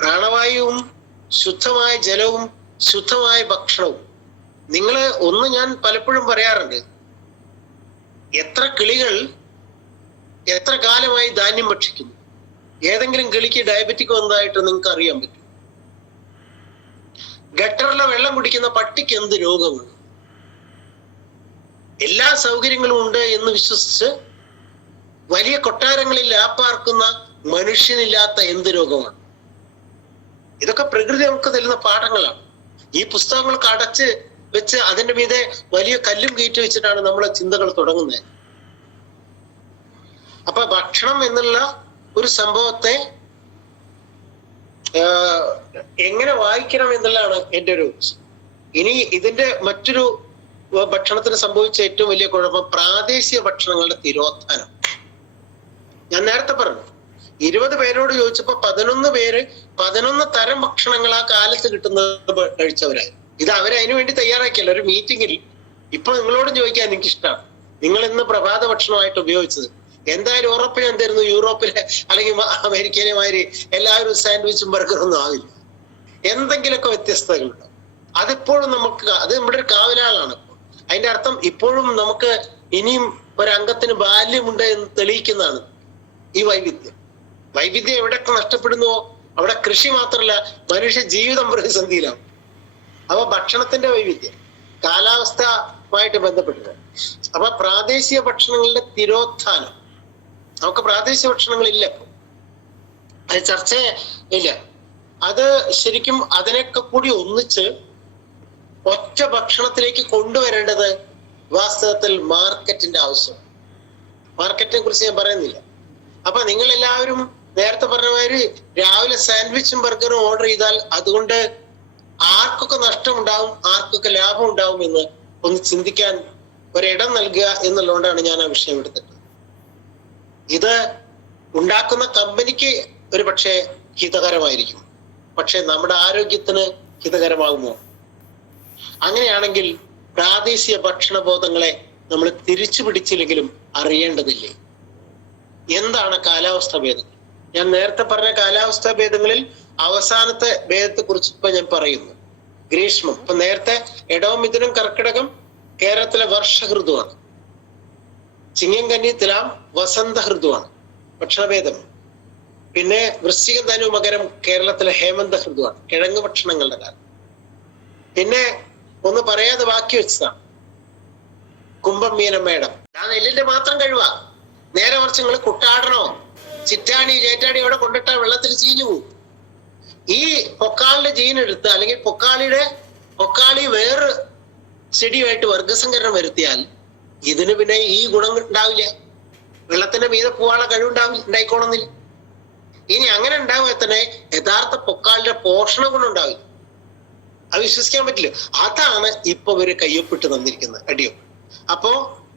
പ്രാണവായുവും ശുദ്ധമായ ജലവും ശുദ്ധമായ ഭക്ഷണവും. ഞാൻ പലപ്പോഴും പറയാറുണ്ട്, എത്ര കിളികൾ എത്ര കാലമായി ധാന്യം ഭക്ഷിക്കുന്നു? ഏതെങ്കിലും കിളിക്ക് ഡയബറ്റിക് വന്നതായിട്ട് നിങ്ങൾക്ക് അറിയാൻ പറ്റും? ഗട്ടറിലെ വെള്ളം കുടിക്കുന്ന പട്ടിക്ക് എന്ത് രോഗമാണ്? എല്ലാ സൗകര്യങ്ങളും ഉണ്ട് എന്ന് വിശ്വസിച്ച് വലിയ കൊട്ടാരങ്ങളിൽ ലാപ്പാർക്കുന്ന മനുഷ്യനില്ലാത്ത എന്ത് രോഗമാണ്? ഇതൊക്കെ പ്രകൃതി നമുക്ക് തരുന്ന പാഠങ്ങളാണ്. ഈ പുസ്തകങ്ങൾക്ക് അടച്ച് വെച്ച് അതിന്റെ മീതെ വലിയ കല്ലും കയറ്റി വെച്ചിട്ടാണ് നമ്മളെ ചിന്തകൾ തുടങ്ങുന്നത്. അപ്പൊ ഭക്ഷണം എന്നുള്ള ഒരു സംഭവത്തെ എങ്ങനെ വായിക്കണം എന്നുള്ളതാണ് എൻ്റെ ഒരു. ഇനി ഇതിന്റെ മറ്റൊരു ഭക്ഷണത്തിന് സംഭവിച്ച ഏറ്റവും വലിയ കുഴപ്പം പ്രാദേശിക ഭക്ഷണങ്ങളുടെ തിരോധാനം. ഞാൻ നേരത്തെ പറഞ്ഞു 20 പേരോട് ചോദിച്ചപ്പോ 11 പേര് 11 തരം ഭക്ഷണങ്ങൾ ആ കാലത്ത് കിട്ടുന്നത് കഴിച്ചവരായി. ഇത് അവരതിനു വേണ്ടി തയ്യാറാക്കിയല്ല. ഒരു മീറ്റിംഗിൽ ഇപ്പൊ നിങ്ങളോടും ചോദിക്കാൻ എനിക്ക് ഇഷ്ടമാണ്, നിങ്ങൾ ഇന്ന് പ്രഭാത ഭക്ഷണമായിട്ട് ഉപയോഗിച്ചത് എന്തായാലും ഉറപ്പ് ഞാൻ തരുന്നു, യൂറോപ്പിലെ അല്ലെങ്കിൽ അമേരിക്കയിലെ മാതിരി എല്ലാവരും സാൻഡ്വിച്ചും ബർഗറൊന്നും ആവില്ല. എന്തെങ്കിലുമൊക്കെ വ്യത്യസ്തതകളുണ്ട്. അതിപ്പോഴും നമുക്ക്, അത് നമ്മുടെ ഒരു കാവലാളാണ്. അതിന്റെ അർത്ഥം ഇപ്പോഴും നമുക്ക് ഇനിയും ഒരംഗത്തിന് ബാല്യമുണ്ട് എന്ന് തെളിയിക്കുന്നതാണ് ഈ വൈവിധ്യം. വൈവിധ്യം എവിടെയൊക്കെ നഷ്ടപ്പെടുന്നുവോ അവിടെ കൃഷി മാത്രമല്ല മനുഷ്യ ജീവിതം പ്രതിസന്ധിയിലാവും. അപ്പൊ ഭക്ഷണത്തിന്റെ വൈവിധ്യം കാലാവസ്ഥയുമായിട്ട് ബന്ധപ്പെട്ടത്. അപ്പൊ പ്രാദേശിക ഭക്ഷണങ്ങളുടെ തിരോധാനം, നമുക്ക് പ്രാദേശിക ഭക്ഷണങ്ങളില്ല, അത് ചർച്ച ഇല്ല. അത് ശരിക്കും അതിനൊക്കെ കൂടി ഒന്നിച്ച് ഒറ്റ ഭക്ഷണത്തിലേക്ക് കൊണ്ടുവരേണ്ടത് വാസ്തവത്തിൽ മാർക്കറ്റിന്റെ ആവശ്യം. മാർക്കറ്റിനെ കുറിച്ച് ഞാൻ പറയുന്നില്ല. അപ്പൊ നിങ്ങൾ എല്ലാവരും നേരത്തെ പറഞ്ഞ മാതിരി രാവിലെ സാൻഡ്വിച്ചും ബർഗറും ഓർഡർ ചെയ്താൽ അതുകൊണ്ട് ആർക്കൊക്കെ നഷ്ടമുണ്ടാവും, ആർക്കൊക്കെ ലാഭം ഉണ്ടാവും എന്ന് ഒന്ന് ചിന്തിക്കാൻ ഒരിടം നൽകുക എന്നുള്ളതുകൊണ്ടാണ് ഞാൻ ആ വിഷയം എടുത്തിട്ട്. ഇത് ഉണ്ടാക്കുന്ന കമ്പനിക്ക് ഒരു പക്ഷേ ഹിതകരമായിരിക്കും, പക്ഷെ നമ്മുടെ ആരോഗ്യത്തിന് ഹിതകരമാകുമോ? അങ്ങനെയാണെങ്കിൽ പ്രാദേശിക ഭക്ഷണബോധങ്ങളെ നമ്മൾ തിരിച്ചു പിടിച്ചില്ലെങ്കിലും അറിയേണ്ടതില്ലേ? എന്താണ് കാലാവസ്ഥാ ഭേദങ്ങൾ? ഞാൻ നേരത്തെ പറഞ്ഞ കാലാവസ്ഥാ ഭേദങ്ങളിൽ അവസാനത്തെ ഭേദത്തെ കുറിച്ച് ഇപ്പൊ ഞാൻ പറയുന്നു. ഗ്രീഷ്മം. ഇപ്പൊ നേരത്തെ ഇടവം മിഥുനം കർക്കിടകം കേരളത്തിലെ വർഷഹൃതുവാണ്. ചിങ്ങം കന്നി തുലാം വസന്ത ഹൃതുവാണ് ഭക്ഷണഭേദം. പിന്നെ വൃശ്ചികം ധനു മകരം കേരളത്തിലെ ഹേമന്ത ഹൃതുവാണ്, കിഴങ്ങ് ഭക്ഷണങ്ങളുടെ കാലം. പിന്നെ ഒന്ന് പറയാതെ ബാക്കി വെച്ചതാണ് കുംഭം മീനം മേടം. ആ നെല്ലിന്റെ മാത്രം കഴിവാ. നേരെ കുറച്ച് നിങ്ങൾ കുട്ടാടനോ ചിറ്റാണി ചേറ്റാണി അവിടെ കൊണ്ടിട്ട വെള്ളത്തിൽ ചീഞ്ഞു പോകും. ഈ പൊക്കാളിന്റെ ജീൻ എടുത്ത് അല്ലെങ്കിൽ പൊക്കാളി വേറെ ചെടിയുമായിട്ട് വർഗസങ്കരണം വരുത്തിയാൽ ഇതിന് പിന്നെ ഈ ഗുണം ഉണ്ടാവില്ല. വെള്ളത്തിന്റെ മീതെ പോവാനുള്ള ഉണ്ടായിക്കോണമെന്നില്ല. ഇനി അങ്ങനെ ഉണ്ടാവുക തന്നെ യഥാർത്ഥ പൊക്കാളിന്റെ പോഷണ ഗുണം ഉണ്ടാവില്ല. അത് വിശ്വസിക്കാൻ പറ്റില്ല. അതാണ് ഇപ്പൊ ഇവര് കയ്യൊപ്പിട്ട് തന്നിരിക്കുന്നത്, അടിയൊപ്പ്. അപ്പോ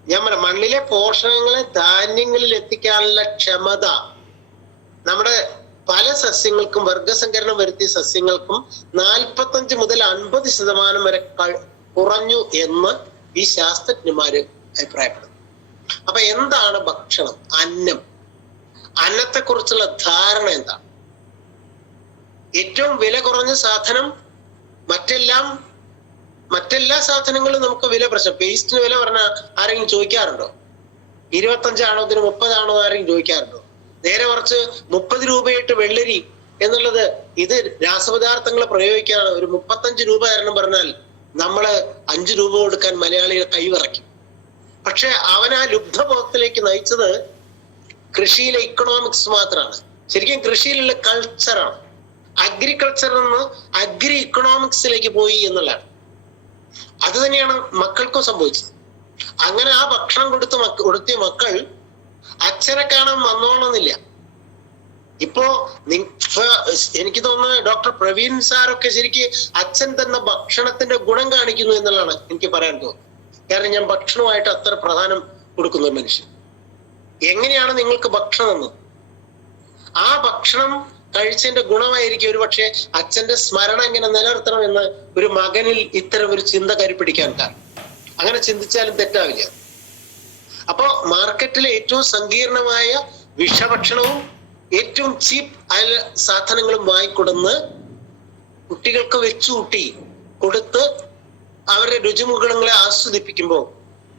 ഞാൻ പറയാം, മണ്ണിലെ പോഷകങ്ങളെ ധാന്യങ്ങളിൽ എത്തിക്കാനുള്ള ക്ഷമത നമ്മുടെ പല സസ്യങ്ങൾക്കും, വർഗസങ്കരണം വരുത്തിയ സസ്യങ്ങൾക്കും 45 മുതൽ 50% വരെ കുറഞ്ഞു എന്ന് ഈ ശാസ്ത്രജ്ഞന്മാര് അഭിപ്രായപ്പെടുന്നു. അപ്പൊ എന്താണ് ഭക്ഷണം? അന്നത്തെ കുറിച്ചുള്ള ധാരണ എന്താണ്? ഏറ്റവും വില കുറഞ്ഞ സാധനം, മറ്റെല്ലാ സാധനങ്ങളും നമുക്ക് വില പ്രശ്നം. പേസ്റ്റിന് വില പറഞ്ഞാൽ ആരെങ്കിലും ചോദിക്കാറുണ്ടോ? 25 ആണോ ഇതിന് 30 ആണോ ആരെങ്കിലും ചോദിക്കാറുണ്ടോ? നേരെ കുറച്ച് 30 രൂപയായിട്ട് വെള്ളരി എന്നുള്ളത് ഇത് രാസപദാർത്ഥങ്ങൾ പ്രയോഗിക്കാണ്. ഒരു 35 രൂപ തരണം പറഞ്ഞാൽ നമ്മള് 5 രൂപ കൊടുക്കാൻ മലയാളികൾ കൈവിറയ്ക്കും. പക്ഷെ അവൻ ആ ലുബ്ധബോധത്തിലേക്ക് നയിച്ചത് കൃഷിയിലെ ഇക്കണോമിക്സ് മാത്രമാണ്. ശരിക്കും കൃഷിയിലുള്ള കൾച്ചറാണ്. അഗ്രികൾച്ചറിൽ നിന്ന് അഗ്രി ഇക്കണോമിക്സിലേക്ക് പോയി എന്നുള്ളതാണ്. അത് തന്നെയാണ് മക്കൾക്കും സംഭവിച്ചത്. അങ്ങനെ ആ ഭക്ഷണം കൊടുത്തിയ മക്കൾ അച്ഛനെ കാണാൻ വന്നോണമെന്നില്ല. ഇപ്പോ എനിക്ക് തോന്നുന്നത് ഡോക്ടർ പ്രവീൺ സാറൊക്കെ ശരിക്കും അച്ഛൻ തന്നെ ഭക്ഷണത്തിന്റെ ഗുണം കാണിക്കുന്നു എന്നുള്ളതാണ് എനിക്ക് പറയാൻ തോന്നുന്നത്. കാരണം ഞാൻ ഭക്ഷണമായിട്ട് അത്ര പ്രാധാന്യം കൊടുക്കുന്ന ഒരു മനുഷ്യൻ. എങ്ങനെയാണ് നിങ്ങൾക്ക് ഭക്ഷണം എന്ന്, ആ ഭക്ഷണം കഴിച്ചതിന്റെ ഗുണമായിരിക്കും ഒരു പക്ഷേ അച്ഛന്റെ സ്മരണ എങ്ങനെ നിലനിർത്തണം എന്ന് ഒരു മകനിൽ ഇത്തരം ഒരു ചിന്ത കരുപിടിക്കാൻ കാരണം. അങ്ങനെ ചിന്തിച്ചാലും തെറ്റാവില്ല. അപ്പോ മാർക്കറ്റിലെ ഏറ്റവും സങ്കീർണമായ വിഷഭക്ഷണവും ഏറ്റവും ചീപ്പ് സാധനങ്ങളും വാങ്ങിക്കൊടുന്ന് കുട്ടികൾക്ക് വെച്ചുകൂട്ടി കൊടുത്ത് അവരുടെ രുചിമുകളങ്ങളെ ആസ്വദിപ്പിക്കുമ്പോൾ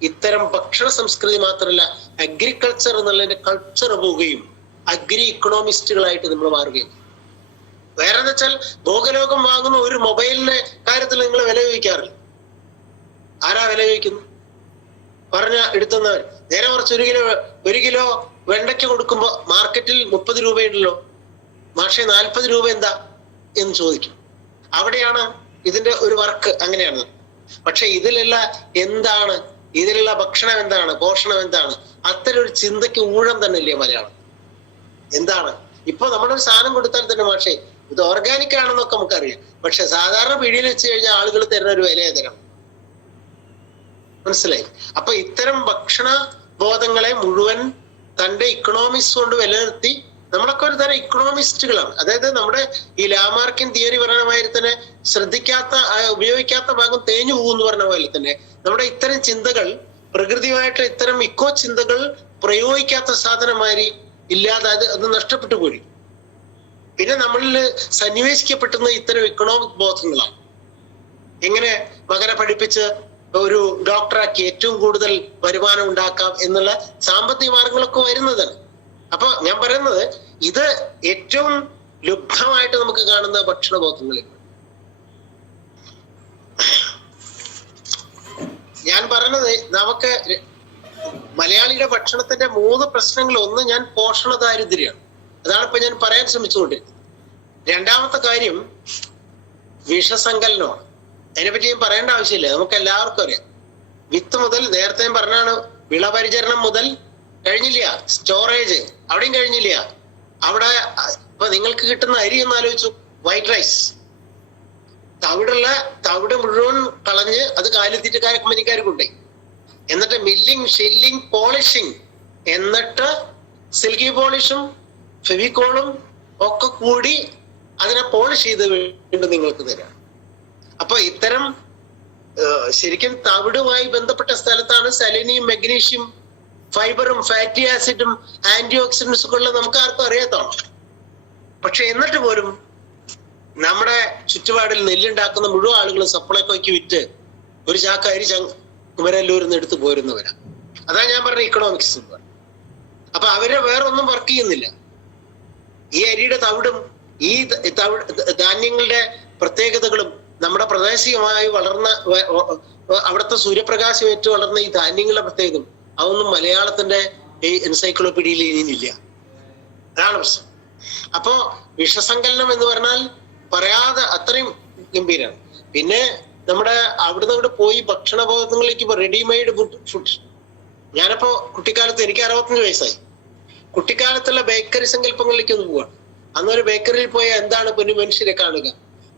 ഇത്തരം ഭക്ഷണ സംസ്കൃതി മാത്രമല്ല അഗ്രികൾച്ചർ എന്നുള്ളതിന്റെ കൾച്ചർ പോവുകയും അഗ്രി ഇക്കണോമിസ്റ്റുകളായിട്ട് നമ്മൾ മാറുകയും. വേറെ എന്താ വെച്ചാൽ ഭോഗലോകം വാങ്ങുന്ന ഒരു മൊബൈലിന്റെ കാര്യത്തിൽ നിങ്ങൾ വില ചോദിക്കാറില്ല. ആരാ വില ചോദിക്കുന്നു? പറഞ്ഞ എടുത്തുന്നവർ. നേരെ കുറച്ച് ഒരു കിലോ വെണ്ടയ്ക്ക് കൊടുക്കുമ്പോ മാർക്കറ്റിൽ 30 രൂപയുണ്ടല്ലോ, മാഷെ 40 രൂപ എന്താ എന്ന് ചോദിക്കും. അവിടെയാണ് ഇതിന്റെ ഒരു വർക്ക് അങ്ങനെയാണ്. പക്ഷെ ഇതിലുള്ള എന്താണ്, ഇതിലുള്ള ഭക്ഷണം എന്താണ്, പോഷണം എന്താണ്, അത്തരം ഒരു ചിന്തയ്ക്ക് ഊഴം തന്നെ ഇല്ലേ മലയാളം? എന്താണ് ഇപ്പൊ നമ്മളൊരു സാധനം കൊടുത്താൽ തന്നെ പക്ഷേ ഇത് ഓർഗാനിക് ആണെന്നൊക്കെ നമുക്കറിയാം. പക്ഷെ സാധാരണ പീടിയിൽ വെച്ച് കഴിഞ്ഞാൽ ആളുകൾ തരുന്ന ഒരു വില തരാം. മനസ്സിലായി? അപ്പൊ ഇത്തരം ഭക്ഷണ ബോധങ്ങളെ മുഴുവൻ തന്റെ ഇക്കണോമിക്സ് കൊണ്ട് വിലനിർത്തി നമ്മളൊക്കെ ഒരു തരം ഇക്കണോമിസ്റ്റുകളാണ്. അതായത് നമ്മുടെ ഈ ലാമാർക്കിൻ തിയറി പറഞ്ഞ മാതിരി തന്നെ ശ്രദ്ധിക്കാത്ത ഉപയോഗിക്കാത്ത ഭാഗം തേഞ്ഞു പോകുമെന്ന് പറഞ്ഞ പോലെ തന്നെ നമ്മുടെ ഇത്തരം ചിന്തകൾ പ്രകൃതിയുമായിട്ട് ഇത്തരം ഇക്കോ ചിന്തകൾ പ്രയോഗിക്കാത്ത സാധനമാതിരി ഇല്ലാതെ അത് നഷ്ടപ്പെട്ടു പോയി. പിന്നെ നമ്മളിൽ സന്നിവേശിക്കപ്പെട്ടുന്ന ഇത്തരം ഇക്കണോമിക് ബോധങ്ങളാണ്. എങ്ങനെ മകനെ പഠിപ്പിച്ച് ഒരു ഡോക്ടറാക്കി ഏറ്റവും കൂടുതൽ വരുമാനം ഉണ്ടാക്കാം എന്നുള്ള സാമ്പത്തിക മാർഗങ്ങളൊക്കെ വരുന്നതാണ്. അപ്പൊ ഞാൻ പറയുന്നത് ഇത് ഏറ്റവും ലുബ്ധമായിട്ട് നമുക്ക് കാണുന്ന ഭക്ഷണബോധങ്ങളിൽ. ഞാൻ പറയുന്നത് നമുക്ക് മലയാളിയുടെ ഭക്ഷണത്തിന്റെ 3 പ്രശ്നങ്ങൾ. ഒന്ന്, ഞാൻ പോഷണ ദാരിദ്ര്യമാണ്. അതാണ് ഇപ്പൊ ഞാൻ പറയാൻ ശ്രമിച്ചുകൊണ്ടിരിക്കുന്നത്. രണ്ടാമത്തെ കാര്യം വിഷസങ്കലനമാണ്. അതിനെപ്പറ്റി ഞാൻ പറയേണ്ട ആവശ്യമില്ല, നമുക്ക് എല്ലാവർക്കും അറിയാം. വിത്ത് മുതൽ, നേരത്തെ പറഞ്ഞാണ്, വിളപരിചരണം മുതൽ കഴിഞ്ഞില്ല, സ്റ്റോറേജ് അവിടെയും കഴിഞ്ഞില്ല. അവിടെ ഇപ്പൊ നിങ്ങൾക്ക് കിട്ടുന്ന അരി എന്ന് ആലോചിച്ചു, വൈറ്റ് റൈസ്, തവിട് മുഴുവൻ കളഞ്ഞ് അത് കാലിത്തീറ്റക്കാരെ കമ്പനിക്കാർ കൊണ്ടുപോയി. എന്നിട്ട് മില്ലിങ്, ഷെല്ലിങ്, പോളിഷിങ്, എന്നിട്ട് സിൽക്കി പോളിഷും ഫെവിക്കോളും ഒക്കെ കൂടി അതിനെ പോളിഷ് ചെയ്ത് വീണ്ടും നിങ്ങൾക്ക് തരാം. അപ്പൊ ഇത്തരം ശരിക്കും തവിടുമായി ബന്ധപ്പെട്ട സ്ഥലത്താണ് സെലനിയം, മഗ്നീഷ്യം, ഫൈബറും ഫാറ്റി ആസിഡും ആന്റി ഓക്സിഡൻസും ഒക്കെ ഉള്ളത് നമുക്ക് ആർക്കും അറിയാത്തതാണ്. പക്ഷെ എന്നിട്ട് പോലും നമ്മുടെ ചുറ്റുപാടിൽ നെല്ലുണ്ടാക്കുന്ന മുഴുവൻ ആളുകളും സപ്ലൈകോയ്ക്ക് വിറ്റ് ഒരു ചാക്ക അരി കുമരല്ലൂരിൽ നിന്ന് എടുത്ത് പോരുന്നവരാ. അതാ ഞാൻ പറഞ്ഞ ഇക്കണോമിക്സ്. അപ്പൊ അവര് വേറൊന്നും വർക്ക് ചെയ്യുന്നില്ല. ഈ അരിയുടെ തവിടും ഈ ധാന്യങ്ങളുടെ പ്രത്യേകതകളും നമ്മുടെ പ്രാദേശികമായി വളർന്ന അവിടുത്തെ സൂര്യപ്രകാശം ഏറ്റു വളർന്ന ഈ ധാന്യങ്ങളുടെ പ്രത്യേകത അതൊന്നും മലയാളത്തിന്റെ ഈ എൻസൈക്ലോപീഡിയയിൽ ഇനിയില്ല. അതാണ് പ്രശ്നം. അപ്പോ വിഷസങ്കലനം എന്ന് പറഞ്ഞാൽ പറയാതെ അത്രയും ഗംഭീരമാണ്. പിന്നെ നമ്മുടെ അവിടുന്ന് ഇവിടെ പോയി ഭക്ഷണബോധങ്ങളിലേക്ക് ഇപ്പൊ റെഡിമെയ്ഡ് ഫുഡ്. ഞാനിപ്പോ കുട്ടിക്കാലത്ത്, എനിക്ക് 65 വയസ്സായി, കുട്ടിക്കാലത്തുള്ള ബേക്കറി സങ്കല്പങ്ങളിലേക്ക് ഒന്ന് പോവാണ്. അന്നൊരു ബേക്കറിയിൽ പോയ എന്താണ് പൊന്നു മനുഷ്യരെ കാണുക?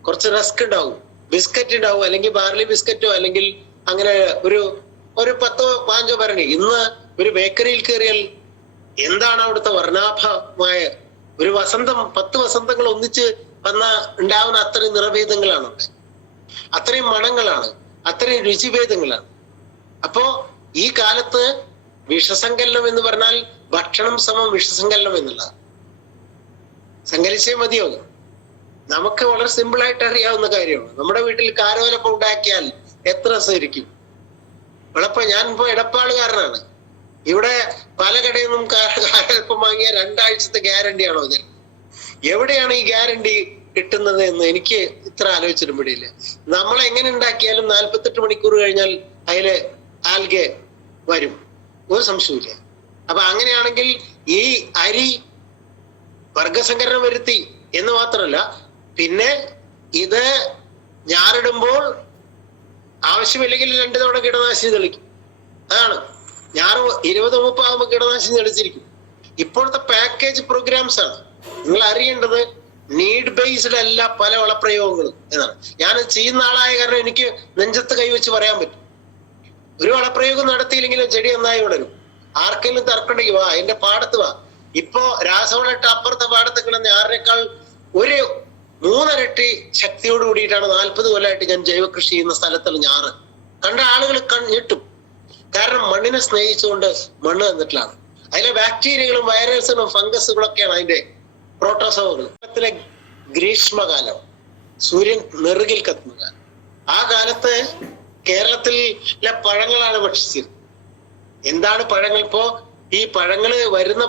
കുറച്ച് റസ്ക് ഉണ്ടാവും, ബിസ്ക്കറ്റ് ഉണ്ടാവും, അല്ലെങ്കിൽ ബാർലി ബിസ്ക്കറ്റോ, അല്ലെങ്കിൽ അങ്ങനെ ഒരു 10-15 ഭരണി. ഇന്ന് ഒരു ബേക്കറിയിൽ കയറിയാൽ എന്താണ് അവിടുത്തെ വർണ്ണാഭമായ ഒരു വസന്തം, 10 വസന്തങ്ങൾ ഒന്നിച്ച് ഉണ്ടാവുന്ന അത്രയും നിറഭേദങ്ങളാണ് അവിടെ, അത്രയും മണങ്ങളാണ്, അത്രയും രുചിഭേദങ്ങളാണ്. അപ്പോ ഈ കാലത്ത് വിഷസങ്കലനം എന്ന് പറഞ്ഞാൽ ഭക്ഷണം സമം വിഷസങ്കലനം എന്നുള്ളതാണ്. സങ്കലിച്ചേ മതിയാകും. നമുക്ക് വളരെ സിമ്പിൾ ആയിട്ട് അറിയാവുന്ന കാര്യമാണ്. നമ്മുടെ വീട്ടിൽ കാരോലപ്പം ഉണ്ടാക്കിയാൽ എത്ര രസമായിരിക്കും. ഞാൻ ഇപ്പൊ ഇടപ്പാളുകാരനാണ്. ഇവിടെ പല കടയിൽ നിന്നും കാരോലപ്പം വാങ്ങിയ 2 ആഴ്ചത്തെ ഗ്യാരണ്ടിയാണോ ഇതിൽ? എവിടെയാണ് ഈ ഗ്യാരണ്ടി കിട്ടുന്നത് എന്ന് എനിക്ക് ഇത്ര ആലോചിച്ചിട്ടും പിടിയില്ല. നമ്മൾ എങ്ങനെ ഉണ്ടാക്കിയാലും 48 മണിക്കൂർ കഴിഞ്ഞാൽ അതില് ആൽഗെ വരും, ഒരു സംശയമില്ല. അപ്പൊ അങ്ങനെയാണെങ്കിൽ ഈ അരി വർഗസങ്കരണം വരുത്തി എന്ന് മാത്രമല്ല, പിന്നെ ഇത് ഞാറിടുമ്പോൾ ആവശ്യമില്ലെങ്കിൽ 2 തവണ കീടനാശിനി തെളിക്കും. അതാണ് ഞാറ് 20-30 ആകുമ്പോൾ കീടനാശിനി തെളിച്ചിരിക്കും. ഇപ്പോഴത്തെ പാക്കേജ് പ്രോഗ്രാംസ് ആണ്. നിങ്ങൾ അറിയേണ്ടത് നീഡ് ബേസ്ഡ് അല്ല പല വളപ്രയോഗങ്ങളും എന്നാണ്. ഞാൻ ചെയ്യുന്ന ആളായ കാരണം എനിക്ക് നെഞ്ചത്ത് കൈവച്ച് പറയാൻ പറ്റും. ഒരു വളപ്രയോഗം നടത്തിയില്ലെങ്കിലും ചെടി നന്നായി വളരും. ആർക്കെങ്കിലും തർക്കമുണ്ടെങ്കിൽ വാ, എന്റെ പാടത്ത് വാ. ഇപ്പോ രാസവളമിട്ട് അപ്പുറത്തെ പാടത്ത് കിടന്ന 6-നേക്കാൾ ഒരു 3 ഇരട്ടി ശക്തിയോട് കൂടിയിട്ടാണ് 40 കൊല്ലമായിട്ട് ഞാൻ ജൈവ കൃഷി ചെയ്യുന്ന സ്ഥലത്തുള്ള ഞാറ്. കണ്ട ആളുകൾ ഞെട്ടും. കാരണം മണ്ണിനെ സ്നേഹിച്ചുകൊണ്ട് മണ്ണ് തന്നിട്ടുള്ളതാണ്. അതിലെ ബാക്ടീരിയകളും വൈറസുകളും ഫംഗസുകളൊക്കെയാണ് അതിന്റെ പ്രോട്ടോസോവുകൾ. ഗ്രീഷ്മകാലം, സൂര്യൻ നെറുകിൽ കത്തുന്ന കാലം. ആ കാലത്ത് കേരളത്തിലെ പഴങ്ങളാണ് ഭക്ഷിച്ചത്. എന്താണ് പഴങ്ങൾ? ഇപ്പോ ഈ പഴങ്ങള് വരുന്ന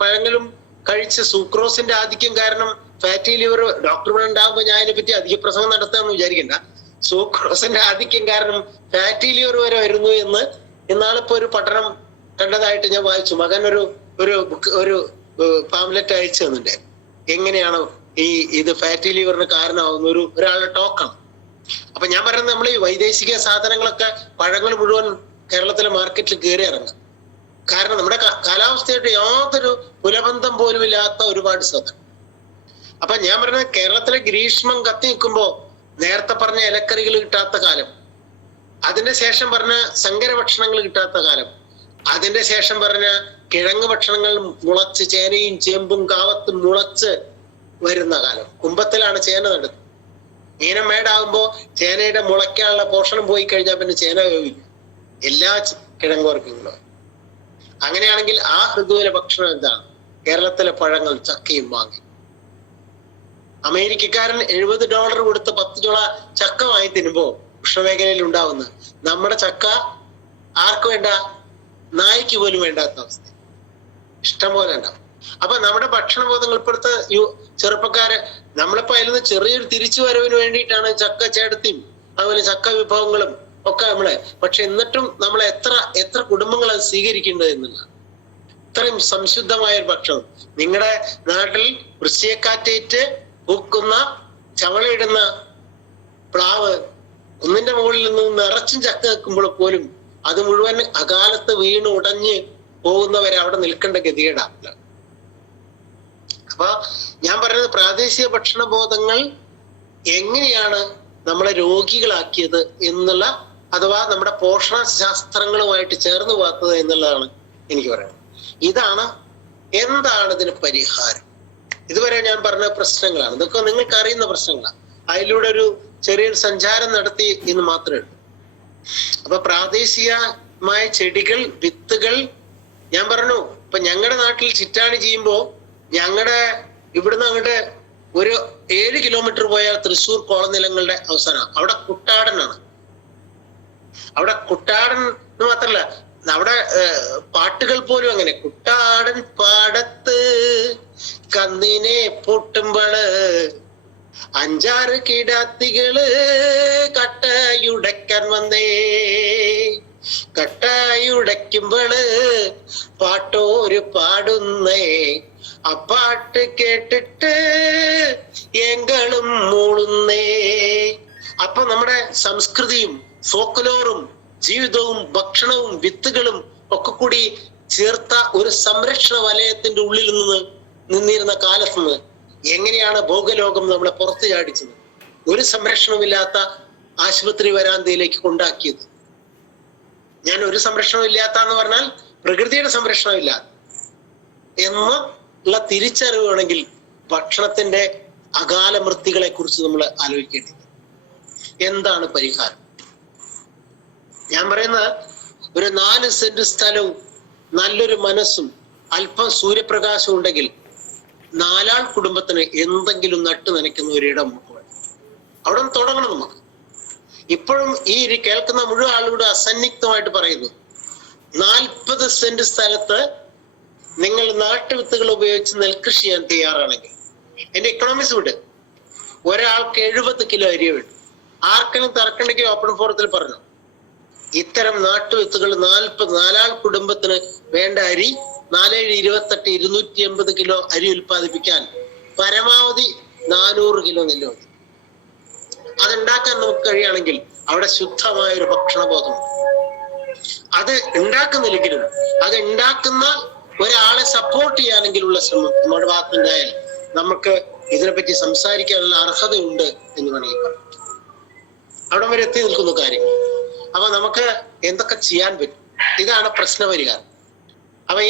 പഴങ്ങളും കഴിച്ച് സൂക്രോസിന്റെ ആധിക്യം കാരണം ഫാറ്റി ലിവർ, ഡോക്ടർ ഉണ്ടാകുമ്പോൾ ഞാൻ അതിനെപ്പറ്റി അധിക പ്രസംഗം നടത്താമെന്ന് വിചാരിക്കണ്ട. സൂക്രോസിന്റെ ആധിക്യം കാരണം ഫാറ്റി ലിവർ വരെ വരുന്നു എന്ന് ഇന്നാളിപ്പോ ഒരു പഠനം കണ്ടതായിട്ട് ഞാൻ വായിച്ചു. മകൻ ഒരു പാംലെറ്റ് അയച്ചു തന്നിട്ടുണ്ടായിരുന്നു. എങ്ങനെയാണ് ഇത് ഫാറ്റി ലിവറിന് കാരണമാകുന്ന ഒരാളുടെ ടോക്കാണ്. അപ്പൊ ഞാൻ പറയുന്നത് നമ്മൾ ഈ വൈദേശിക സാധനങ്ങളൊക്കെ പഴങ്ങൾ മുഴുവൻ കേരളത്തിലെ മാർക്കറ്റിൽ കയറി ഇറങ്ങും. കാരണം നമ്മുടെ കാലാവസ്ഥയായിട്ട് യാതൊരു പുലബന്ധം പോലും ഇല്ലാത്ത ഒരുപാട് സാധനം. അപ്പൊ ഞാൻ പറയുന്നത് കേരളത്തിലെ ഗ്രീഷ്മം കത്തി നിൽക്കുമ്പോ നേരത്തെ പറഞ്ഞ ഇലക്കറികൾ കിട്ടാത്ത കാലം, അതിന്റെ ശേഷം പറഞ്ഞ സങ്കര ഭക്ഷണങ്ങൾ കിട്ടാത്ത കാലം, അതിന്റെ ശേഷം പറഞ്ഞ കിഴങ്ങ് ഭക്ഷണങ്ങൾ മുളച്ച് ചേനയും ചേമ്പും കാവത്തും മുളച്ച് വരുന്ന കാലം. കുംഭത്തിലാണ് ചേന നടുന്നത്. മീനമേടാകുമ്പോ ചേനയുടെ മുളയ്ക്കാനുള്ള പോഷണം പോയി കഴിഞ്ഞാൽ പിന്നെ ചേന വേവില്ല, എല്ലാ കിഴങ്ങ് വർഗ്ഗങ്ങളും. അങ്ങനെയാണെങ്കിൽ ആ ഋതുവിലെ ഭക്ഷണം എന്താണ്? കേരളത്തിലെ പഴങ്ങൾ, ചക്കയും മാങ്ങയും. അമേരിക്കക്കാരൻ $70 കൊടുത്ത് 10 ചുള ചക്ക വാങ്ങി തിന്നുമ്പോ ഉഷ്ണമേഖലയിൽ ഉണ്ടാവുന്ന നമ്മുടെ ചക്ക ആർക്ക് വേണ്ട? നായ്ക്ക് പോലും വേണ്ടാത്ത അവസ്ഥ ഇഷ്ടം പോലെ ഉണ്ടാവും. അപ്പൊ നമ്മുടെ ഭക്ഷണബോധങ്ങൾ ഇപ്പോഴത്തെ ചെറുപ്പക്കാര്, നമ്മളിപ്പോ അതിൽ നിന്ന് ചെറിയൊരു തിരിച്ചു വരവിന് വേണ്ടിയിട്ടാണ് ചക്ക ചേടത്തിയും അതുപോലെ ചക്ക വിഭവങ്ങളും ഒക്കെ നമ്മളെ. പക്ഷെ എന്നിട്ടും നമ്മൾ എത്ര കുടുംബങ്ങൾ അത് സ്വീകരിക്കേണ്ടത് എന്നുള്ള ഇത്രയും സംശുദ്ധമായ ഒരു ഭക്ഷണം. നിങ്ങളുടെ നാട്ടിൽ വൃശ്ചികക്കാറ്റേറ്റ് പൂക്കുന്ന ചവളയിടുന്ന പ്ലാവ് ഒന്നിന്റെ മുകളിൽ നിന്ന് നിറച്ചും ചക്ക വെക്കുമ്പോൾ പോലും അത് മുഴുവൻ അകാലത്ത് വീണ് ഉടഞ്ഞ് പോകുന്നവരെ അവിടെ നിൽക്കേണ്ട ഗതികേടാണ്. അപ്പൊ ഞാൻ പറയുന്നത് പ്രാദേശിക ഭക്ഷണ ബോധങ്ങൾ എങ്ങനെയാണ് നമ്മളെ രോഗികളാക്കിയത് എന്നുള്ള, അഥവാ നമ്മുടെ പോഷണ ശാസ്ത്രങ്ങളുമായിട്ട് ചേർന്ന് പോകാത്തത് എന്നുള്ളതാണ് എനിക്ക് പറയുന്നത്. എന്താണ് ഇതിന് പരിഹാരം? ഇതുവരെ ഞാൻ പറഞ്ഞ പ്രശ്നങ്ങളാണ്, ഇതൊക്കെ നിങ്ങൾക്ക് അറിയുന്ന പ്രശ്നങ്ങളാണ്. അതിലൂടെ ഒരു ചെറിയൊരു സഞ്ചാരം നടത്തി എന്ന് മാത്രമേ ഉള്ളൂ. അപ്പൊ പ്രാദേശികമായ ചെടികൾ, വിത്തുകൾ, ഞാൻ പറഞ്ഞു ഇപ്പൊ ഞങ്ങളുടെ നാട്ടിൽ ചിറ്റാണി ചെയ്യുമ്പോ ഞങ്ങളുടെ ഇവിടുന്ന് അങ്ങോട്ട് ഒരു 7 കിലോമീറ്റർ പോയാൽ തൃശ്ശൂർ കോളനിലങ്ങളുടെ അവസാനം. അവിടെ കുട്ടാടനാണ്. അവിടെ കുട്ടാടൻ എന്ന് മാത്രല്ല, അവിടെ പാട്ടുകൾ പോലും അങ്ങനെ. കുട്ടാടൻ പാടത്ത് കന്നിനെ പൊട്ടുമ്പള് 5-6 കിടാത്തികള് കട്ടായുടയ്ക്കാൻ വന്നേ, കട്ടായുടയ്ക്കുമ്പള് പാട്ടോര് പാടുന്നേ, ആ പാട്ട് കേട്ടിട്ട് എങ്ങളും മൂളുന്നേ. അപ്പൊ നമ്മുടെ സംസ്കൃതിയും ഫോക്ലോറും ജീവിതവും ഭക്ഷണവും വിത്തുകളും ഒക്കെ കൂടി ചേർത്ത ഒരു സംരക്ഷണ വലയത്തിന്റെ ഉള്ളിൽ നിന്നിരുന്ന കാലത്ത് നിന്ന് എങ്ങനെയാണ് ഭോഗലോകം നമ്മളെ പുറത്തു ചാടിച്ചത്? ഒരു സംരക്ഷണമില്ലാത്ത ആശുപത്രി വരാന്തയിലേക്ക് കൊണ്ടാക്കിയത്. ഞാൻ ഒരു സംരക്ഷണം ഇല്ലാത്ത എന്ന് പറഞ്ഞാൽ പ്രകൃതിയുടെ സംരക്ഷണം ഇല്ല എന്നുള്ള തിരിച്ചറിവാണെങ്കിൽ ഭക്ഷണത്തിന്റെ അകാല മൃത്യുകളെ കുറിച്ച് നമ്മൾ ആലോചിക്കേണ്ടത്. എന്താണ് പരിഹാരം? ഞാൻ പറയുന്നത് ഒരു 4 സെന്റ് സ്ഥലവും നല്ലൊരു മനസ്സും അല്പം സൂര്യപ്രകാശം ഉണ്ടെങ്കിൽ 4 ആൾ കുടുംബത്തിന് എന്തെങ്കിലും നട്ടു നനയ്ക്കുന്ന ഒരിടം നമുക്ക് വേണം. അവിടെ നിന്ന് തുടങ്ങണം നമുക്ക്. ഇപ്പോഴും ഈ കേൾക്കുന്ന മുഴുവൻ ആളുകൂടെ അസന്നിഗ്ധമായിട്ട് പറയുന്നു, 40 സെന്റ് സ്ഥലത്ത് നിങ്ങൾ നാട്ടുവിത്തുകൾ ഉപയോഗിച്ച് നെൽകൃഷി ചെയ്യാൻ തയ്യാറാണെങ്കിൽ, എന്റെ ഇക്കണോമിക്സ് വിട്, ഒരാൾക്ക് 70 കിലോ അരി വേണം. ആർക്കെങ്കിലും തറക്കണ്ടെങ്കിൽ ഓപ്പൺ ഫോറത്തിൽ പറഞ്ഞു, ഇത്തരം നാട്ടുവിത്തുകൾ 4 ആൾ കുടുംബത്തിന് വേണ്ട അരി 4-7-28 280 കിലോ അരി ഉൽപ്പാദിപ്പിക്കാൻ പരമാവധി 400 കിലോ നെല്ല് മതി. അതുണ്ടാക്കാൻ നമുക്ക് കഴിയുകയാണെങ്കിൽ അവിടെ ശുദ്ധമായ ഒരു ഭക്ഷണബോധമുണ്ട്. അത് ഉണ്ടാക്കുന്നില്ലെങ്കിലും അത് ഉണ്ടാക്കുന്ന ഒരാളെ സപ്പോർട്ട് ചെയ്യാനെങ്കിലുള്ള ശ്രമം നമ്മുടെ ഭാഗത്തുണ്ടായാൽ നമുക്ക് ഇതിനെപ്പറ്റി സംസാരിക്കാനുള്ള അർഹതയുണ്ട് എന്ന് വേണമെങ്കിൽ പറയാം. അവിടെ വരെ എത്തി നിൽക്കുന്ന കാര്യങ്ങൾ. അപ്പൊ നമുക്ക് എന്തൊക്കെ ചെയ്യാൻ പറ്റും? ഇതാണ് പ്രശ്നപരിഹാരം. അപ്പൊ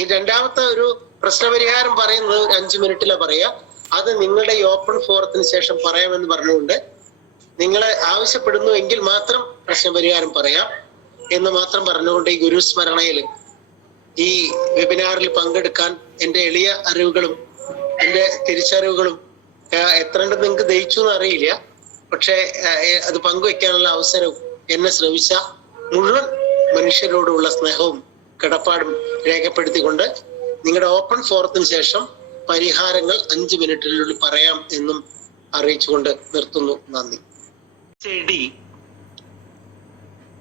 ഈ രണ്ടാമത്തെ ഒരു പ്രശ്നപരിഹാരം പറയുന്നത് ഒരു 5 മിനിറ്റിലാണ് പറയാ. അത് നിങ്ങളുടെ ഈ ഓപ്പൺ ഫോറത്തിന് ശേഷം പറയാമെന്ന് പറഞ്ഞുകൊണ്ട്, നിങ്ങൾ ആവശ്യപ്പെടുന്നു എങ്കിൽ മാത്രം പ്രശ്നപരിഹാരം പറയാം എന്ന് മാത്രം പറഞ്ഞുകൊണ്ട് ഈ ഗുരുസ്മരണയിൽ ഈ വെബിനാറിൽ പങ്കെടുക്കാൻ എൻ്റെ എളിയ അറിവുകളും എൻ്റെ തിരിച്ചറിവുകളും എത്ര നിങ്ങൾക്ക് ദഹിച്ചു എന്ന് അറിയില്ല, പക്ഷെ അത് പങ്കുവെക്കാനുള്ള അവസരവും എന്നെ ശ്രമിച്ച മുഴുവൻ മനുഷ്യരോടുള്ള സ്നേഹവും കടപ്പാടും രേഖപ്പെടുത്തിക്കൊണ്ട് നിങ്ങളുടെ ഓപ്പൺ ഫോറത്തിന് ശേഷം പരിഹാരങ്ങൾ 5 മിനിറ്റിനുള്ളിൽ പറയാം എന്നും അറിയിച്ചുകൊണ്ട് നിർത്തുന്നു. നന്ദി. ചെടി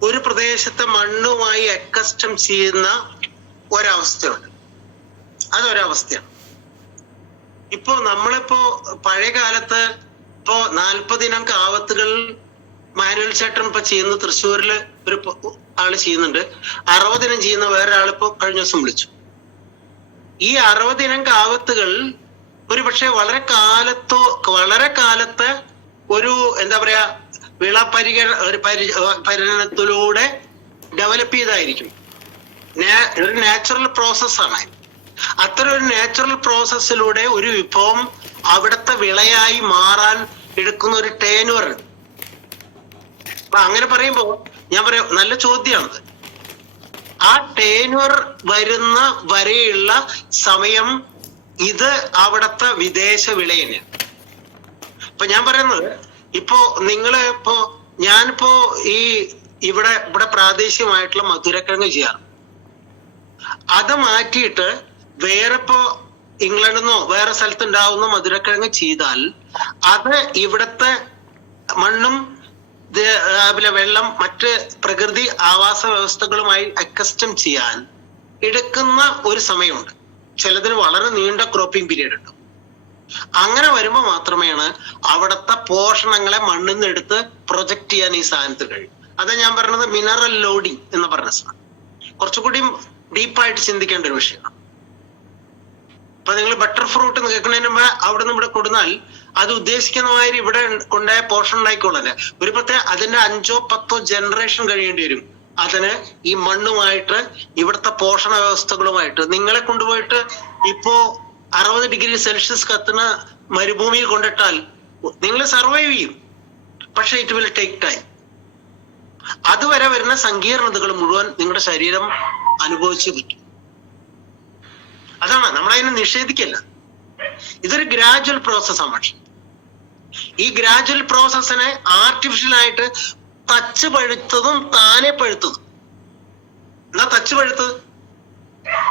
ഒരു പ്രദേശത്തെ മണ്ണുമായി അക്കസ്റ്റം ചെയ്യുന്ന ഒരവസ്ഥയുണ്ട്. അതൊരവസ്ഥയാണ്. ഇപ്പോ നമ്മളിപ്പോ പഴയ കാലത്ത് ഇപ്പോ 40 ഇനം കാവത്തുകൾ മാനുവൽ ചേട്ടൻ ഇപ്പൊ ചെയ്യുന്ന തൃശ്ശൂരില് ഒരു ആള് ചെയ്യുന്നുണ്ട്. 60 ഇനം ചെയ്യുന്ന വേറെ ആളിപ്പോ കഴിഞ്ഞ ദിവസം വിളിച്ചു. ഈ 60 ഇനം കാവത്തുകൾ ഒരു പക്ഷെ വളരെ കാലത്തെ ഒരു എന്താ പറയാ വിള പരിചരണത്തിലൂടെ ഡെവലപ്പ് ചെയ്തായിരിക്കും. ഒരു നാച്ചുറൽ പ്രോസസ്സാണ്. അത്തരം ഒരു നാച്ചുറൽ പ്രോസസ്സിലൂടെ ഒരു വിഭവം അവിടുത്തെ വിളയായി മാറാൻ എടുക്കുന്ന ഒരു ടേനുവർ. അപ്പൊ അങ്ങനെ പറയുമ്പോ ഞാൻ പറയാം, നല്ല ചോദ്യമാണത്. ആ ടേനുവർ വരുന്ന വരെയുള്ള സമയം ഇത് അവിടുത്തെ വിദേശ വിള തന്നെയാണ്. ഇപ്പൊ ഞാൻ പറയുന്നത്, ഇപ്പോ നിങ്ങള് ഞാനിപ്പോ ഇവിടെ പ്രാദേശികമായിട്ടുള്ള മധുരക്കിഴങ്ങ് ചെയ്യാറ്. അത് മാറ്റിയിട്ട് വേറെ ഇപ്പോ ഇംഗ്ലണ്ടിൽ നിന്നോ വേറെ സ്ഥലത്ത് ഉണ്ടാവുന്ന മധുരക്കിഴങ്ങ് ചെയ്താൽ അത് ഇവിടുത്തെ മണ്ണും വെള്ളം മറ്റ് പ്രകൃതി ആവാസ വ്യവസ്ഥകളുമായി അക്കസ്റ്റം ചെയ്യാൻ എടുക്കുന്ന ഒരു സമയമുണ്ട്. ചിലതിന് വളരെ നീണ്ട ക്രോപ്പിംഗ് പീരീഡ് ഉണ്ട്. അങ്ങനെ വരുമ്പോൾ മാത്രമേയാണ് അവിടുത്തെ പോഷണങ്ങളെ മണ്ണിൽ നിന്ന് എടുത്ത് പ്രൊജക്ട് ചെയ്യാൻ ഈ സാധനത്തിന് കഴിയും. അതാ ഞാൻ പറഞ്ഞത് മിനറൽ ലോഡിങ് എന്ന് പറഞ്ഞ സാധനം കുറച്ചുകൂടി ഡീപ്പായിട്ട് ചിന്തിക്കേണ്ട ഒരു വിഷയമാണ്. ഇപ്പൊ നിങ്ങൾ ബട്ടർ ഫ്രൂട്ട് കേൾക്കുന്നതിന് മുമ്പ് അവിടെ നിന്ന് ഇവിടെ കൊടുന്നാൽ അത് ഉദ്ദേശിക്കുന്ന മാതിരി ഇവിടെ കൊണ്ടുപോയ പോഷണം ഉണ്ടായിക്കോളല്ലേ. ഒരു അതിന്റെ 5 or 10 ജനറേഷൻ കഴിയേണ്ടി വരും അതിന് ഈ മണ്ണുമായിട്ട് ഇവിടുത്തെ പോഷണ വ്യവസ്ഥകളുമായിട്ട്. നിങ്ങളെ കൊണ്ടുപോയിട്ട് ഇപ്പോ 60 ഡിഗ്രി സെൽഷ്യസ് കത്തുന്ന മരുഭൂമിയിൽ കൊണ്ടിട്ടാൽ നിങ്ങൾ സർവൈവ് ചെയ്യും. പക്ഷെ ഇറ്റ് വിൽ ടേക്ക് ടൈം. അതുവരെ വരുന്ന സങ്കീർണതകൾ മുഴുവൻ നിങ്ങളുടെ ശരീരം അനുഭവിച്ചു പറ്റും. അതാണ്, നമ്മളതിനെ നിഷേധിക്കല്ല. ഇതൊരു ഗ്രാജുവൽ പ്രോസസ്സാണ്. പക്ഷെ ഈ ഗ്രാജുവൽ പ്രോസസ്സിനെ ആർട്ടിഫിഷ്യൽ ആയിട്ട് തച്ച് പഴുത്തതും താനെ പഴുത്തതും. എന്നാ തച്ച് പഴുത്തത്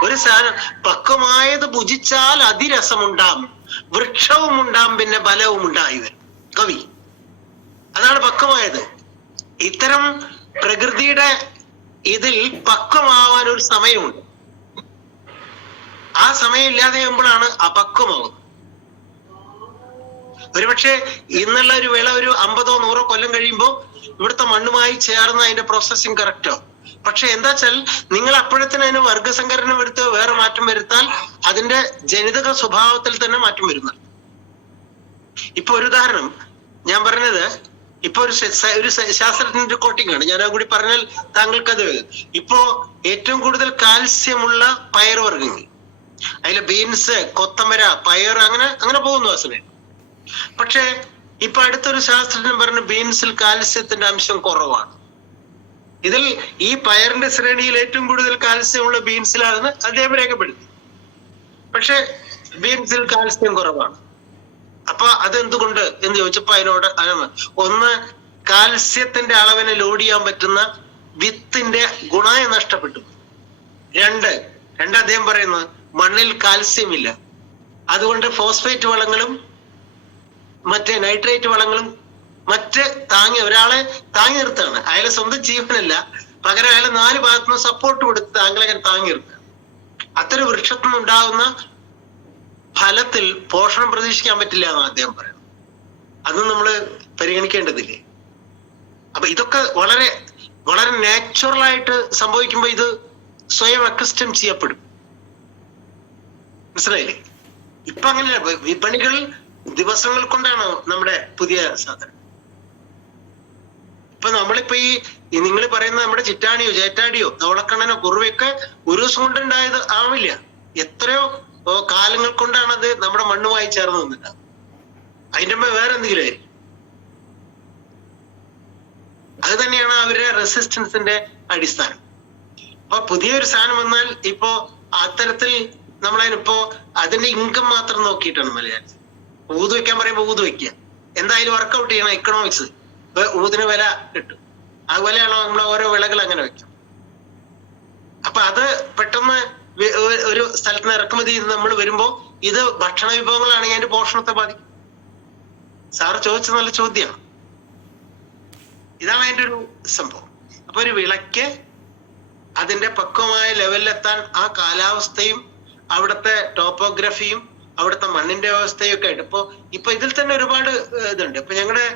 ഒരു സാധനം പക്വമായത് ഭുജിച്ചാൽ അതിരസമുണ്ടാം, വൃക്ഷവും ഉണ്ടാം, പിന്നെ ബലവും ഉണ്ടായി വരും കവി. അതാണ് പക്വമായത്. ഇത്തരം പ്രകൃതിയുടെ ഇതിൽ പക്വമാവാൻ ഒരു സമയമുണ്ട്. ആ സമയം ഇല്ലാതെ ആകുമ്പോഴാണ് അപക്വമാവുന്നത്. ഒരുപക്ഷെ ഇന്നുള്ള ഒരു വിള ഒരു 50 or 100 കൊല്ലം കഴിയുമ്പോൾ ഇവിടുത്തെ മണ്ണുമായി ചേർന്ന് അതിന്റെ പ്രോസസ്സിങ് കറക്റ്റോ. പക്ഷെ എന്താ വെച്ചാൽ നിങ്ങൾ അപ്പോഴത്തേന് അതിന് വർഗസങ്കരണം എടുത്ത് വേറെ മാറ്റം വരുത്താൽ അതിന്റെ ജനിതക സ്വഭാവത്തിൽ തന്നെ മാറ്റം വരുന്നുണ്ട്. ഇപ്പൊ ഒരു ഉദാഹരണം ഞാൻ പറഞ്ഞത്, ഇപ്പൊ ഒരു ശാസ്ത്രജ്ഞന്റെ കോട്ടിംഗ് ആണ്, ഞാൻ കൂടി പറഞ്ഞാൽ താങ്കൾക്കത്. ഇപ്പോ ഏറ്റവും കൂടുതൽ കാൽസ്യമുള്ള പയറുവർഗ്ഗങ്ങൾ, അതിലെ ബീൻസ്, കൊത്തമര, പയർ, അങ്ങനെ പോകുന്നു ആ സമയം. പക്ഷെ ഇപ്പൊ അടുത്തൊരു ശാസ്ത്രജ്ഞൻ പറഞ്ഞു ബീൻസിൽ കാൽസ്യത്തിന്റെ അംശം കുറവാണ്. ഇതിൽ ഈ പയറിന്റെ ശ്രേണിയിൽ ഏറ്റവും കൂടുതൽ കാൽസ്യമുള്ള ബീൻസിലാണെന്ന് അദ്ദേഹം രേഖപ്പെടുത്തി. പക്ഷെ ബീൻസിൽ കാൽസ്യം കുറവാണ്. അപ്പൊ അതെന്തുകൊണ്ട് എന്ന് ചോദിച്ചപ്പോ അതിനോട് ഒന്ന്, കാൽസ്യത്തിന്റെ അളവിനെ ലോഡ് ചെയ്യാൻ പറ്റുന്ന വിത്തിന്റെ ഗുണം നഷ്ടപ്പെട്ടു. രണ്ട് അദ്ദേഹം പറയുന്നത് മണ്ണിൽ കാൽസ്യം ഇല്ല, അതുകൊണ്ട് ഫോസ്ഫേറ്റ് വളങ്ങളും മറ്റേ നൈട്രേറ്റ് വളങ്ങളും ഒരാളെ താങ്ങി നിർത്താണ്. അയാളെ സ്വന്തം ജീവനല്ല, പകരം അയാളെ 4 ഭാഗത്തുനിന്ന് സപ്പോർട്ട് കൊടുത്ത് താങ്കളെ താങ്ങി നിർത്തുക. അത്തരം വൃക്ഷത്തിൽ നിന്നുണ്ടാകുന്ന ഫലത്തിൽ പോഷണം പ്രതീക്ഷിക്കാൻ പറ്റില്ല എന്ന് അദ്ദേഹം പറയുന്നത്. അതും നമ്മൾ പരിഗണിക്കേണ്ടതില്ലേ? അപ്പൊ ഇതൊക്കെ വളരെ വളരെ നാച്ചുറൽ ആയിട്ട് സംഭവിക്കുമ്പോൾ ഇത് സ്വയം അക്കസ്റ്റം ചെയ്യപ്പെടും. മനസ്സിലായില്ലേ? ഇപ്പൊ അങ്ങനെയല്ല. വിപണികൾ ദിവസങ്ങൾ കൊണ്ടാണ് നമ്മുടെ പുതിയ സാധനം. ഇപ്പൊ നമ്മളിപ്പോ ഈ നിങ്ങൾ പറയുന്ന നമ്മുടെ ചിറ്റാണിയോ ചേറ്റാടിയോ തവളക്കണ്ണനോ കുറുവയൊക്കെ ഒരു ദിവസം കൊണ്ടുണ്ടായത് ആവില്ല. എത്രയോ കാലങ്ങൾ കൊണ്ടാണ് അത് നമ്മുടെ മണ്ണുമായി ചേർന്ന് നിന്നിട്ട്. അതിന്റെ വേറെ എന്തെങ്കിലും ആയിരിക്കും. അത് തന്നെയാണ് അവരുടെ റെസിസ്റ്റൻസിന്റെ അടിസ്ഥാനം. അപ്പൊ പുതിയൊരു സാധനം വന്നാൽ ഇപ്പോ അത്തരത്തിൽ നമ്മളതിനിപ്പോ അതിന്റെ ഇൻകം മാത്രം നോക്കിയിട്ടാണ് മലയാളം. ഊത് വെക്കാൻ പറയുമ്പോ ഊത് വെക്കുക, എന്തായാലും വർക്കൗട്ട് ചെയ്യണം. എക്കണോമിക്സ്, ഊതിന് വില കിട്ടും. അതുപോലെയാണോ നമ്മൾ ഓരോ വിളകൾ അങ്ങനെ വെക്കും. അപ്പൊ അത് പെട്ടെന്ന് ഒരു സ്ഥലത്ത് നിന്ന് ഇറക്കുമതി ചെയ്ത് നമ്മൾ വരുമ്പോ ഇത് ഭക്ഷണ വിഭവങ്ങളാണെങ്കിൽ അതിന്റെ പോഷണത്തെ ബാധിക്കും. സാറ് ചോദിച്ച നല്ല ചോദ്യമാണ്. ഇതാണ് അതിന്റെ ഒരു സംഭവം. അപ്പൊ ഒരു വിളയ്ക്ക് അതിന്റെ പക്വമായ ലെവലിലെത്താൻ ആ കാലാവസ്ഥയും അവിടുത്തെ ടോപ്പോഗ്രഫിയും അവിടുത്തെ മണ്ണിന്റെ അവസ്ഥയൊക്കെ ആയിട്ട് ഇപ്പൊ ഇതിൽ തന്നെ ഒരുപാട് ഇതുണ്ട്. ഇപ്പൊ ഞങ്ങളുടെ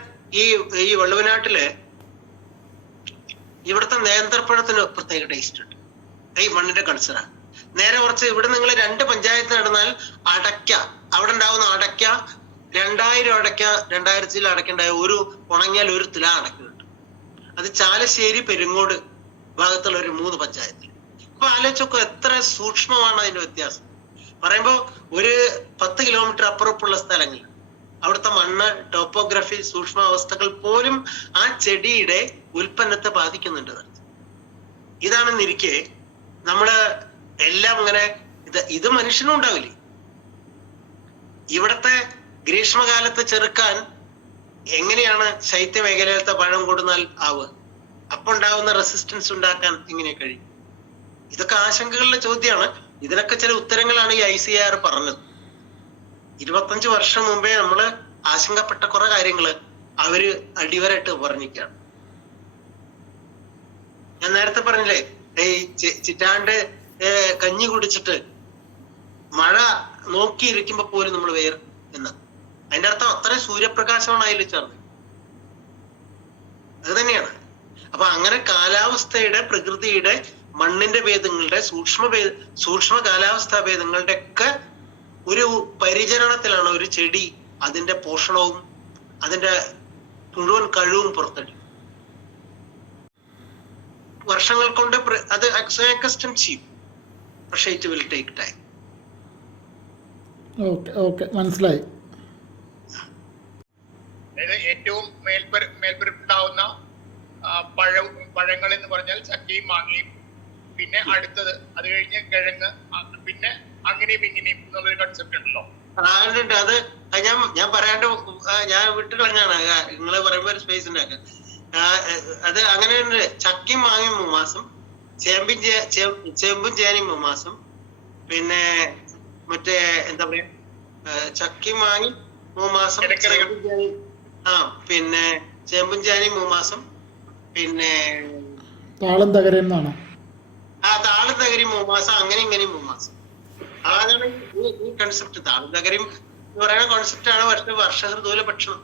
ഈ വള്ളുവനാട്ടില് ഇവിടുത്തെ നേന്ത്രപ്പഴത്തിന് പ്രത്യേക ടേസ്റ്റ് ഉണ്ട്. ഈ മണ്ണിന്റെ കൾച്ചറാണ്. നേരെ കുറച്ച് ഇവിടെ നിങ്ങൾ 2 പഞ്ചായത്ത് നടന്നാൽ അടയ്ക്ക, അവിടെ ഉണ്ടാവുന്ന അടയ്ക്ക 2000 അടയ്ക്ക 2000 അടയ്ക്കുണ്ടായ ഉണങ്ങിയാൽ 1 തില അടയ്ക്കുന്നുണ്ട്. അത് ചാലശ്ശേരി പെരുങ്ങോട് ഭാഗത്തുള്ള ഒരു 3 പഞ്ചായത്തിൽ. അപ്പൊ ആലോചിച്ചൊക്കെ എത്ര സൂക്ഷ്മമാണ് അതിന്റെ വ്യത്യാസം. പറയുമ്പോ ഒരു 10 കിലോമീറ്റർ അപ്പുറപ്പുള്ള സ്ഥലങ്ങളിൽ അവിടുത്തെ മണ്ണ്, ടോപ്പോഗ്രഫി, സൂക്ഷ്മാവസ്ഥകൾ പോലും ആ ചെടിയുടെ ഉൽപ്പന്നത്തെ ബാധിക്കുന്നുണ്ട്. ഇതാണെന്നിരിക്കെ നമ്മള് എല്ലാം ഇങ്ങനെ ഇത് മനുഷ്യനും ഉണ്ടാവില്ലേ. ഇവിടത്തെ ഗ്രീഷ്മകാലത്ത് ചെറുക്കാൻ എങ്ങനെയാണ് ശൈത്യ മേഖലയിലത്തെ പഴം കൊടുന്നാൽ ആവുക? അപ്പൊ ഉണ്ടാവുന്ന റെസിസ്റ്റൻസ് ഉണ്ടാക്കാൻ എങ്ങനെ കഴിയും? ഇതൊക്കെ ആശങ്കകളുടെ ചോദ്യമാണ്. ഇതിനൊക്കെ ചില ഉത്തരങ്ങളാണ് ഈ ICAR പറഞ്ഞത്. 25 വർഷം മുമ്പേ നമ്മള് ആശങ്കപ്പെട്ട കുറെ കാര്യങ്ങള് അവര് അടിവരായിട്ട് പറഞ്ഞിരിക്കുകയാണ്. ഞാൻ നേരത്തെ പറഞ്ഞില്ലേ, ഈ ചിറ്റാണ്ട് കഞ്ഞി കുടിച്ചിട്ട് മഴ നോക്കിയിരിക്കുമ്പോ പോലും നമ്മൾ വേർ എന്ന്. അതിന്റെ അർത്ഥം അത്രയും സൂര്യപ്രകാശമാണ് അതിൽ ചേർന്നത്. അത് തന്നെയാണ്. അപ്പൊ അങ്ങനെ കാലാവസ്ഥയുടെ, പ്രകൃതിയുടെ, മണ്ണിന്റെ ഭേദങ്ങളുടെ, സൂക്ഷ്മ കാലാവസ്ഥാ ഭേദങ്ങളുടെ ഒക്കെ ഒരു പരിചരണത്തിലാണ് ഒരു ചെടി അതിന്റെ പോഷണവും അതിന്റെ മുഴുവൻ കഴിവും പുറത്തെടുക്കും. വർഷങ്ങൾ കൊണ്ട് അത് അക്സ്റ്റം ചെയ്യും. പക്ഷെ it will take time. Okay മനസ്സിലായി. ഏറ്റവും മേൽപ്പരപ്പുണ്ടാവുന്ന പഴങ്ങൾ എന്ന് പറഞ്ഞാൽ ചക്കയും മാങ്ങയും, പിന്നെ അടുത്തത് അത് കഴിഞ്ഞ് കിഴങ്ങ്, പിന്നെ അങ്ങനെയും ഇങ്ങനെയും എന്നുള്ളൊരു കൺസെപ്റ്റ് ഉണ്ടല്ലോ. അത് ഞാൻ പറയാണ്ട് ഞാൻ വിട്ടുകളഞ്ഞാണ്. നിങ്ങള് പറയുമ്പോ ഒരു സ്പേസ് ഉണ്ടാക്കുക. അത് അങ്ങനെ ചക്കയും മാങ്ങയും 3 മാസം, ചേമ്പും ചേനയും 3 മാസം, പിന്നെ മറ്റേ എന്താ പറയാ ചക്കയും മാങ്ങയും 3 മാസം, പിന്നെ ചേമ്പും ചേനയും 3 മാസം, പിന്നെ താളം തകരുന്നതാണ്. താളം തകരി 3 മാസം, അങ്ങനെ ഇങ്ങനെയും 3 മാസം. അതാണ് ഈ കൺസെപ്റ്റ്. താളം തകരും എന്ന് പറയുന്ന കോൺസെപ്റ്റാണ് വർഷഹൃദൂല ഭക്ഷണം.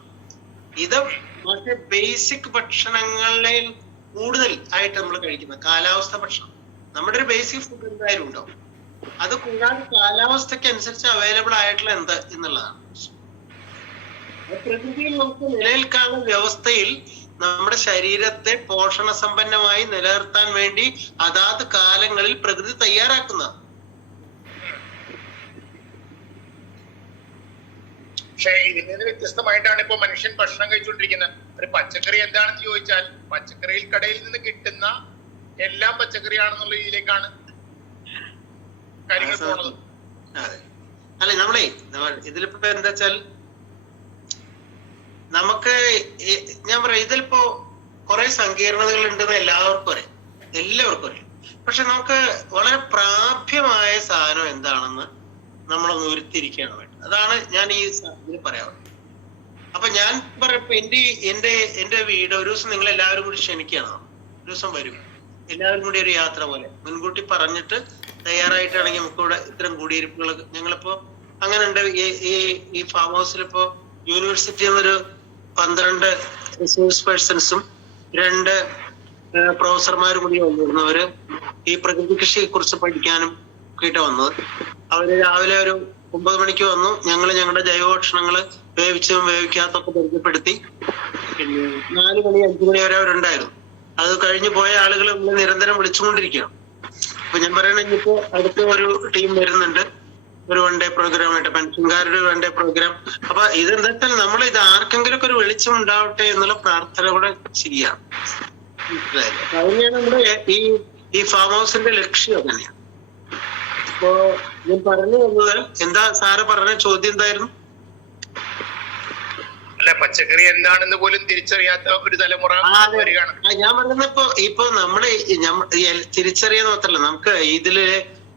ഇത് മറ്റേ ബേസിക് ഭക്ഷണങ്ങളിൽ കൂടുതൽ ആയിട്ട് നമ്മൾ കഴിക്കുന്ന കാലാവസ്ഥ ഭക്ഷണം. നമ്മുടെ ഒരു ബേസിക് ഫുഡ് എന്തായാലും ഉണ്ടാവും. അത് കൂടാതെ കാലാവസ്ഥയ്ക്ക് അനുസരിച്ച് അവൈലബിൾ ആയിട്ടുള്ള എന്താ എന്നുള്ളതാണ്. പ്രകൃതിയിൽ നമുക്ക് നിലനിൽക്കാനുള്ള വ്യവസ്ഥയിൽ നമ്മുടെ ശരീരത്തെ പോഷണ സമ്പന്നമായി നിലനിർത്താൻ വേണ്ടി അതാത് കാലങ്ങളിൽ പ്രകൃതി തയ്യാറാക്കുന്ന. പക്ഷെ ഇതിൽ നിന്ന് വ്യത്യസ്തമായിട്ടാണ് ഇപ്പൊ മനുഷ്യൻ ഭക്ഷണം കഴിച്ചുകൊണ്ടിരിക്കുന്നത്. ഒരു പച്ചക്കറി എന്താണെന്ന് ചോദിച്ചാൽ പച്ചക്കറിയിൽ കടയിൽ നിന്ന് കിട്ടുന്ന എല്ലാം പച്ചക്കറിയാണെന്നുള്ള രീതിയിലേക്കാണ് കാര്യങ്ങൾ പോണത്. അല്ലെ നമ്മളെ ഇതിലിപ്പോ എന്താ വെച്ചാൽ നമുക്ക് ഞാൻ പറയാം, ഇതിലിപ്പോ കുറെ സങ്കീർണതകൾ ഉണ്ടെന്ന് എല്ലാവർക്കും അറിയാം. പക്ഷെ നമുക്ക് വളരെ പ്രാപ്യമായ സാധനം എന്താണെന്ന് നമ്മളൊന്ന് ഉരുത്തിരിക്കുകയാണ് വേണ്ടത്. അതാണ് ഞാൻ ഈ ഇതിൽ പറയാറുള്ളത്. അപ്പൊ ഞാൻ പറയപ്പോ എന്റെ വീട് ഒരു ദിവസം നിങ്ങൾ എല്ലാവരും കൂടി ക്ഷണിക്കുകയാണ്. ഒരു ദിവസം വരും, എല്ലാവരും കൂടി ഒരു യാത്ര പോലെ മുൻകൂട്ടി പറഞ്ഞിട്ട് തയ്യാറായിട്ടാണെങ്കിൽ നമുക്കിവിടെ ഇത്തരം കുടിയിരിപ്പുകൾ ഞങ്ങളിപ്പോ അങ്ങനെ ഉണ്ട്. ഈ ഫാം ഹൗസിൽ ഇപ്പോ യൂണിവേഴ്സിറ്റി എന്നൊരു 12 റിസോഴ്സ് പേഴ്സൺസും 2 പ്രൊഫസർമാരും കൂടി വന്നിരുന്നവര് ഈ പ്രകൃതി കൃഷിയെ കുറിച്ച് പഠിക്കാനും ഒക്കെ വന്നത്. അവര് രാവിലെ ഒരു 9 മണിക്ക് വന്നു. ഞങ്ങളുടെ ജൈവഭക്ഷണങ്ങള് വേവിച്ചും വേവിക്കാത്തൊക്കെ പരിചയപ്പെടുത്തി. പിന്നെ 4 മണി 5 മണി വരെ അവരുണ്ടായിരുന്നു. അത് കഴിഞ്ഞു പോയ ആളുകൾ നമ്മൾ നിരന്തരം വിളിച്ചുകൊണ്ടിരിക്കുകയാണ്. അപ്പൊ ഞാൻ പറയണെങ്കിൽ ഇപ്പോ അടുത്ത ഒരു ടീം വരുന്നുണ്ട്, ഒരു 1 ഡേ പ്രോഗ്രാം ആയിട്ട്, പെൻഷൻകാരുടെ 1 ഡേ പ്രോഗ്രാം. അപ്പൊ ഇതെന്താ വെച്ചാൽ നമ്മൾ ഇത് ആർക്കെങ്കിലും ഒക്കെ ഒരു വെളിച്ചം ഉണ്ടാവട്ടെ എന്നുള്ള പ്രാർത്ഥന കൂടെ ശരിയാണ്. അതുതന്നെയാണ് നമ്മുടെ ഈ ഫാം ഹൗസിന്റെ ലക്ഷ്യം തന്നെയാണ്. ഇപ്പോ ഞാൻ പറഞ്ഞു വന്നത് എന്താ സാറ് പറഞ്ഞ ചോദ്യം എന്തായിരുന്നു? അല്ല, പച്ചക്കറി എന്താണെന്ന് പോലും തിരിച്ചറിയാത്ത ഒരു തലമുറ വരികയാണ്. ഞാൻ പറഞ്ഞപ്പോ ഇപ്പൊ നമ്മള് തിരിച്ചറിയാന്ന് മാത്രല്ല, നമുക്ക് ഇതില്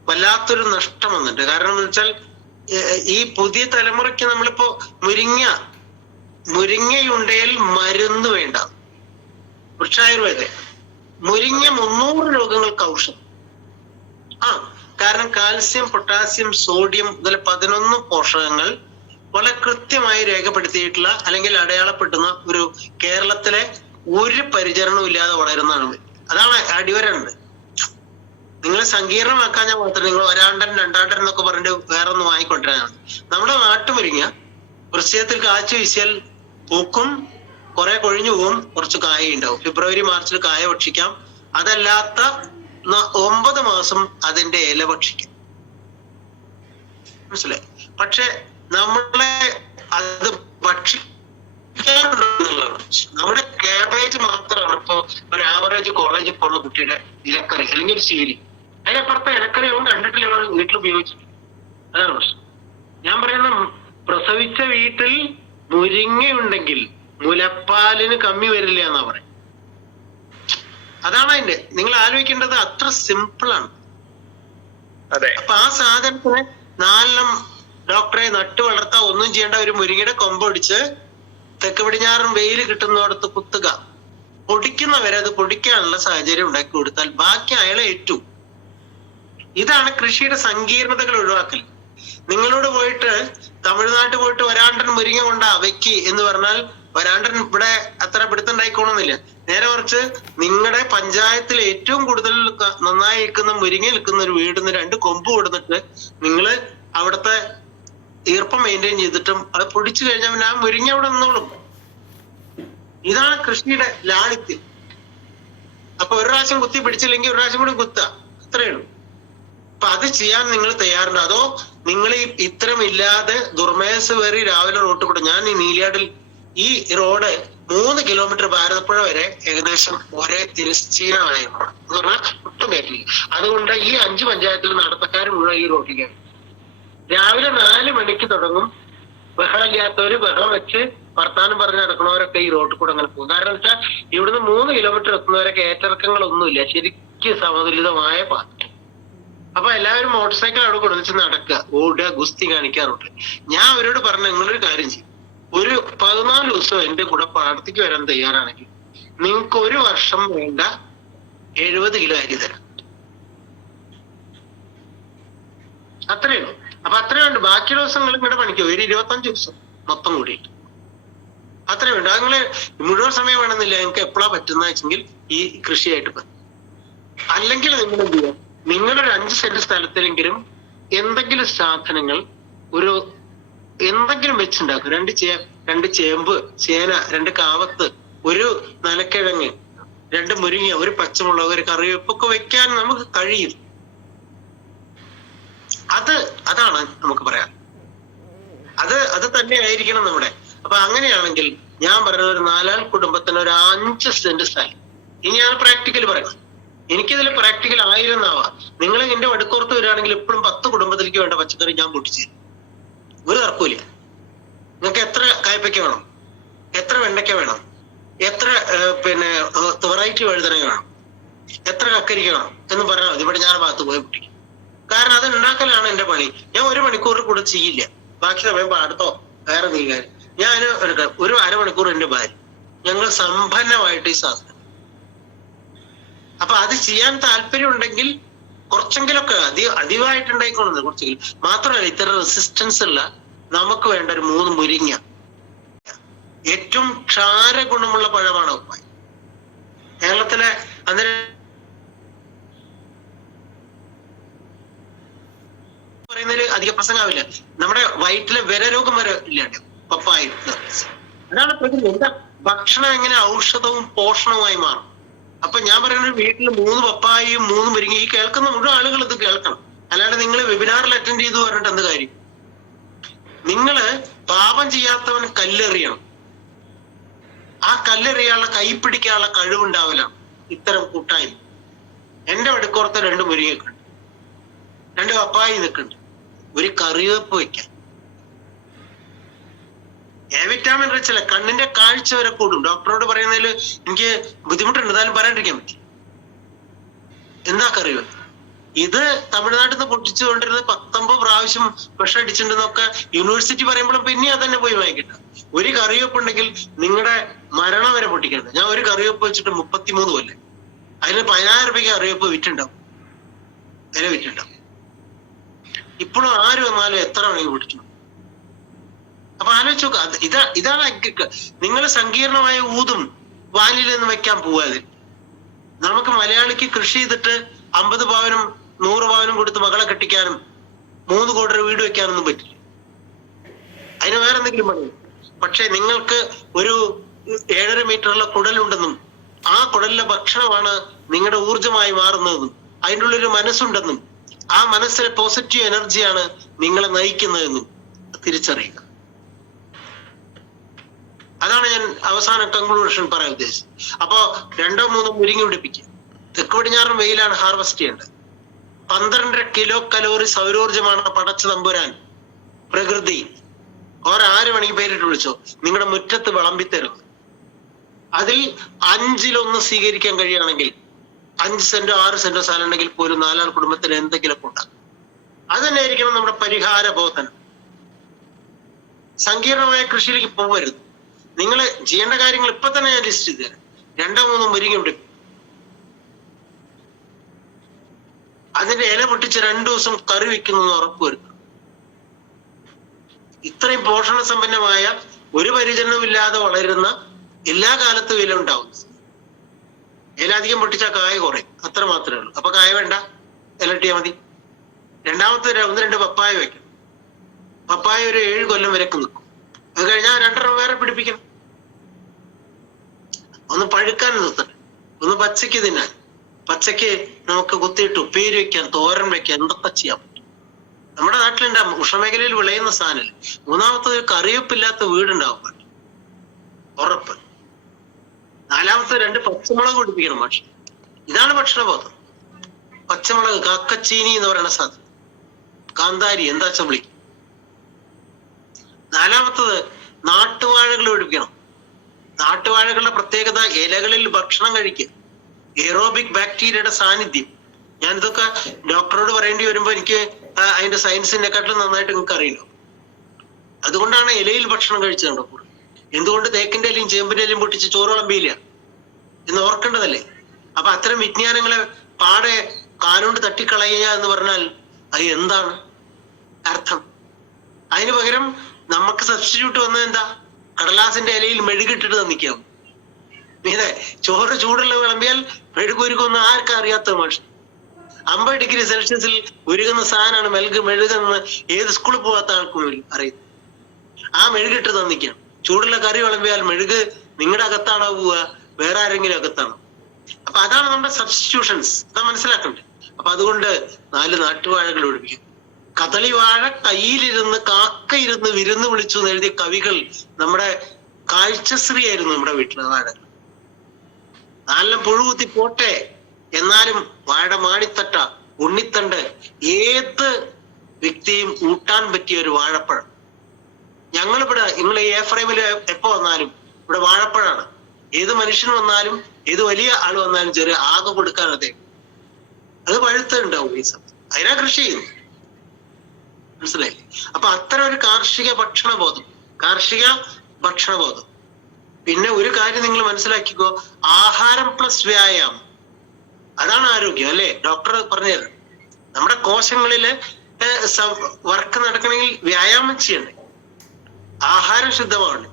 വല്ലാത്തൊരു നഷ്ടം വന്നിട്ടുണ്ട്. കാരണം എന്ന് വെച്ചാൽ ഈ പുതിയ തലമുറയ്ക്ക് നമ്മളിപ്പോ മുരിങ്ങയുണ്ടേൽ മരുന്ന് വേണ്ട. വൃക്ഷായുർവേദ മുരിങ്ങ 300 രോഗങ്ങൾക്ക് ഔഷധം. കാരണം കാൽസ്യം, പൊട്ടാസ്യം, സോഡിയം മുതൽ 11 പോഷകങ്ങൾ വളരെ കൃത്യമായി രേഖപ്പെടുത്തിയിട്ടുള്ള അല്ലെങ്കിൽ അടയാളപ്പെടുത്തുന്ന ഒരു കേരളത്തിലെ ഒരു പരിചരണവും ഇല്ലാതെ വളരുന്നതാണ്. അതാണ് അടിവരുണ്ട്. നിങ്ങൾ സങ്കീർണമാക്കാൻ ഞാൻ മാത്രം നിങ്ങൾ ഒരാണ്ടൻ രണ്ടാണ്ടൻ എന്നൊക്കെ പറഞ്ഞിട്ട് വേറെ ഒന്നും വാങ്ങിക്കൊണ്ടിരാനാണ്. നമ്മുടെ നാട്ടുമുരിങ്ങ വൃശ്ചികത്തിൽ കാച്ചു വീശിയാൽ പൂക്കും, കുറെ കൊഴിഞ്ഞു പോവും, കുറച്ച് കായ ഉണ്ടാവും. ഫെബ്രുവരി മാർച്ചിൽ കായ ഭക്ഷിക്കാം. അതല്ലാത്ത 9 മാസം അതിന്റെ ഇല ഭക്ഷിക്കാം. മനസ്സിലായി? പക്ഷെ നമ്മളെ അത് ഭക്ഷിക്കാനുള്ളതാണ്. നമ്മുടെ കാബേജ് മാത്രമാണ് ഇപ്പൊ ഒരു ആവറേജ് കോളേജിൽ പോകുന്ന കുട്ടിയുടെ ഇലക്കറി അല്ലെങ്കിൽ ഒരു ശീലി. അതിനപ്പുറത്തെ ഇലക്കറി ഒന്നും കണ്ടിട്ടില്ല വീട്ടിൽ ഉപയോഗിച്ചിട്ട്. അതാണ് പ്രശ്നം. ഞാൻ പറയുന്ന പ്രസവിച്ച വീട്ടിൽ മുരിങ്ങയുണ്ടെങ്കിൽ മുലപ്പാലിന് കമ്മി വരില്ല എന്നാ പറയും. അതാണ് അതിന്റെ. നിങ്ങൾ ആലോചിക്കേണ്ടത് അത്ര സിമ്പിളാണ്. അപ്പൊ ആ സാധനത്തിനെ 4 ഡോക്ടറെ നട്ടു വളർത്താൻ ഒന്നും ചെയ്യേണ്ട. ഒരു മുരിങ്ങയുടെ കൊമ്പൊടിച്ച് തെക്ക് പടിഞ്ഞാറും വെയിൽ കിട്ടുന്നിടത്ത് കുത്തുക, പൊടിക്കുന്നവരെ അത് പൊടിക്കാനുള്ള സാഹചര്യം ഉണ്ടാക്കി കൊടുത്താൽ ബാക്കി അയാളെ ഏറ്റു. ഇതാണ് കൃഷിയുടെ സങ്കീർണതകൾ ഒഴിവാക്കൽ. നിങ്ങളോട് പോയിട്ട് തമിഴ്നാട്ടിൽ പോയിട്ട് ഒരാണ്ടൻ മുരിങ്ങ കൊണ്ടാ വെക്കി എന്ന് പറഞ്ഞാൽ ഒരാണ്ടൻ ഇവിടെ അത്ര പിടുത്തുണ്ടായിക്കോണമെന്നില്ല. നേരെ മറിച്ച് നിങ്ങളുടെ പഞ്ചായത്തിൽ ഏറ്റവും കൂടുതൽ നന്നായി നിൽക്കുന്ന മുരിങ്ങ നിൽക്കുന്ന ഒരു വീടിന് 2 കൊമ്പ് കൊടുത്തിട്ട് നിങ്ങള് അവിടുത്തെ ഈർപ്പം മെയിൻറ്റെയിൻ ചെയ്തിട്ടും അത് പൊടിച്ചു കഴിഞ്ഞാൽ പിന്നെ ആ മുരിങ്ങ അവിടെ നിന്നോളും. ഇതാണ് കൃഷിയുടെ ലാളിത്യം. അപ്പൊ ഒരു പ്രാവശ്യം കുത്തി പിടിച്ചില്ലെങ്കിൽ ഒരു പ്രാവശ്യം കൂടി കുത്തുക, അത്രയേ ഉള്ളൂ. അപ്പൊ അത് ചെയ്യാൻ നിങ്ങൾ തയ്യാറുണ്ടോ? അതോ നിങ്ങൾ ഇത്തരം ഇല്ലാതെ ദുർമേസ് കയറി രാവിലെ റോട്ട് കൂടെ? ഞാൻ ഈ നീലിയാടിൽ ഈ റോഡ് 3 കിലോമീറ്റർ ഭാരതപ്പുഴ വരെ ഏകദേശം ഒരേ തിരശ്ചീനമായ റോഡ് എന്ന് പറഞ്ഞാൽ ഒട്ടും കയറ്റില്ല. അതുകൊണ്ട് ഈ 5 പഞ്ചായത്തിൽ നടത്തക്കാർ മുഴുവൻ ഈ റോഡിലേക്കാണ്. രാവിലെ 4 മണിക്ക് തുടങ്ങും. ബഹളമില്ലാത്തവര് ബഹളം വെച്ച് വർത്താനം പറഞ്ഞ് നടക്കണവരൊക്കെ ഈ റോഡിൽ കൂടെ അങ്ങനെ പോകും. കാരണം വെച്ചാൽ ഇവിടുന്ന് 3 കിലോമീറ്റർ എത്തുന്നവരെ കയറ്റിറക്കങ്ങളൊന്നുമില്ല, ശരിക്കും സമതുലിതമായ പാത. അപ്പൊ എല്ലാവരും മോട്ടോർ സൈക്കിൾ അവിടെ കൊണ്ടുവച്ച് നടക്കുക, ഓടുക, ഗുസ്തി കാണിക്കാറുണ്ട്. ഞാൻ അവരോട് പറഞ്ഞ നിങ്ങളൊരു കാര്യം ചെയ്യും, ഒരു 14 ദിവസം എന്റെ കൂടെ പാടത്തേക്ക് വരാൻ തയ്യാറാണെങ്കിൽ നിങ്ങൾക്ക് 1 വർഷം വേണ്ട 70 കിലോ അരി തരാം. അത്രയുള്ളൂ. അപ്പൊ അത്രയുണ്ട്. ബാക്കി ദിവസങ്ങൾ നിങ്ങളുടെ പണിക്ക് ഒരു 25 ദിവസം മൊത്തം കൂടിയിട്ട് അത്രയും ഉണ്ട്. അത് നിങ്ങള് മുഴുവൻ സമയം വേണമെന്നില്ല. നിങ്ങൾക്ക് എപ്പോഴാ പറ്റുന്ന വെച്ചെങ്കിൽ ഈ കൃഷിയായിട്ട് പറ്റും. അല്ലെങ്കിൽ നിങ്ങൾ എന്ത് ചെയ്യാം, നിങ്ങളുടെ ഒരു 5 സെന്റ് സ്ഥലത്തിലെങ്കിലും എന്തെങ്കിലും സാധനങ്ങൾ എന്തെങ്കിലും വെച്ചുണ്ടാക്കും. 2 ചേമ്പ്, ചേന, 2 കാവത്ത്, ഒരു നിലക്കിഴങ്ങ്, 2 മുരിങ്ങ, ഒരു പച്ചമുളക്, ഒരു കറിവേപ്പൊക്കെ വെക്കാൻ നമുക്ക് കഴിയും. അതാണ് നമുക്ക് പറയാം. അത് തന്നെ ആയിരിക്കണം നമ്മുടെ. അപ്പൊ അങ്ങനെയാണെങ്കിൽ ഞാൻ പറഞ്ഞ ഒരു 4 കുടുംബത്തിന് ഒരു 5 സെന്റ് സ്ഥലം. ഇനി ഞാൻ പ്രാക്ടിക്കൽ പറയാം. എനിക്കിതിൽ പ്രാക്ടിക്കൽ 1000 എന്നാവാം. നിങ്ങൾ എന്റെ വടുക്കോർത്ത് വരികയാണെങ്കിൽ എപ്പോഴും 10 കുടുംബത്തിലേക്ക് വേണ്ട പച്ചക്കറി ഞാൻ പൊട്ടിച്ചു തരും. ഒരു തർക്കമില്ല. നിങ്ങൾക്ക് എത്ര കായ്പയ്ക്ക വേണം, എത്ര വെണ്ടയ്ക്ക വേണം, എത്ര വെറൈറ്റി വഴുതന വേണം, എത്ര കക്കരിക്ക വേണം എന്ന് പറഞ്ഞാൽ മതി. ഇവിടെ ഞാൻ ഭാഗത്ത് പോയി പൊട്ടിക്കും. കാരണം അത് ഉണ്ടാക്കലാണ് എന്റെ പണി. ഞാൻ 1 മണിക്കൂർ കൂടെ ചെയ്യില്ല. ബാക്കി സമയം പാടത്തോ വേറെ നീങ്ങാൻ ഞാൻ ഒരു അരമണിക്കൂർ എന്റെ ഭാര്യ, ഞങ്ങൾ സമ്പന്നമായിട്ട് ഈ സാധനം. അപ്പൊ അത് ചെയ്യാൻ താല്പര്യം ഉണ്ടെങ്കിൽ കുറച്ചെങ്കിലൊക്കെ അധികമായിട്ടുണ്ടായിക്കൊള്ളുന്നത് കുറച്ചെങ്കിലും. മാത്രമല്ല ഇത്ര റെസിസ്റ്റൻസ് ഉള്ള നമുക്ക് വേണ്ട ഒരു 3 മുരിങ്ങ. ഏറ്റവും ക്ഷാര ഗുണമുള്ള പഴമാണ് ഉപ്പായി. കേരളത്തിലെ അന്നേരം പറയുന്നതിൽ അധിക പ്രസംഗമാവില്ല. നമ്മുടെ വയറ്റിലെ വിരരോഗം വരെ ഇല്ലാണ്ട് പപ്പായ. അതാണ് പ്രകൃതി. എന്താ ഭക്ഷണം എങ്ങനെ ഔഷധവും പോഷണവുമായി മാറും. അപ്പൊ ഞാൻ പറയുന്നത് വീട്ടിൽ 3 പപ്പായയും 3 മുരിങ്ങ. ഈ കേൾക്കുന്ന മുഴുവൻ ആളുകൾ ഇത് കേൾക്കണം. അല്ലാണ്ട് നിങ്ങൾ വെബിനാറിൽ അറ്റൻഡ് ചെയ്തു പറഞ്ഞിട്ട് എന്ത് കാര്യം? നിങ്ങള് പാപം ചെയ്യാത്തവൻ കല്ലെറിയണം. ആ കല്ലെറിയാനുള്ള കൈപ്പിടിക്കാനുള്ള കഴിവുണ്ടാവില്ല ഇത്തരം കൂട്ടായ്മ. എന്റെ വടുക്കോർത്ത് 2 മുരിങ്ങക്കുണ്ട്, 2 പപ്പായ നിൽക്കുന്നുണ്ട്, ഒരു കറിവേപ്പ് വയ്ക്കാം. എ വിറ്റാമിൻ റിച്ച് അല്ല, കണ്ണിന്റെ കാഴ്ച വരെ കൂടും. ഡോക്ടറോട് പറയുന്നതിൽ എനിക്ക് ബുദ്ധിമുട്ടുണ്ട്, എന്നാലും പറയാണ്ടിരിക്കാൻ പറ്റും. എന്താ കറിവേപ്പ്? ഇത് തമിഴ്നാട്ടിൽ നിന്ന് പൊട്ടിച്ചുകൊണ്ടിരുന്നത് 19 പ്രാവശ്യം വിഷം അടിച്ചിട്ടുണ്ടെന്നൊക്കെ യൂണിവേഴ്സിറ്റി പറയുമ്പോഴും പിന്നെ അതന്നെ പോയി വാങ്ങിക്കട്ടെ. ഒരു കറിവേപ്പ് ഉണ്ടെങ്കിൽ നിങ്ങളുടെ മരണം വരെ പൊട്ടിക്കണ്ട. ഞാൻ ഒരു കറിവേപ്പ് വെച്ചിട്ട് 33 കൊല്ലം. അതിന് 10,000 രൂപയ്ക്ക് കറിവേപ്പ് വിറ്റുണ്ടാവും. ഇപ്പോഴും ആര് വന്നാലും എത്ര വേണമെങ്കിൽ പിടിച്ചു. അപ്പൊ ആലോചിച്ച് നോക്കുക, ഇതാണ് നിങ്ങൾ സങ്കീർണമായ ഊതും വാലിൽ നിന്ന് വെക്കാൻ പോവാതെ. നമുക്ക് മലയാളിക്ക് കൃഷി ചെയ്തിട്ട് 50 പവനും 100 പവനും കൊടുത്ത് മകളെ കെട്ടിക്കാനും 3 കോടി രൂപ വീട് വെക്കാനൊന്നും പറ്റില്ല. അതിന് വേറെ എന്തെങ്കിലും പണി. പക്ഷെ നിങ്ങൾക്ക് ഒരു 7.5 മീറ്ററുള്ള കുടലുണ്ടെന്നും ആ കുടലിലെ ഭക്ഷണമാണ് നിങ്ങളുടെ ഊർജമായി മാറുന്നതെന്നും അതിൻ്റെ ഉള്ളൊരു മനസ്സുണ്ടെന്നും ആ മനസ്സിലെ പോസിറ്റീവ് എനർജിയാണ് നിങ്ങളെ നയിക്കുന്നതെന്നും തിരിച്ചറിയുക. അതാണ് ഞാൻ അവസാന കൺക്ലൂഷൻ പറയാൻ ഉദ്ദേശിച്ചത്. അപ്പോ 2 3 മുരിങ്ങി പിടിപ്പിക്കുക. തെക്ക് പടിഞ്ഞാറൻ വെയിലാണ് ഹാർവെസ്റ്റ് ചെയ്യേണ്ടത്. 12 കിലോ കലോറി സൗരോർജമാണ് പടച്ച തമ്പുരാൻ പ്രകൃതി ആര് വേണമെങ്കിൽ പേരിട്ട് വിളിച്ചോ നിങ്ങളുടെ മുറ്റത്ത് വിളമ്പിത്തരും. അതിൽ 5-1 സ്വീകരിക്കാൻ കഴിയുകയാണെങ്കിൽ 5 സെന്റോ 6 സെന്റോ സ്ഥലം ഉണ്ടെങ്കിൽ പോലും 4 ആൾ കുടുംബത്തിന് എന്തെങ്കിലുമൊക്കെ ഉണ്ടാകും. അത് തന്നെ ആയിരിക്കണം നമ്മുടെ പരിഹാര ബോധനം. സങ്കീർണമായ കൃഷിയിലേക്ക് പോകരുത്. നിങ്ങൾ ചെയ്യേണ്ട കാര്യങ്ങൾ ഇപ്പൊ തന്നെ ഞാൻ ലിസ്റ്റ് ചെയ്ത് തരാം. 2-3 മുരിങ്ങ പിടിപ്പിക്കും. അതിന്റെ ഇല പൊട്ടിച്ച് 2 ദിവസം കറി വെക്കുന്നു ഉറപ്പുവരുത്തും. ഇത്രയും പോഷണ സമ്പന്നമായ ഒരു പരിചരണമില്ലാതെ വളരുന്ന എല്ലാ കാലത്തും ഇല ഉണ്ടാവും. ഇല അധികം പൊട്ടിച്ചാൽ കായ കുറയും, അത്ര മാത്രമേ ഉള്ളൂ. അപ്പൊ കായ വേണ്ട, ഇലട്ടിയാൽ മതി. രണ്ടാമത്തെ 1-2 പപ്പായ വെക്കണം. പപ്പായ ഒരു 7 കൊല്ലം വരെ നിൽക്കും. അത് കഴിഞ്ഞാൽ 2 വേറെ പിടിപ്പിക്കണം. ഒന്ന് പഴുക്കാൻ നിർത്തണം, ഒന്ന് പച്ചയ്ക്ക് തിന്നാൻ. പച്ചയ്ക്ക് നമുക്ക് കുത്തിയിട്ട് ഉപ്പേരി വെക്കാൻ, തോരൻ വെക്കാൻ, എന്തൊക്കെ ചെയ്യാൻ പറ്റും. നമ്മുടെ നാട്ടിലുണ്ടാവും ഉഷ്ണമേഖലയിൽ വിളയുന്ന സാധനം. മൂന്നാമത്തത് കറിവേപ്പില്ലാത്ത വീടുണ്ടാവും, ഉറപ്പ്. 4മത്തെ 2 പച്ചമുളക് പിടിപ്പിക്കണം. പക്ഷെ ഇതാണ് ഭക്ഷണബോധം. പച്ചമുളക്, കാക്കച്ചീനി എന്ന് പറയുന്ന സാധനം, കാന്താരി എന്താ വെച്ചാൽ വിളിക്കും. 4മത്തത് നാട്ടുവാഴകൾ പിടിപ്പിക്കണം. നാട്ടുവാഴകളുടെ പ്രത്യേകത ഇലകളിൽ ഭക്ഷണം കഴിക്കുക, എയറോബിക് ബാക്ടീരിയയുടെ സാന്നിധ്യം. ഞാൻ ഇതൊക്കെ ഡോക്ടറോട് പറയേണ്ടി വരുമ്പോ എനിക്ക് അതിന്റെ സയൻസിനെക്കാട്ടിലും നന്നായിട്ട് നിങ്ങൾക്ക് അറിയില്ല. അതുകൊണ്ടാണ് ഇലയിൽ ഭക്ഷണം കഴിച്ചു കണ്ടോ. എന്തുകൊണ്ട് തേക്കിന്റെ ഇലയും ചേമ്പിന്റെ ഇലയും പൊട്ടിച്ച് ചോറ് വിളമ്പിയില്ല എന്ന് ഓർക്കേണ്ടതല്ലേ. അപ്പൊ അത്തരം വിജ്ഞാനങ്ങളെ പാടെ കാലുകൊണ്ട് തട്ടിക്കളയുക എന്ന് പറഞ്ഞാൽ അത് എന്താണ് അർത്ഥം? അതിന് പകരം നമുക്ക് സബ്സ്റ്റിറ്റ്യൂട്ട് വന്നത് എന്താ? കടലാസിന്റെ ഇലയിൽ മെഴുകിട്ടിട്ട് തന്നിക്കാം. ഇതെ ചോറ് ചൂടുള്ള വിളമ്പിയാൽ മെഴുകുരുക്കൊന്നും ആർക്കും അറിയാത്ത മനുഷ്യൻ. 50 ഡിഗ്രി സെൽഷ്യസിൽ ഉരുകുന്ന സാധനമാണ് മെഴുകുന്ന ഏത് സ്കൂളിൽ പോകാത്ത ആൾക്കും അറിയുന്നത്. ആ മെഴുകിട്ട് തന്നിക്കാം. ചൂടുള്ള കറി വിളമ്പിയാൽ മെഴുക് നിങ്ങളുടെ അകത്താണോ പോവുക, വേറെ ആരെങ്കിലും അകത്താണോ? അപ്പൊ അതാണ് നമ്മുടെ സബ്സ്റ്റിറ്റ്യൂഷൻസ്. അതാ മനസ്സിലാക്കണ്ടേ. അപ്പൊ അതുകൊണ്ട് 4 നാട്ടുവാഴകൾ ഒഴിപ്പിക്കും. കദളിവാഴ കയ്യിലിരുന്ന് കാക്കയിരുന്ന് വിരുന്ന് വിളിച്ചു എന്ന് എഴുതിയ കവികൾ നമ്മുടെ കാഴ്ചശ്രീ ആയിരുന്നു. നമ്മുടെ വീട്ടിലെ വാഴകൾ നല്ല പുഴുകുത്തി പോട്ടെ, എന്നാലും വാഴ മാണിത്തട്ട ഉണ്ണിത്തണ്ട് ഏത് വ്യക്തിയും ഊട്ടാൻ പറ്റിയ ഒരു വാഴപ്പഴം. ഞങ്ങളിവിടെ നിങ്ങൾ ഈ ഫ്രെയിമില് എപ്പോ വന്നാലും ഇവിടെ വാഴപ്പഴാണ്. ഏത് മനുഷ്യൻ വന്നാലും ഏത് വലിയ ആള് വന്നാലും ചെറിയ ആകെ കൊടുക്കാൻ അദ്ദേഹം അത് പഴുത്തുണ്ടാവും ഈ സമയത്ത്. അതിനാ കൃഷി ചെയ്യുന്നു. മനസ്സിലായില്ലേ? അപ്പൊ അത്തരം ഒരു കാർഷിക ഭക്ഷണബോധം. പിന്നെ ഒരു കാര്യം നിങ്ങൾ മനസ്സിലാക്കിക്കോ, ആഹാരം പ്ലസ് വ്യായാമം, അതാണ് ആരോഗ്യം അല്ലെ? ഡോക്ടർ പറഞ്ഞത് നമ്മുടെ കോശങ്ങളില് വർക്ക് നടക്കണമെങ്കിൽ വ്യായാമം ചെയ്യണ്ടേ, ആഹാരം ശുദ്ധമാണ്.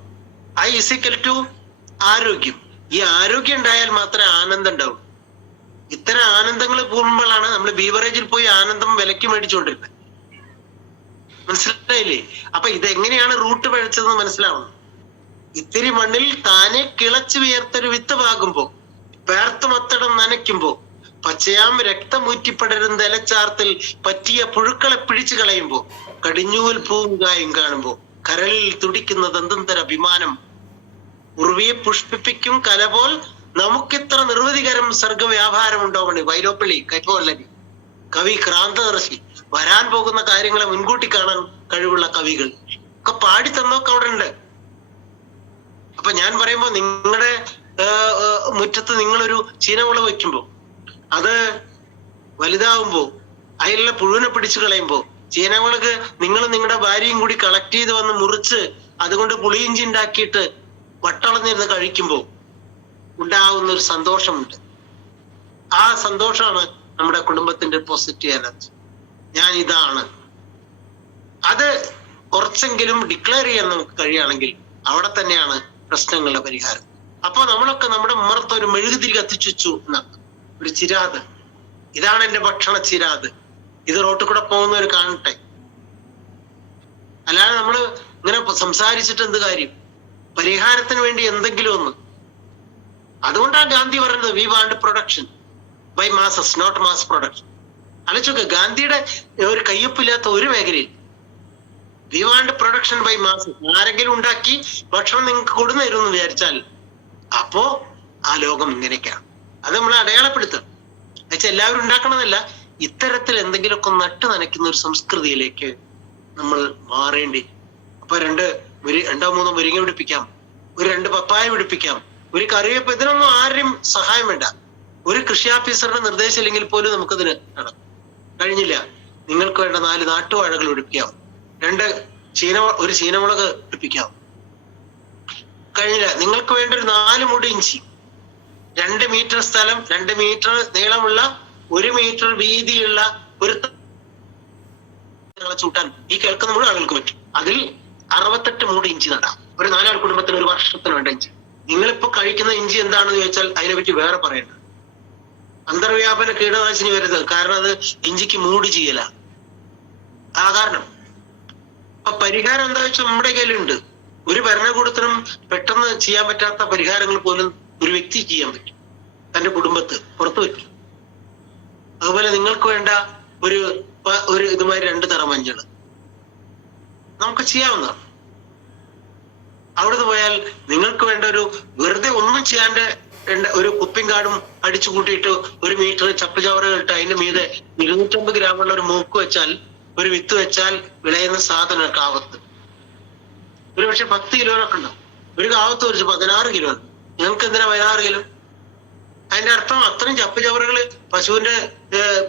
I=to ആരോഗ്യം. ഈ ആരോഗ്യം ഉണ്ടായാൽ മാത്രമേ ആനന്ദം ഉണ്ടാവുള്ളൂ. ഇത്തരം ആനന്ദങ്ങൾ കൂടുമ്പോഴാണ് നമ്മൾ ബീവറേജിൽ പോയി ആനന്ദം വിലക്ക് മേടിച്ചുകൊണ്ടിരുന്നത്. മനസ്സിലായില്ലേ? അപ്പൊ ഇതെങ്ങനെയാണ് റൂട്ട് പഴച്ചതെന്ന് മനസ്സിലാവണം. ഇത്തിരി മണ്ണിൽ താനെ കിളച്ചു വിയർത്തൊരു വിത്ത് പാകുമ്പോ, പേർത്തുമത്തടം നനയ്ക്കുമ്പോ, പച്ചയാം രക്തമൂറ്റിപ്പടരുന്ന ഇലച്ചാർത്തിൽ പറ്റിയ പുഴുക്കളെ പിടിച്ചു കളയുമ്പോ, കടിഞ്ഞൂൽ പൂവും കായും കാണുമ്പോ കരളിൽ തുടിക്കുന്ന ദന്തന്തര അഭിമാനം, ഉർവിയെ പുഷ്പിപ്പിക്കും കല പോൽ നമുക്കിത്ര നിർവധികരം സർഗവ്യാപാരമുണ്ടോ മണി. വൈലോപ്പള്ളി കൈപ്പോല്ലി കവി ക്രാന്തദർശി. വരാൻ പോകുന്ന കാര്യങ്ങളെ മുൻകൂട്ടി കാണാൻ കഴിവുള്ള കവികൾ ഒക്കെ പാടി തന്നൊക്കെ അവിടെ ഉണ്ട്. അപ്പൊ ഞാൻ പറയുമ്പോ നിങ്ങളുടെ മുറ്റത്ത് നിങ്ങളൊരു ചീനമുളക് വെക്കുമ്പോ അത് വലുതാവുമ്പോ അതിലുള്ള പുഴുവിനെ പിടിച്ചു കളയുമ്പോ ചീനമുളക് നിങ്ങൾ നിങ്ങളുടെ ഭാര്യയും കൂടി കളക്ട് ചെയ്ത് വന്ന് മുറിച്ച് അതുകൊണ്ട് പുളിയിഞ്ചി ഉണ്ടാക്കിയിട്ട് വട്ടളഞ്ഞിരുന്ന് കഴിക്കുമ്പോ ഉണ്ടാവുന്ന ഒരു സന്തോഷമുണ്ട്. ആ സന്തോഷമാണ് നമ്മുടെ കുടുംബത്തിന്റെ പോസിറ്റീവ് എനർജി. ഞാൻ ഇതാണ് അത് കുറച്ചെങ്കിലും ഡിക്ലെയർ ചെയ്യാൻ നമുക്ക് കഴിയുകയാണെങ്കിൽ അവിടെ തന്നെയാണ് പ്രശ്നങ്ങളുടെ പരിഹാരം. അപ്പൊ നമ്മളൊക്കെ നമ്മുടെ ഉമ്മറത്ത് ഒരു മെഴുകുതിരി കത്തിച്ചു വെച്ചു എന്നാണ്, ഒരു ചിരാത്. ഇതാണ് എന്റെ ഭക്ഷണ ചിരാത്, ഇത് റോട്ടിൽ കൂടെ പോകുന്നവർ കാണട്ടെ. അല്ലാതെ നമ്മള് ഇങ്ങനെ സംസാരിച്ചിട്ട് എന്ത് കാര്യം? പരിഹാരത്തിന് വേണ്ടി എന്തെങ്കിലും ഒന്ന്. അതുകൊണ്ടാണ് ഗാന്ധി പറയുന്നത് we want production by masses, not mass production. ആലോചിച്ചോക്ക്, ഗാന്ധിയുടെ ഒരു കയ്യൊപ്പില്ലാത്ത ഒരു മേഖലയിൽ we want production by masses. ആരെങ്കിലും ഉണ്ടാക്കി ഭക്ഷണം നിങ്ങൾക്ക് കൊടുന്നേരുമെന്ന് വിചാരിച്ചാൽ അപ്പോ ആ ലോകം ഇങ്ങനെയൊക്കെയാണ്. അത് നമ്മൾ അടയാളപ്പെടുത്തുക എന്നുവെച്ചാൽ എല്ലാവരും ഉണ്ടാക്കണമെന്നല്ല, ഇത്തരത്തിൽ എന്തെങ്കിലുമൊക്കെ നട്ടു നനയ്ക്കുന്ന ഒരു സംസ്കൃതിയിലേക്ക് നമ്മൾ മാറേണ്ടി. അപ്പൊ രണ്ടോ മൂന്നോ മുരിങ്ങ പിടിപ്പിക്കാം, ഒരു 2 പപ്പായ പിടിപ്പിക്കാം, ഒരു കറിവേപ്പ്. ഇതിനൊന്നും ആരും സഹായം വേണ്ട. ഒരു കൃഷി ഓഫീസറുടെ നിർദ്ദേശം ഇല്ലെങ്കിൽ പോലും നമുക്കതിന് കഴിഞ്ഞില്ല. നിങ്ങൾക്ക് വേണ്ട 4 നാട്ടുവാഴകൾ പിടിപ്പിക്കാം, ഒരു ചീനമുളക് പിടിപ്പിക്കാം. കഴിഞ്ഞില്ല. നിങ്ങൾക്ക് വേണ്ട ഒരു 4 മുടി ഇഞ്ചി, 2 മീറ്റർ സ്ഥലം, 2 മീറ്റർ നീളമുള്ള, 1 മീറ്റർ വീതിയുള്ള ഒരു ചൂട്ടാൻ ഈ കേൾക്കുന്ന മുഴുവൻ ആളുകൾക്ക് പറ്റും. അതിൽ 68 മൂടി ഇഞ്ചി നടാം. ഒരു 4 ആൾ കുടുംബത്തിന് ഒരു വർഷത്തിന് വേണ്ട ഇഞ്ചി. നിങ്ങളിപ്പോ കഴിക്കുന്ന ഇഞ്ചി എന്താണെന്ന് ചോദിച്ചാൽ അതിനെപ്പറ്റി വേറെ പറയണ്ട. അന്തർവ്യാപന കീടനാശിനി വരുന്നത് കാരണം അത് ഇഞ്ചിക്ക് മൂടി ചെയ്യല. ആ കാരണം. അപ്പൊ പരിഹാരം എന്താ വെച്ചാൽ നമ്മുടെ കയ്യിലുണ്ട്. ഒരു ഭരണകൂടത്തിനും പെട്ടെന്ന് ചെയ്യാൻ പറ്റാത്ത പരിഹാരങ്ങൾ പോലും ഒരു വ്യക്തി ചെയ്യാൻ പറ്റും, തന്റെ കുടുംബത്ത് പുറത്തു പറ്റും. അതുപോലെ നിങ്ങൾക്ക് വേണ്ട ഒരു ഇതുമാതിരി 2 തരം മഞ്ഞൾ നമുക്ക് ചെയ്യാവുന്നതാണ്. അവിടുന്ന് പോയാൽ നിങ്ങൾക്ക് വേണ്ട ഒരു വെറുതെ ഒന്നും ചെയ്യാണ്ട് ഒരു കുപ്പിയും കാടും അടിച്ചു കൂട്ടിയിട്ട് 1 മീറ്റർ ചപ്പ് ചവറ് ഇട്ട് അതിന്റെ മീതെ 250 ഗ്രാമുള്ള ഒരു മൂക്ക് വെച്ചാൽ, ഒരു വിത്ത് വെച്ചാൽ വിളയുന്ന സാധനം കാവത്ത് ഒരു പക്ഷെ 10 കിലോനൊക്കെ ഉണ്ടാവും. ഒരു കാവത്ത് ഒരു 16 കിലോ. ഞങ്ങൾക്ക് എന്തിനാ 16 കിലോ? അതിന്റെ അർത്ഥം അത്രയും ചപ്പ് ചവറുകള് പശുവിന്റെ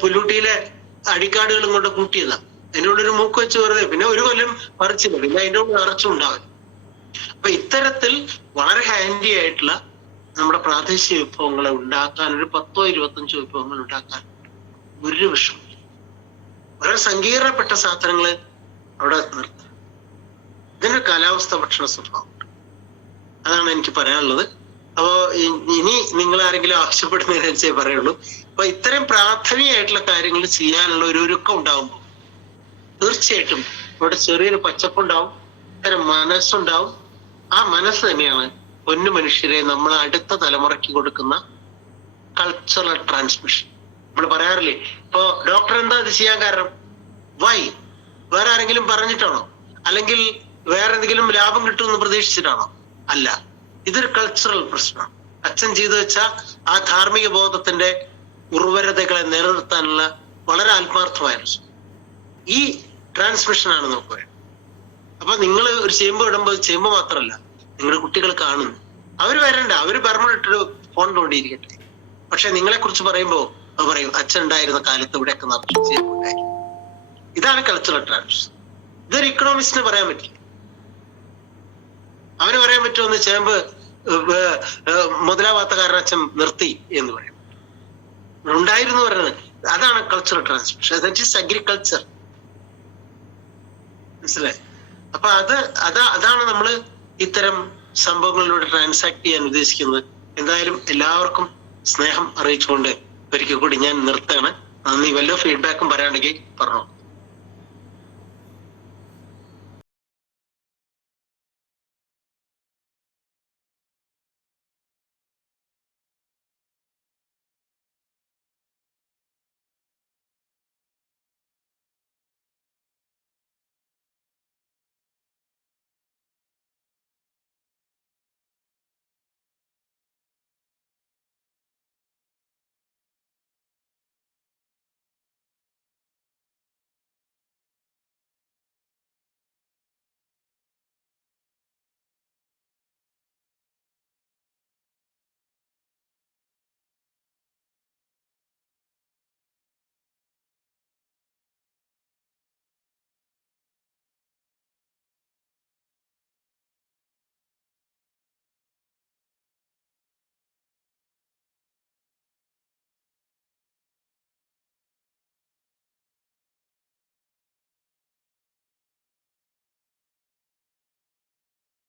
പുല്ലൂട്ടിയിലെ അടിക്കാടുകളും കൊണ്ട് കൂട്ടിയതാ. അതിൻ്റെ ഉള്ളിൽ ഒരു മൂക്ക് വെച്ച് വെറുതെ, പിന്നെ ഒരു കൊല്ലം പറിച്ചില്ല, പിന്നെ അതിൻ്റെ ഉള്ളിൽ നിറച്ചുണ്ടാവും. അപ്പൊ ഇത്തരത്തിൽ വളരെ ഹാൻഡി ആയിട്ടുള്ള നമ്മുടെ പ്രാദേശിക വിഭവങ്ങളെ ഉണ്ടാക്കാൻ, ഒരു 10-25 വിഭവങ്ങൾ ഉണ്ടാക്കാൻ ഒരു വിഷയം. വളരെ സങ്കീർണപ്പെട്ട സാധനങ്ങള് അവിടെ നിർത്തുക. ഇതിന്റെ കാലാവസ്ഥ ഭക്ഷണ സ്വഭാവമുണ്ട്. അതാണ് എനിക്ക് പറയാനുള്ളത്. അപ്പോ ഇനി നിങ്ങൾ ആരെങ്കിലും ആവശ്യപ്പെടുന്നതിനനുസരിച്ചേ പറയുള്ളൂ. അപ്പൊ ഇത്തരം പ്രാഥമികമായിട്ടുള്ള കാര്യങ്ങൾ ചെയ്യാനുള്ള ഒരു ഒരുക്കം ഉണ്ടാകുമ്പോൾ തീർച്ചയായിട്ടും ഇവിടെ ചെറിയൊരു പച്ചപ്പുണ്ടാവും, ഇത്തരം മനസ്സുണ്ടാവും. ആ മനസ്സ് തന്നെയാണ് പൊന്നു മനുഷ്യരെ നമ്മൾ അടുത്ത തലമുറയ്ക്ക് കൊടുക്കുന്ന കൾച്ചറൽ ട്രാൻസ്മിഷൻ. നമ്മൾ പറയാറില്ലേ, ഇപ്പൊ ഡോക്ടർ എന്താ ഇത് ചെയ്യാൻ കാരണം? വൈ? വേറെ ആരെങ്കിലും പറഞ്ഞിട്ടാണോ? അല്ലെങ്കിൽ വേറെ എന്തെങ്കിലും ലാഭം കിട്ടുമെന്ന് പ്രതീക്ഷിച്ചിട്ടാണോ? അല്ല, ഇതൊരു കൾച്ചറൽ പ്രശ്നമാണ്. അച്ഛൻ ചെയ്തു വെച്ച ആ ധാർമ്മിക ബോധത്തിന്റെ ഉർവരതകളെ നിലനിർത്താനുള്ള വളരെ ആത്മാർത്ഥമായ ഈ ട്രാൻസ്മിഷനാണ് നമുക്ക് പറയുന്നത്. അപ്പൊ നിങ്ങൾ ഒരു ചേമ്പ് ഇടുമ്പോൾ ചേമ്പ് മാത്രമല്ല, നിങ്ങളുടെ കുട്ടികൾ കാണുന്നു. അവര് വരണ്ട, അവര് ബർമ്മണിട്ടൊരു ഫോൺ കൊണ്ടിരിക്കട്ടെ. പക്ഷെ നിങ്ങളെ കുറിച്ച് പറയുമ്പോൾ അത് പറയും, അച്ഛൻ ഉണ്ടായിരുന്ന കാലത്ത് ഇവിടെയൊക്കെ നമുക്ക് ചേമ്പുണ്ടായി. ഇതാണ് കൾച്ചറൽ ട്രാൻസ്മിഷൻ. ഇതൊരു ഇക്കണോമിസ്റ്റിന് പറയാൻ പറ്റില്ല. അവന് പറയാൻ പറ്റുമെന്ന് ചേമ്പ് മുതലാവാത്ത കാരണം അച്ഛൻ നിർത്തി എന്ന് പറയും. ഉണ്ടായിരുന്നു പറയുന്നത്. അതാണ് cultural transmission. That is agriculture. മനസ്സിലായി? അപ്പൊ അതാണ് നമ്മൾ ഇത്തരം സംഭവങ്ങളിലൂടെ ട്രാൻസാക്ട് ചെയ്യാൻ ഉദ്ദേശിക്കുന്നത്. എന്തായാലും എല്ലാവർക്കും സ്നേഹം അറിയിച്ചുകൊണ്ട് ഒരിക്കൽ കൂടി ഞാൻ നിർത്തുകയാണ്. നന്ദി. വല്ല ഫീഡ്ബാക്കും പറയാണെങ്കിൽ പറഞ്ഞോ.